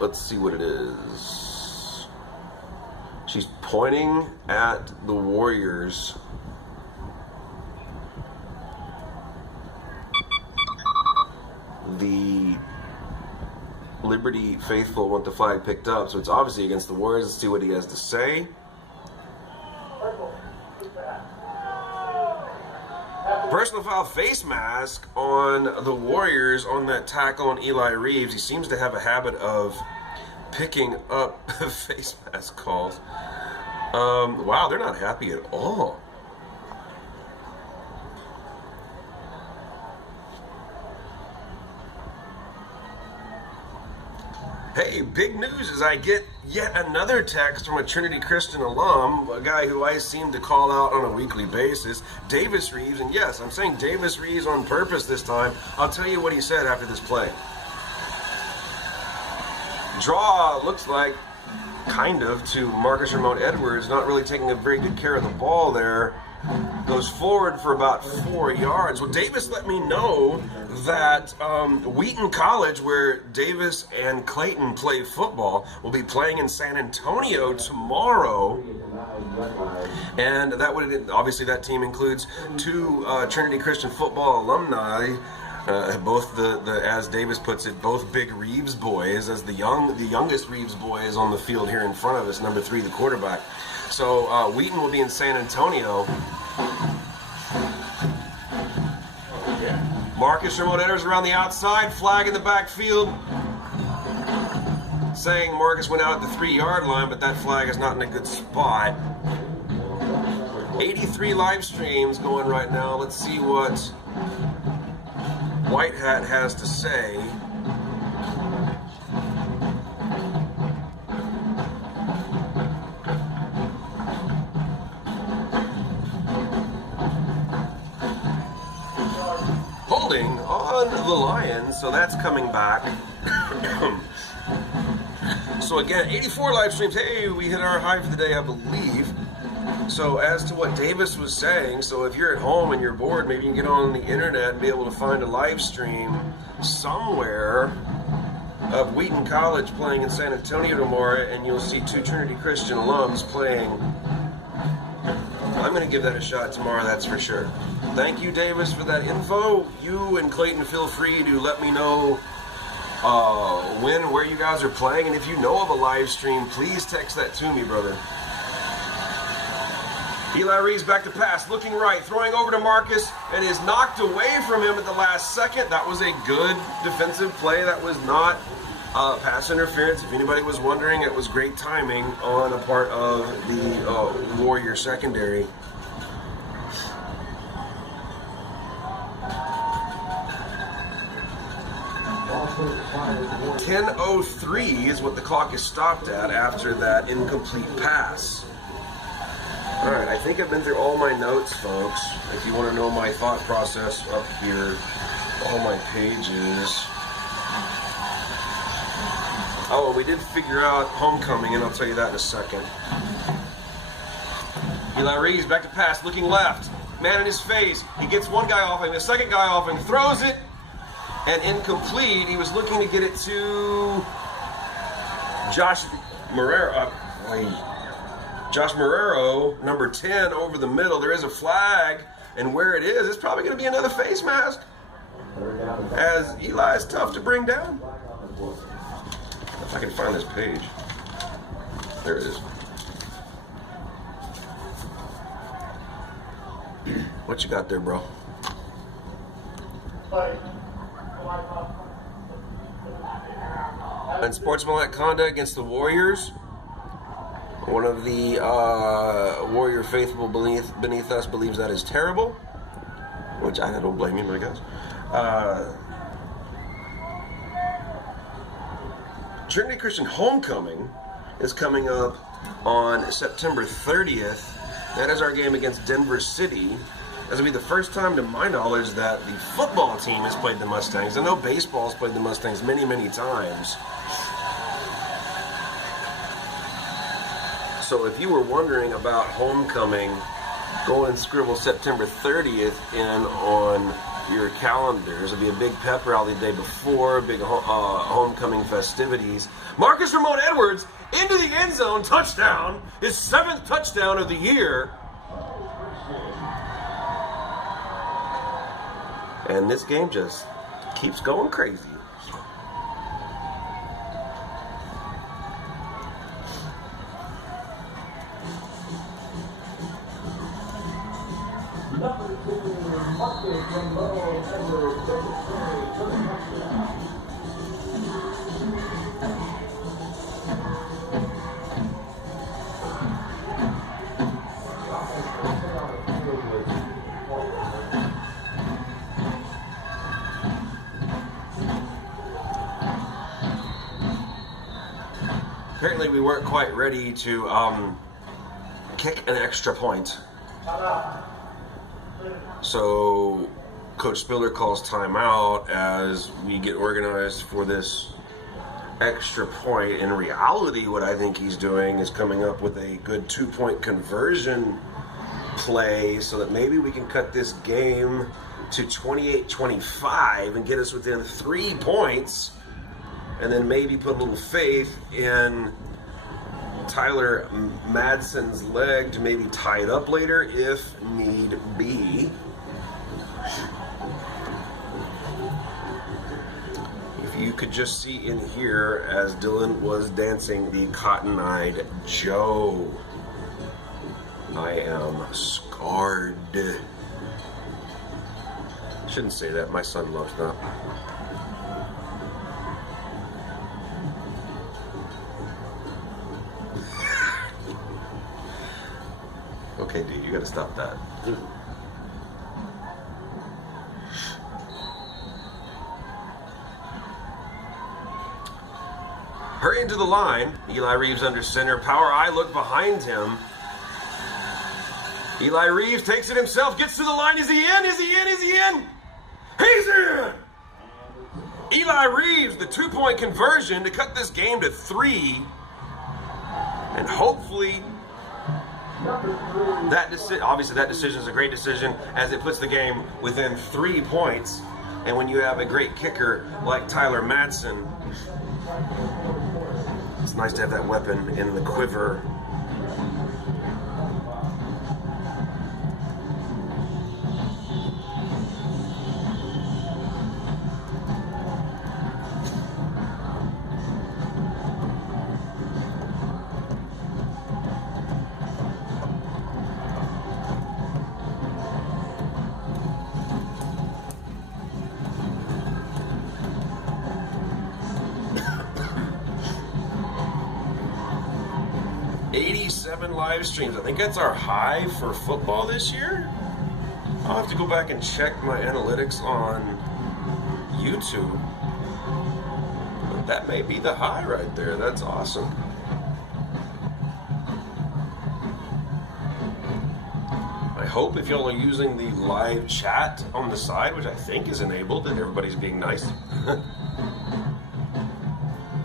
Let's see what it is. She's pointing at the Warriors. The Liberty faithful want the flag picked up, so it's obviously against the Warriors. Let's see what he has to say. Personal foul face mask on the Warriors on that tackle on Eli Reeves. He seems to have a habit of picking up face mask calls. Wow, they're not happy at all. Hey, big news as I get yet another text from a Trinity Christian alum, a guy who I seem to call out on a weekly basis, Davis Reeves. And yes, I'm saying Davis Reeves on purpose this time. I'll tell you what he said after this play. Draw looks like, kind of, to Marcus Ramon Edwards, not really taking a very good care of the ball there. Goes forward for about 4 yards. Well, Davis let me know that Wheaton College, where Davis and Clayton play football, will be playing in San Antonio tomorrow. And that would, obviously, that team includes 2 Trinity Christian football alumni. Both as Davis puts it, both big Reeves boys, as the youngest Reeves boy is on the field here in front of us, number 3, the quarterback. So Wheaton will be in San Antonio. Marcus Ramon Edwards around the outside, flag in the backfield, saying Marcus went out at the 3-yard line, but that flag is not in a good spot. 83 live streams going right now. Let's see what White Hat has to say. Holding on the Lions, so that's coming back. So again, 84 live streams. Hey, we hit our high for the day, I believe. So as to what Davis was saying, so if you're at home and you're bored, maybe you can get on the internet and be able to find a live stream somewhere of Wheaton College playing in San Antonio tomorrow, and you'll see two Trinity Christian alums playing. I'm going to give that a shot tomorrow, that's for sure. Thank you, Davis, for that info. You and Clayton, feel free to let me know when and where you guys are playing, and if you know of a live stream, please text that to me, brother. Eli Reeves back to pass, looking right, throwing over to Marcus, and is knocked away from him at the last second. That was a good defensive play. That was not pass interference. If anybody was wondering, it was great timing on a part of the Warrior secondary. .10:03 is what the clock is stopped at after that incomplete pass. Alright, I think I've been through all my notes, folks. If you want to know my thought process up here, all my pages. Oh, we did figure out homecoming, and I'll tell you that in a second. Eli Reeves back to pass, looking left. Man in his face. He gets one guy off him, the second guy off him, throws it, and incomplete. He was looking to get it to Josh Marrero. Josh Marrero, number 10, over the middle. There is a flag, and where it is, it's probably going to be another face mask, as Eli is tough to bring down. If I can find this page. There it is. What you got there, bro? Unsportsmanlike conduct against the Warriors. One of the Warrior faithful beneath us believes that is terrible, which I don't blame him, I guess. Trinity Christian Homecoming is coming up on September 30th. That is our game against Denver City. This will be the first time, to my knowledge, that the football team has played the Mustangs. I know baseball's played the Mustangs many, many times. So if you were wondering about homecoming, go and scribble September 30th in on your calendars. It'll be a big pep rally the day before, big homecoming festivities. Marcus Ramon Edwards into the end zone, touchdown, his 7th touchdown of the year. And this game just keeps going crazy. Apparently we weren't quite ready to kick an extra point. So Coach Spiller calls timeout as we get organized for this extra point. In reality, what I think he's doing is coming up with a good 2-point conversion play so that maybe we can cut this game to 28-25 and get us within 3 points, and then maybe put a little faith in Tyler Madsen's leg to maybe tie it up later if need be. If you could just see in here as Dylan was dancing the Cotton-Eyed Joe. I am scarred. Shouldn't say that, my son loves that. Okay, dude, you gotta stop that. Hurry into the line. Eli Reeves under center. Power eye look behind him. Eli Reeves takes it himself, gets to the line. Is he in? Is he in? Is he in? He's in! Eli Reeves, the 2-point conversion to cut this game to 3. And hopefully, obviously that decision is a great decision as it puts the game within 3 points. And when you have a great kicker like Tyler Madsen, it's nice to have that weapon in the quiver. Live streams. I think that's our high for football this year. I'll have to go back and check my analytics on YouTube. But that may be the high right there. That's awesome. I hope if y'all are using the live chat on the side, which I think is enabled, and everybody's being nice.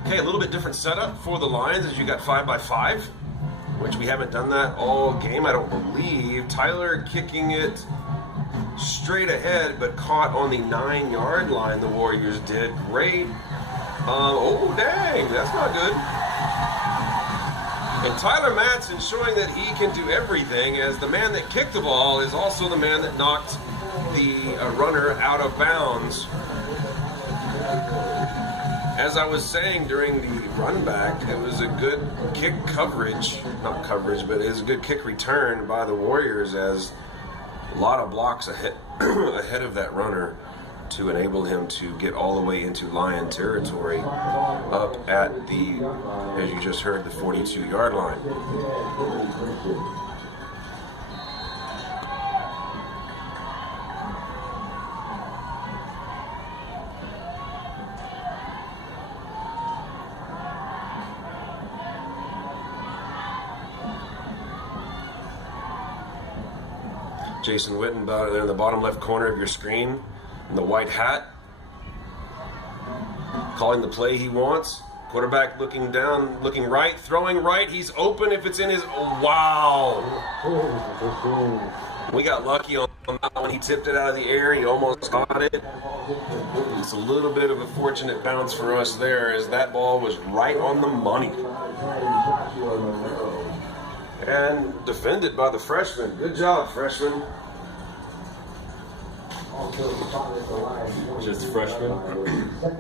Okay, a little bit different setup for the Lions as you got 5x5. Which we haven't done that all game, I don't believe. Tyler kicking it straight ahead, but caught on the 9-yard line. The Warriors did great. Oh, dang, that's not good. And Tyler Madsen showing that he can do everything, as the man that kicked the ball is also the man that knocked the runner out of bounds. As I was saying during the run back, it was a good kick coverage, not coverage, but it was a good kick return by the Warriors, as a lot of blocks ahead of that runner to enable him to get all the way into Lion territory up at the, as you just heard, the 42-yard line. Jason Witten there in the bottom left corner of your screen in the white hat, calling the play he wants. Quarterback looking down, looking right, throwing right. He's open if it's in his, oh, wow. We got lucky on that one. He tipped it out of the air. He almost got it. It's a little bit of a fortunate bounce for us there, as that ball was right on the money. And defended by the freshman. Good job, freshman. Just freshman?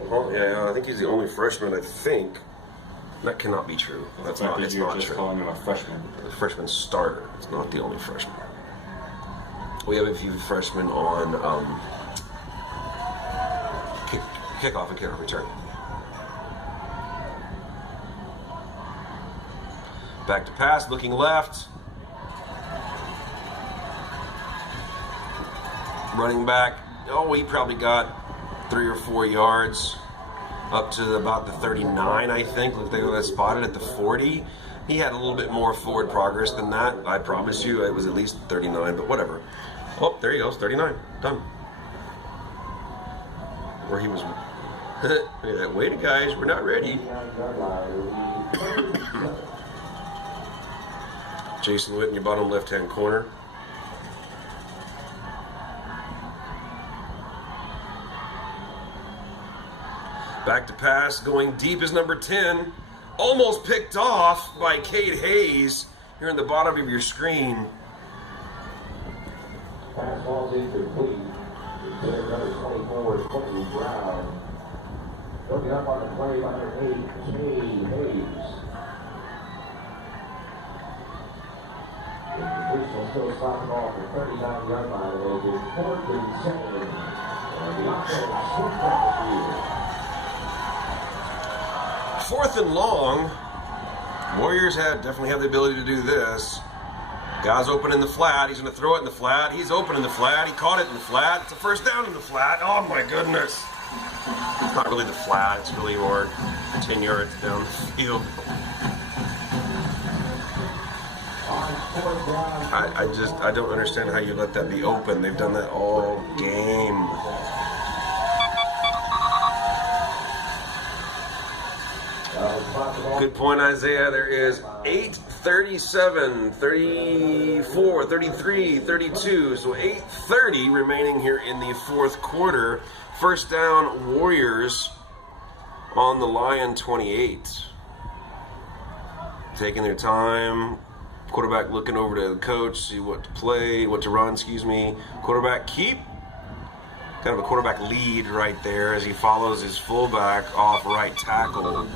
Oh, yeah, I think he's the only freshman, I think. That cannot be true. That's not, it's not just true. Calling him a freshman. The freshman starter. It's not the only freshman. We have a few freshmen on kickoff and kickoff return. Back to pass, looking left. Running back, oh, he probably got 3 or 4 yards up to about the 39, I think. Look, they got spotted at the 40. He had a little bit more forward progress than that. I promise you, it was at least 39, but whatever. Oh, there he goes, 39, done. Where he was, yeah, wait, guys, we're not ready. Jason Witt in your bottom left-hand corner. Back to pass, going deep is number 10. Almost picked off by Cade Hayes here in the bottom of your screen. Pass ball's incomplete. There number 24 is Quentin Brown. Looking up on the play by number 8, Cade Hayes. The will still stop the ball for 39-yard line. It will be 4th and 7. And the offense switched back the field. 4th and long. Warriors definitely have the ability to do this. Guy's open in the flat. He's going to throw it in the flat. He's open in the flat. He caught it in the flat. It's a first down in the flat. Oh my goodness. It's not really the flat, it's really more 10 yards down the field. I don't understand how you let that be open. They've done that all game. Good point, Isaiah. There is 8:37, 34, 33, 32. So 8:30 remaining here in the fourth quarter. First down, Warriors on the Lion 28. Taking their time. Quarterback looking over to the coach, see what to run, Quarterback keep. Kind of a quarterback lead right there as he follows his fullback off right tackle.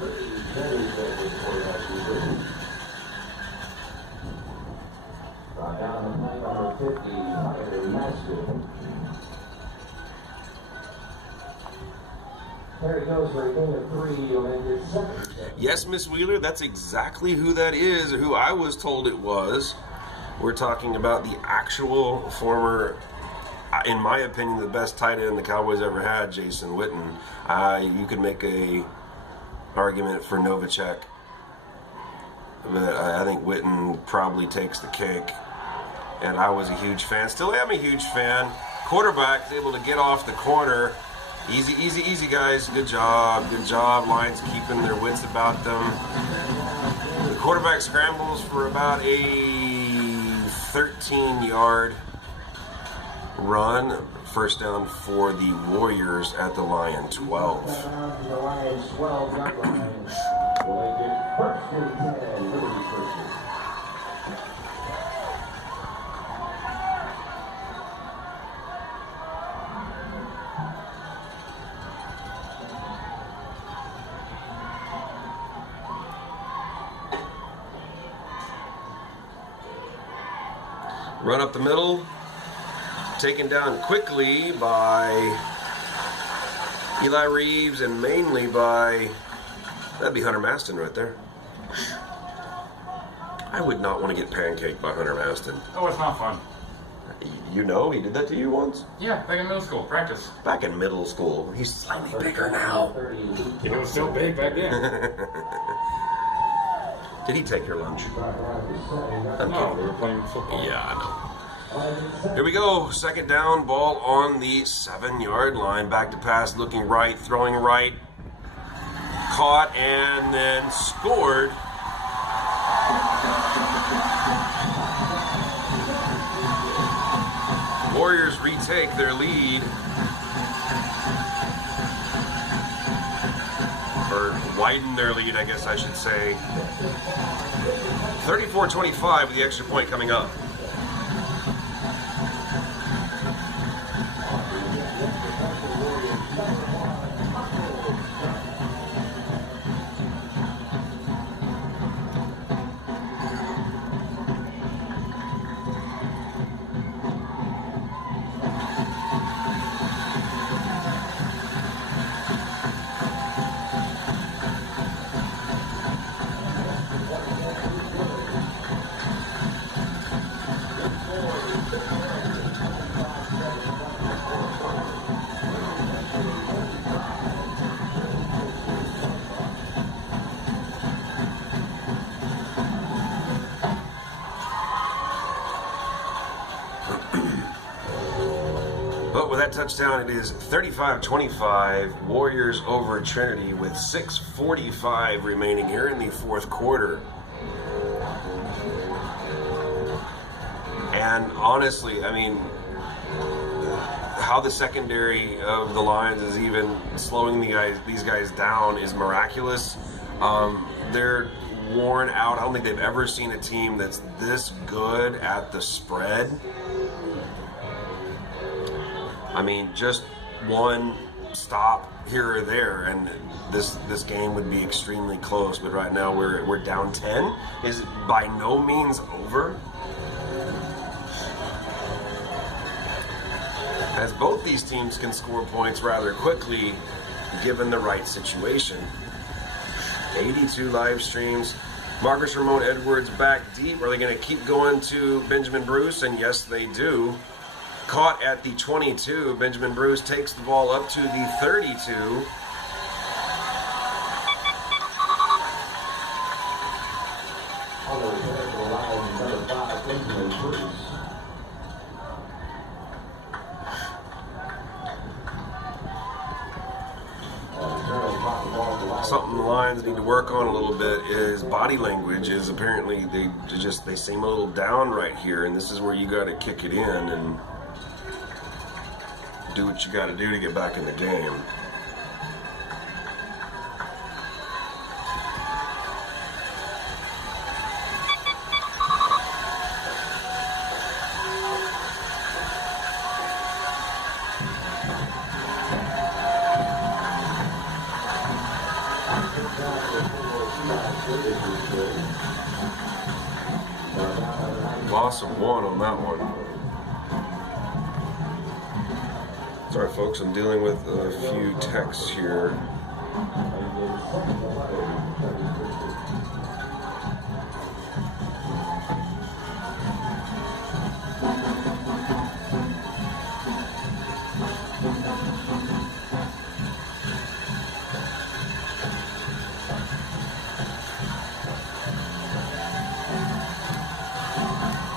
There he goes for a gain of 3 on interception. Yes, Miss Wheeler, that's exactly who that is, who I was told it was. We're talking about the actual former, in my opinion, the best tight end the Cowboys ever had, Jason Witten. You could make a argument for Novacek, but I think Witten probably takes the cake. And I was a huge fan, still am a huge fan. Quarterback able to get off the corner. Easy, easy, easy, guys. Good job. Good job. Lions keeping their wits about them. The quarterback scrambles for about a 13-yard run. First down for the Warriors at the Lion 12. The Lions 12, not Lions. Will they get first and 10? Liberty first. Run up the middle, taken down quickly by Eli Reeves and mainly by, that'd be Hunter Maston right there. I would not want to get pancaked by Hunter Maston. Oh, it's not fun. You know, he did that to you once? Yeah, back in middle school, practice. Back in middle school. He's slightly bigger now. It was still big back then. Did he take your lunch? No, we were playing football. Yeah, I know. Here we go. Second down, ball on the 7-yard line. Back to pass, looking right, throwing right. Caught and then scored. Warriors retake their lead. Or widen their lead, I guess I should say. 34-25 with the extra point coming up. But with that touchdown, it is 35-25, Warriors over Trinity with 6:45 remaining here in the fourth quarter. And honestly, I mean, how the secondary of the Lions is even slowing these guys down is miraculous. They're worn out. I don't think they've ever seen a team that's this good at the spread. I mean, just one stop here or there, and this game would be extremely close. But right now we're down 10. Is by no means over, as both these teams can score points rather quickly, given the right situation. 82 live streams. Marcus Ramon Edwards back deep. Are they going to keep going to Benjamin Bruce? And yes, they do. caught at the 22. Benjamin Bruce takes the ball up to the 32. On the return to the line, number 5, Benjamin Bruce. Something the Lions need to work on a little bit is body language. Is apparently they seem a little down right here, and this is where you got to kick it in and do what you got to do to get back in the game. Loss of 1 on that one. Sorry folks, I'm dealing with a few texts here.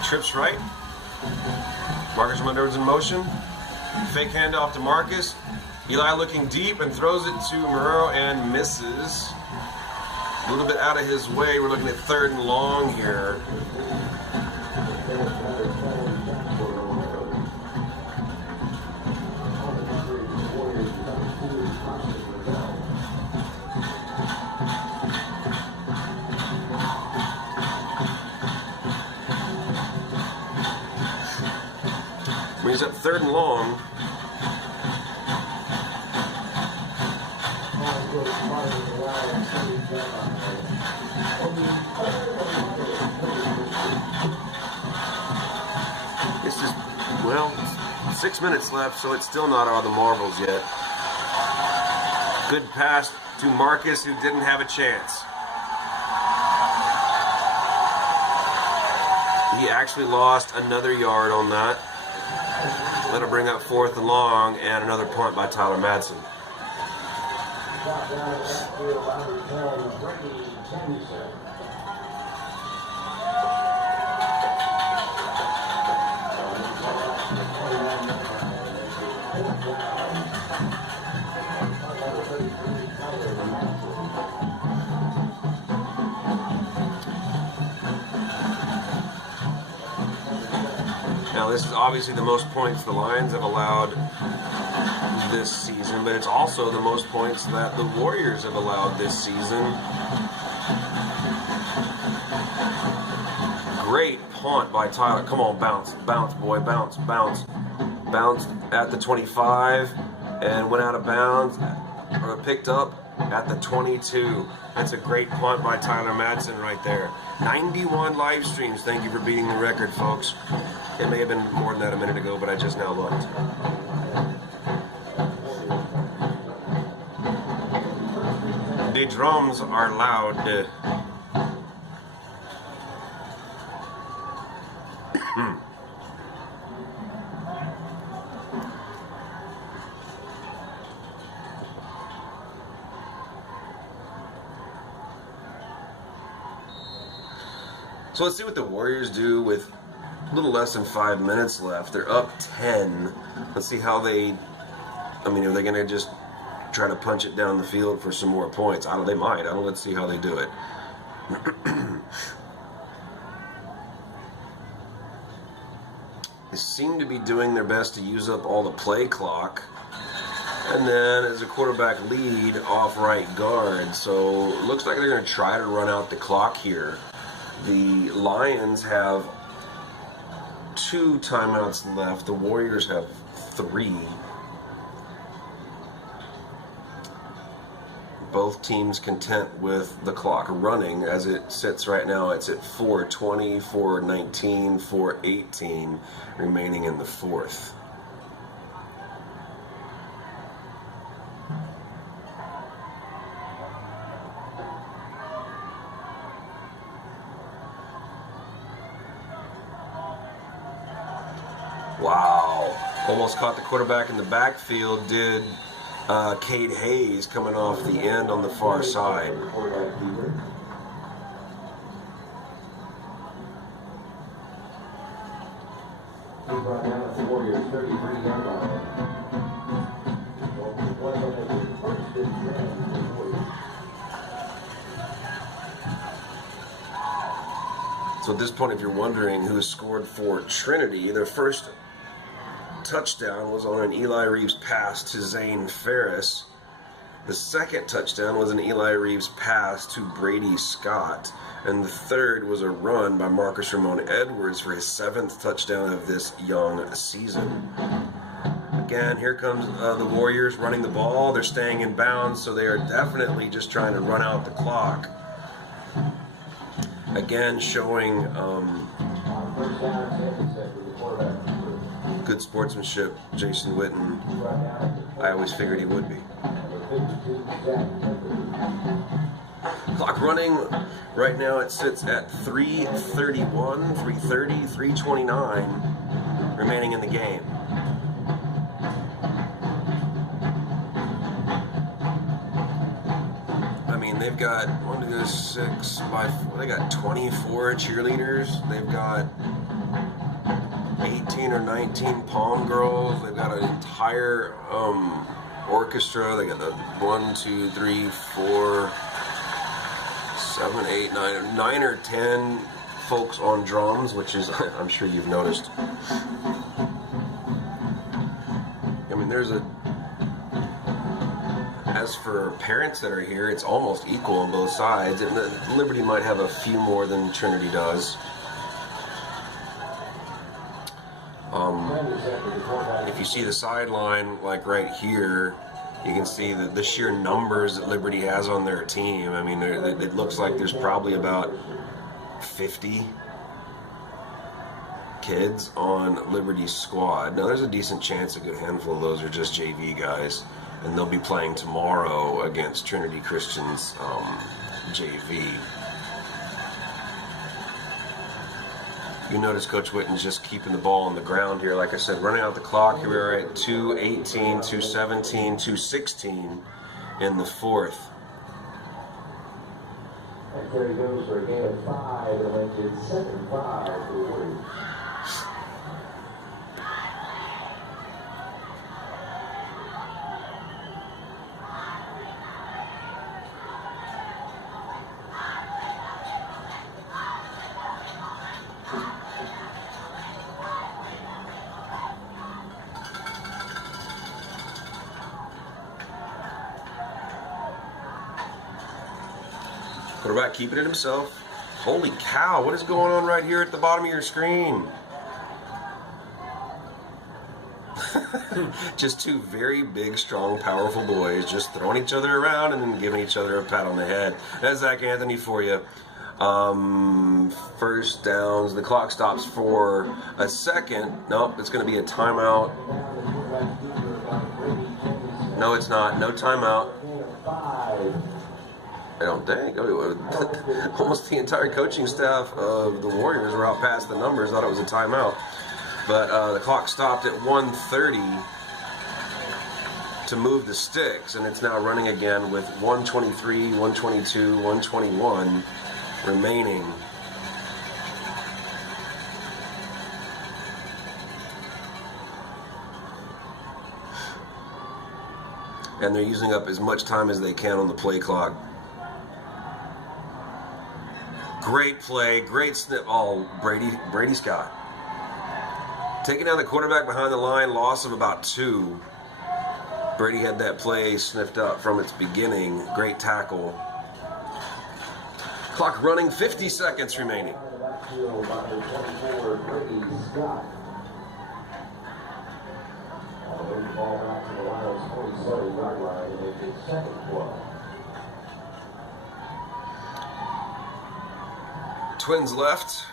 Trips right. Marcus Edwards in motion. Fake handoff to Marcus. Eli looking deep and throws it to Moreau and misses. A little bit out of his way. We're looking at 3rd and long here. He's up 3rd and long. This is, well, 6 minutes left, so it's still not out of the marbles yet. Good pass to Marcus, who didn't have a chance. He actually lost another yard on that. That'll bring up 4th and long and another punt by Tyler Madsen. Now, this is obviously the most points the Lions have allowed this season, but it's also the most points that the Warriors have allowed this season. Great punt by Tyler. Come on, bounce, bounce, boy, bounce, bounce. Bounced at the 25 and went out of bounds, or picked up at the 22. That's a great punt by Tyler Madsen right there. 91 live streams. Thank you for beating the record, folks. It may have been more than that a minute ago, but I just now looked. The drums are loud. So let's see what the Warriors do with a little less than 5 minutes left. They're up 10. Let's see how they, are they going to just try to punch it down the field for some more points? They might. Let's see how they do it. They seem to be doing their best to use up all the play clock. And then as a quarterback lead off right guard. So it looks like they're going to try to run out the clock here. The Lions have 2 timeouts left. The Warriors have 3. Both teams content with the clock running as it sits right now. It's at 4:20, 4:19, 4:18 remaining in the 4th. Wow. Almost caught the quarterback in the backfield, did Cade Hayes coming off the end on the far side. Brought down at the Warriors 33-yard line. So at this point, if you're wondering who scored for Trinity, their first touchdown was on an Eli Reeves pass to Zane Ferris. The second touchdown was an Eli Reeves pass to Brady Scott. And the third was a run by Marcus Ramon Edwards for his 7th touchdown of this young season. Again, here comes the Warriors running the ball. They're staying in bounds, so they are definitely just trying to run out the clock. Again, showing good sportsmanship, Jason Witten. I always figured he would be. Clock running right now, it sits at 3:31, 3:30, 3:29 remaining in the game. I mean, they've got they got 24 cheerleaders. They've got 18 or 19 pom girls. They've got an entire orchestra. They got the 1, 2, 3, 4, 7, 8, 9 or 10 folks on drums, which is, I'm sure you've noticed. I mean, as for parents that are here, it's almost equal on both sides, and Liberty might have a few more than Trinity does. If you see the sideline, like right here, you can see the sheer numbers that Liberty has on their team. I mean, it looks like there's probably about 50 kids on Liberty's squad. Now, there's a decent chance a good handful of those are just JV guys, and they'll be playing tomorrow against Trinity Christian's JV. You notice Coach Witten's just keeping the ball on the ground here. Like I said, running out the clock. Here we are at 2:18, 2:17, 2:16 in the fourth. And there he goes for a gain of 5, and went to 7-5 for the Warriors. Quarterback keeping it himself. Holy cow, what is going on right here at the bottom of your screen? Just two very big, strong, powerful boys just throwing each other around and then giving each other a pat on the head. That's Zach Anthony for you. First downs. The clock stops for a second. Nope, it's going to be a timeout. No, it's not. No timeout. I don't think. Almost the entire coaching staff of the Warriors were out past the numbers, thought it was a timeout. But the clock stopped at 1:30 to move the sticks, and it's now running again with 1:23, 1:22, 1:21 remaining. And they're using up as much time as they can on the play clock. Great play, great snip. Oh, Brady Scott. Taking down the quarterback behind the line, loss of about 2. Brady had that play sniffed up from its beginning. Great tackle. Clock running, 50 seconds remaining. Twins left.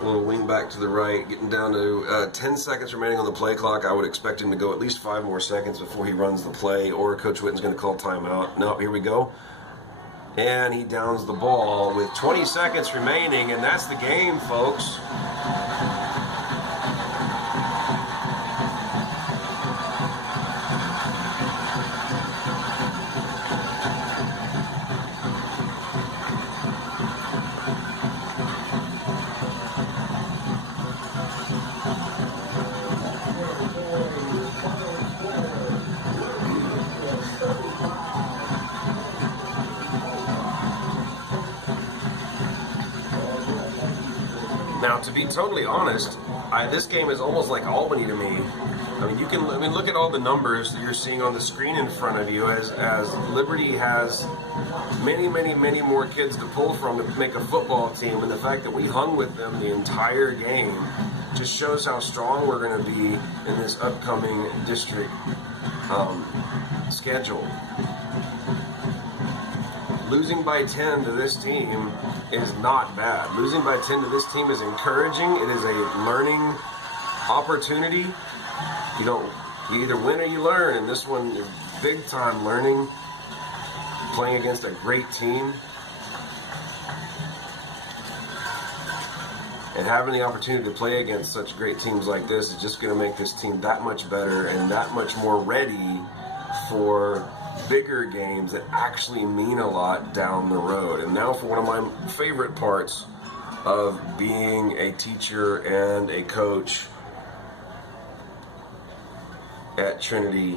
A little wing back to the right, getting down to 10 seconds remaining on the play clock. I would expect him to go at least 5 more seconds before he runs the play, or Coach Witten's going to call timeout. No, here we go. And he downs the ball with 20 seconds remaining, and that's the game, folks. Now, to be totally honest, this game is almost like Albany to me. I mean, look at all the numbers that you're seeing on the screen in front of you as Liberty has many, many, many more kids to pull from to make a football team, and the fact that we hung with them the entire game just shows how strong we're going to be in this upcoming district schedule. Losing by 10 to this team is not bad. Losing by 10 to this team is encouraging. It is a learning opportunity. You either win or you learn, and this one is big time learning, playing against a great team, and having the opportunity to play against such great teams like this is just going to make this team that much better and that much more ready for bigger games that actually mean a lot down the road. And now for one of my favorite parts of being a teacher and a coach at Trinity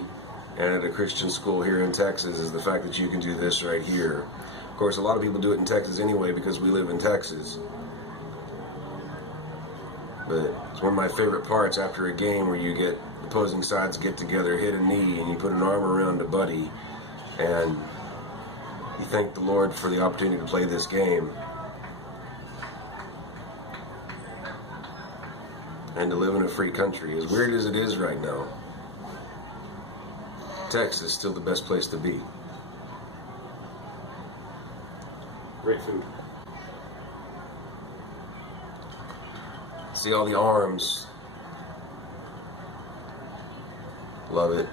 and at a Christian school here in Texas is the fact that you can do this right here. Of course, a lot of people do it in Texas anyway because we live in Texas. But it's one of my favorite parts after a game where you get opposing sides get together, hit a knee, and you put an arm around a buddy, and you thank the Lord for the opportunity to play this game and to live in a free country. As weird as it is right now, Texas is still the best place to be. Great food. See all the arms. Love it.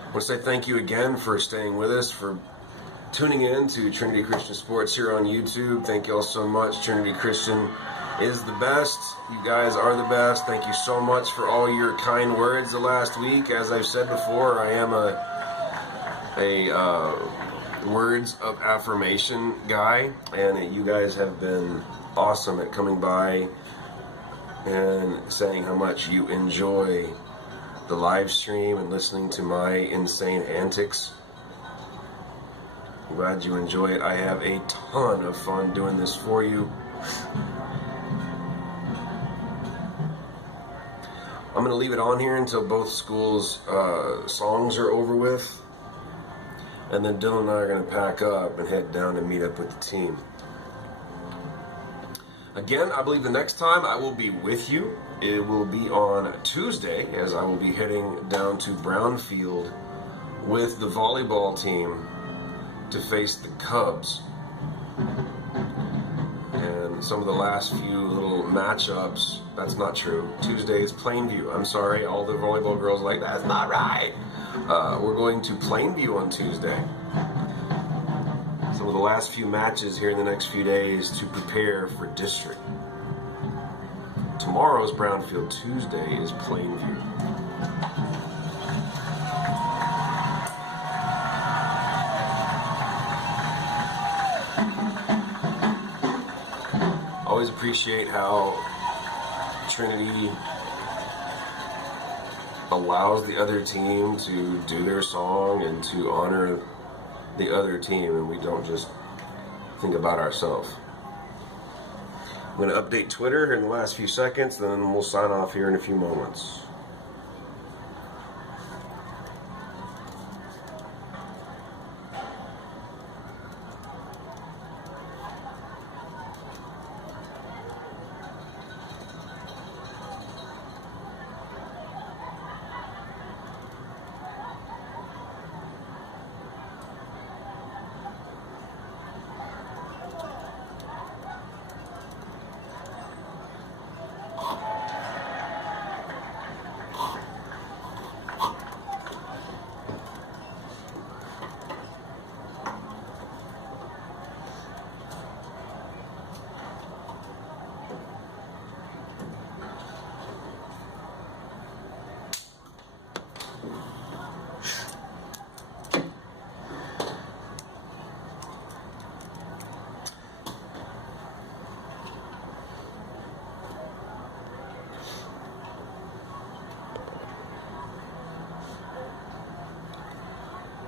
I want to say thank you again for staying with us, for tuning in to Trinity Christian Sports here on YouTube. Thank you all so much. Trinity Christian is the best. You guys are the best. Thank you so much for all your kind words the last week. As I've said before, I am a words of affirmation guy, and you guys have been awesome at coming by and saying how much you enjoy the live stream and listening to my insane antics. I'm glad you enjoy it. I have a ton of fun doing this for you. I'm going to leave it on here until both schools' songs are over with. And then Dylan and I are going to pack up and head down to meet up with the team. Again, I believe the next time I will be with you, it will be on Tuesday, as I will be heading down to Brownfield with the volleyball team to face the Cubs. And some of the last few little matchups, that's not true. Tuesday is Plainview. I'm sorry, all the volleyball girls are like, that's not right. We're going to Plainview on Tuesday. Some of the last few matches here in the next few days to prepare for district. Tomorrow's Brownfield. Tuesday is Plainview. Always appreciate how Trinity allows the other team to do their song and to honor the other team, and we don't just think about ourselves. I'm going to update Twitter in the last few seconds, then we'll sign off here in a few moments.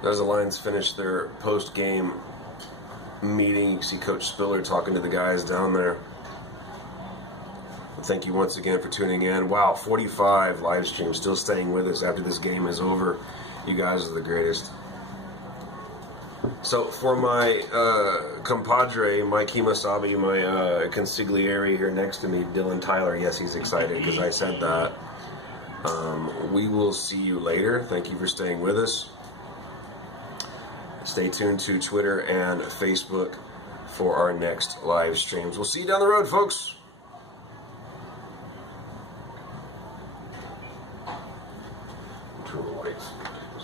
As the Lions finish their post-game meeting. You can see Coach Spiller talking to the guys down there. Thank you once again for tuning in. Wow, 45 live streams still staying with us after this game is over. You guys are the greatest. So for my compadre, Mike Himasabi, my consigliere here next to me, Dylan Tyler, yes, he's excited because I said that. We will see you later. Thank you for staying with us. Stay tuned to Twitter and Facebook for our next live streams. We'll see you down the road, folks. Turn the lights.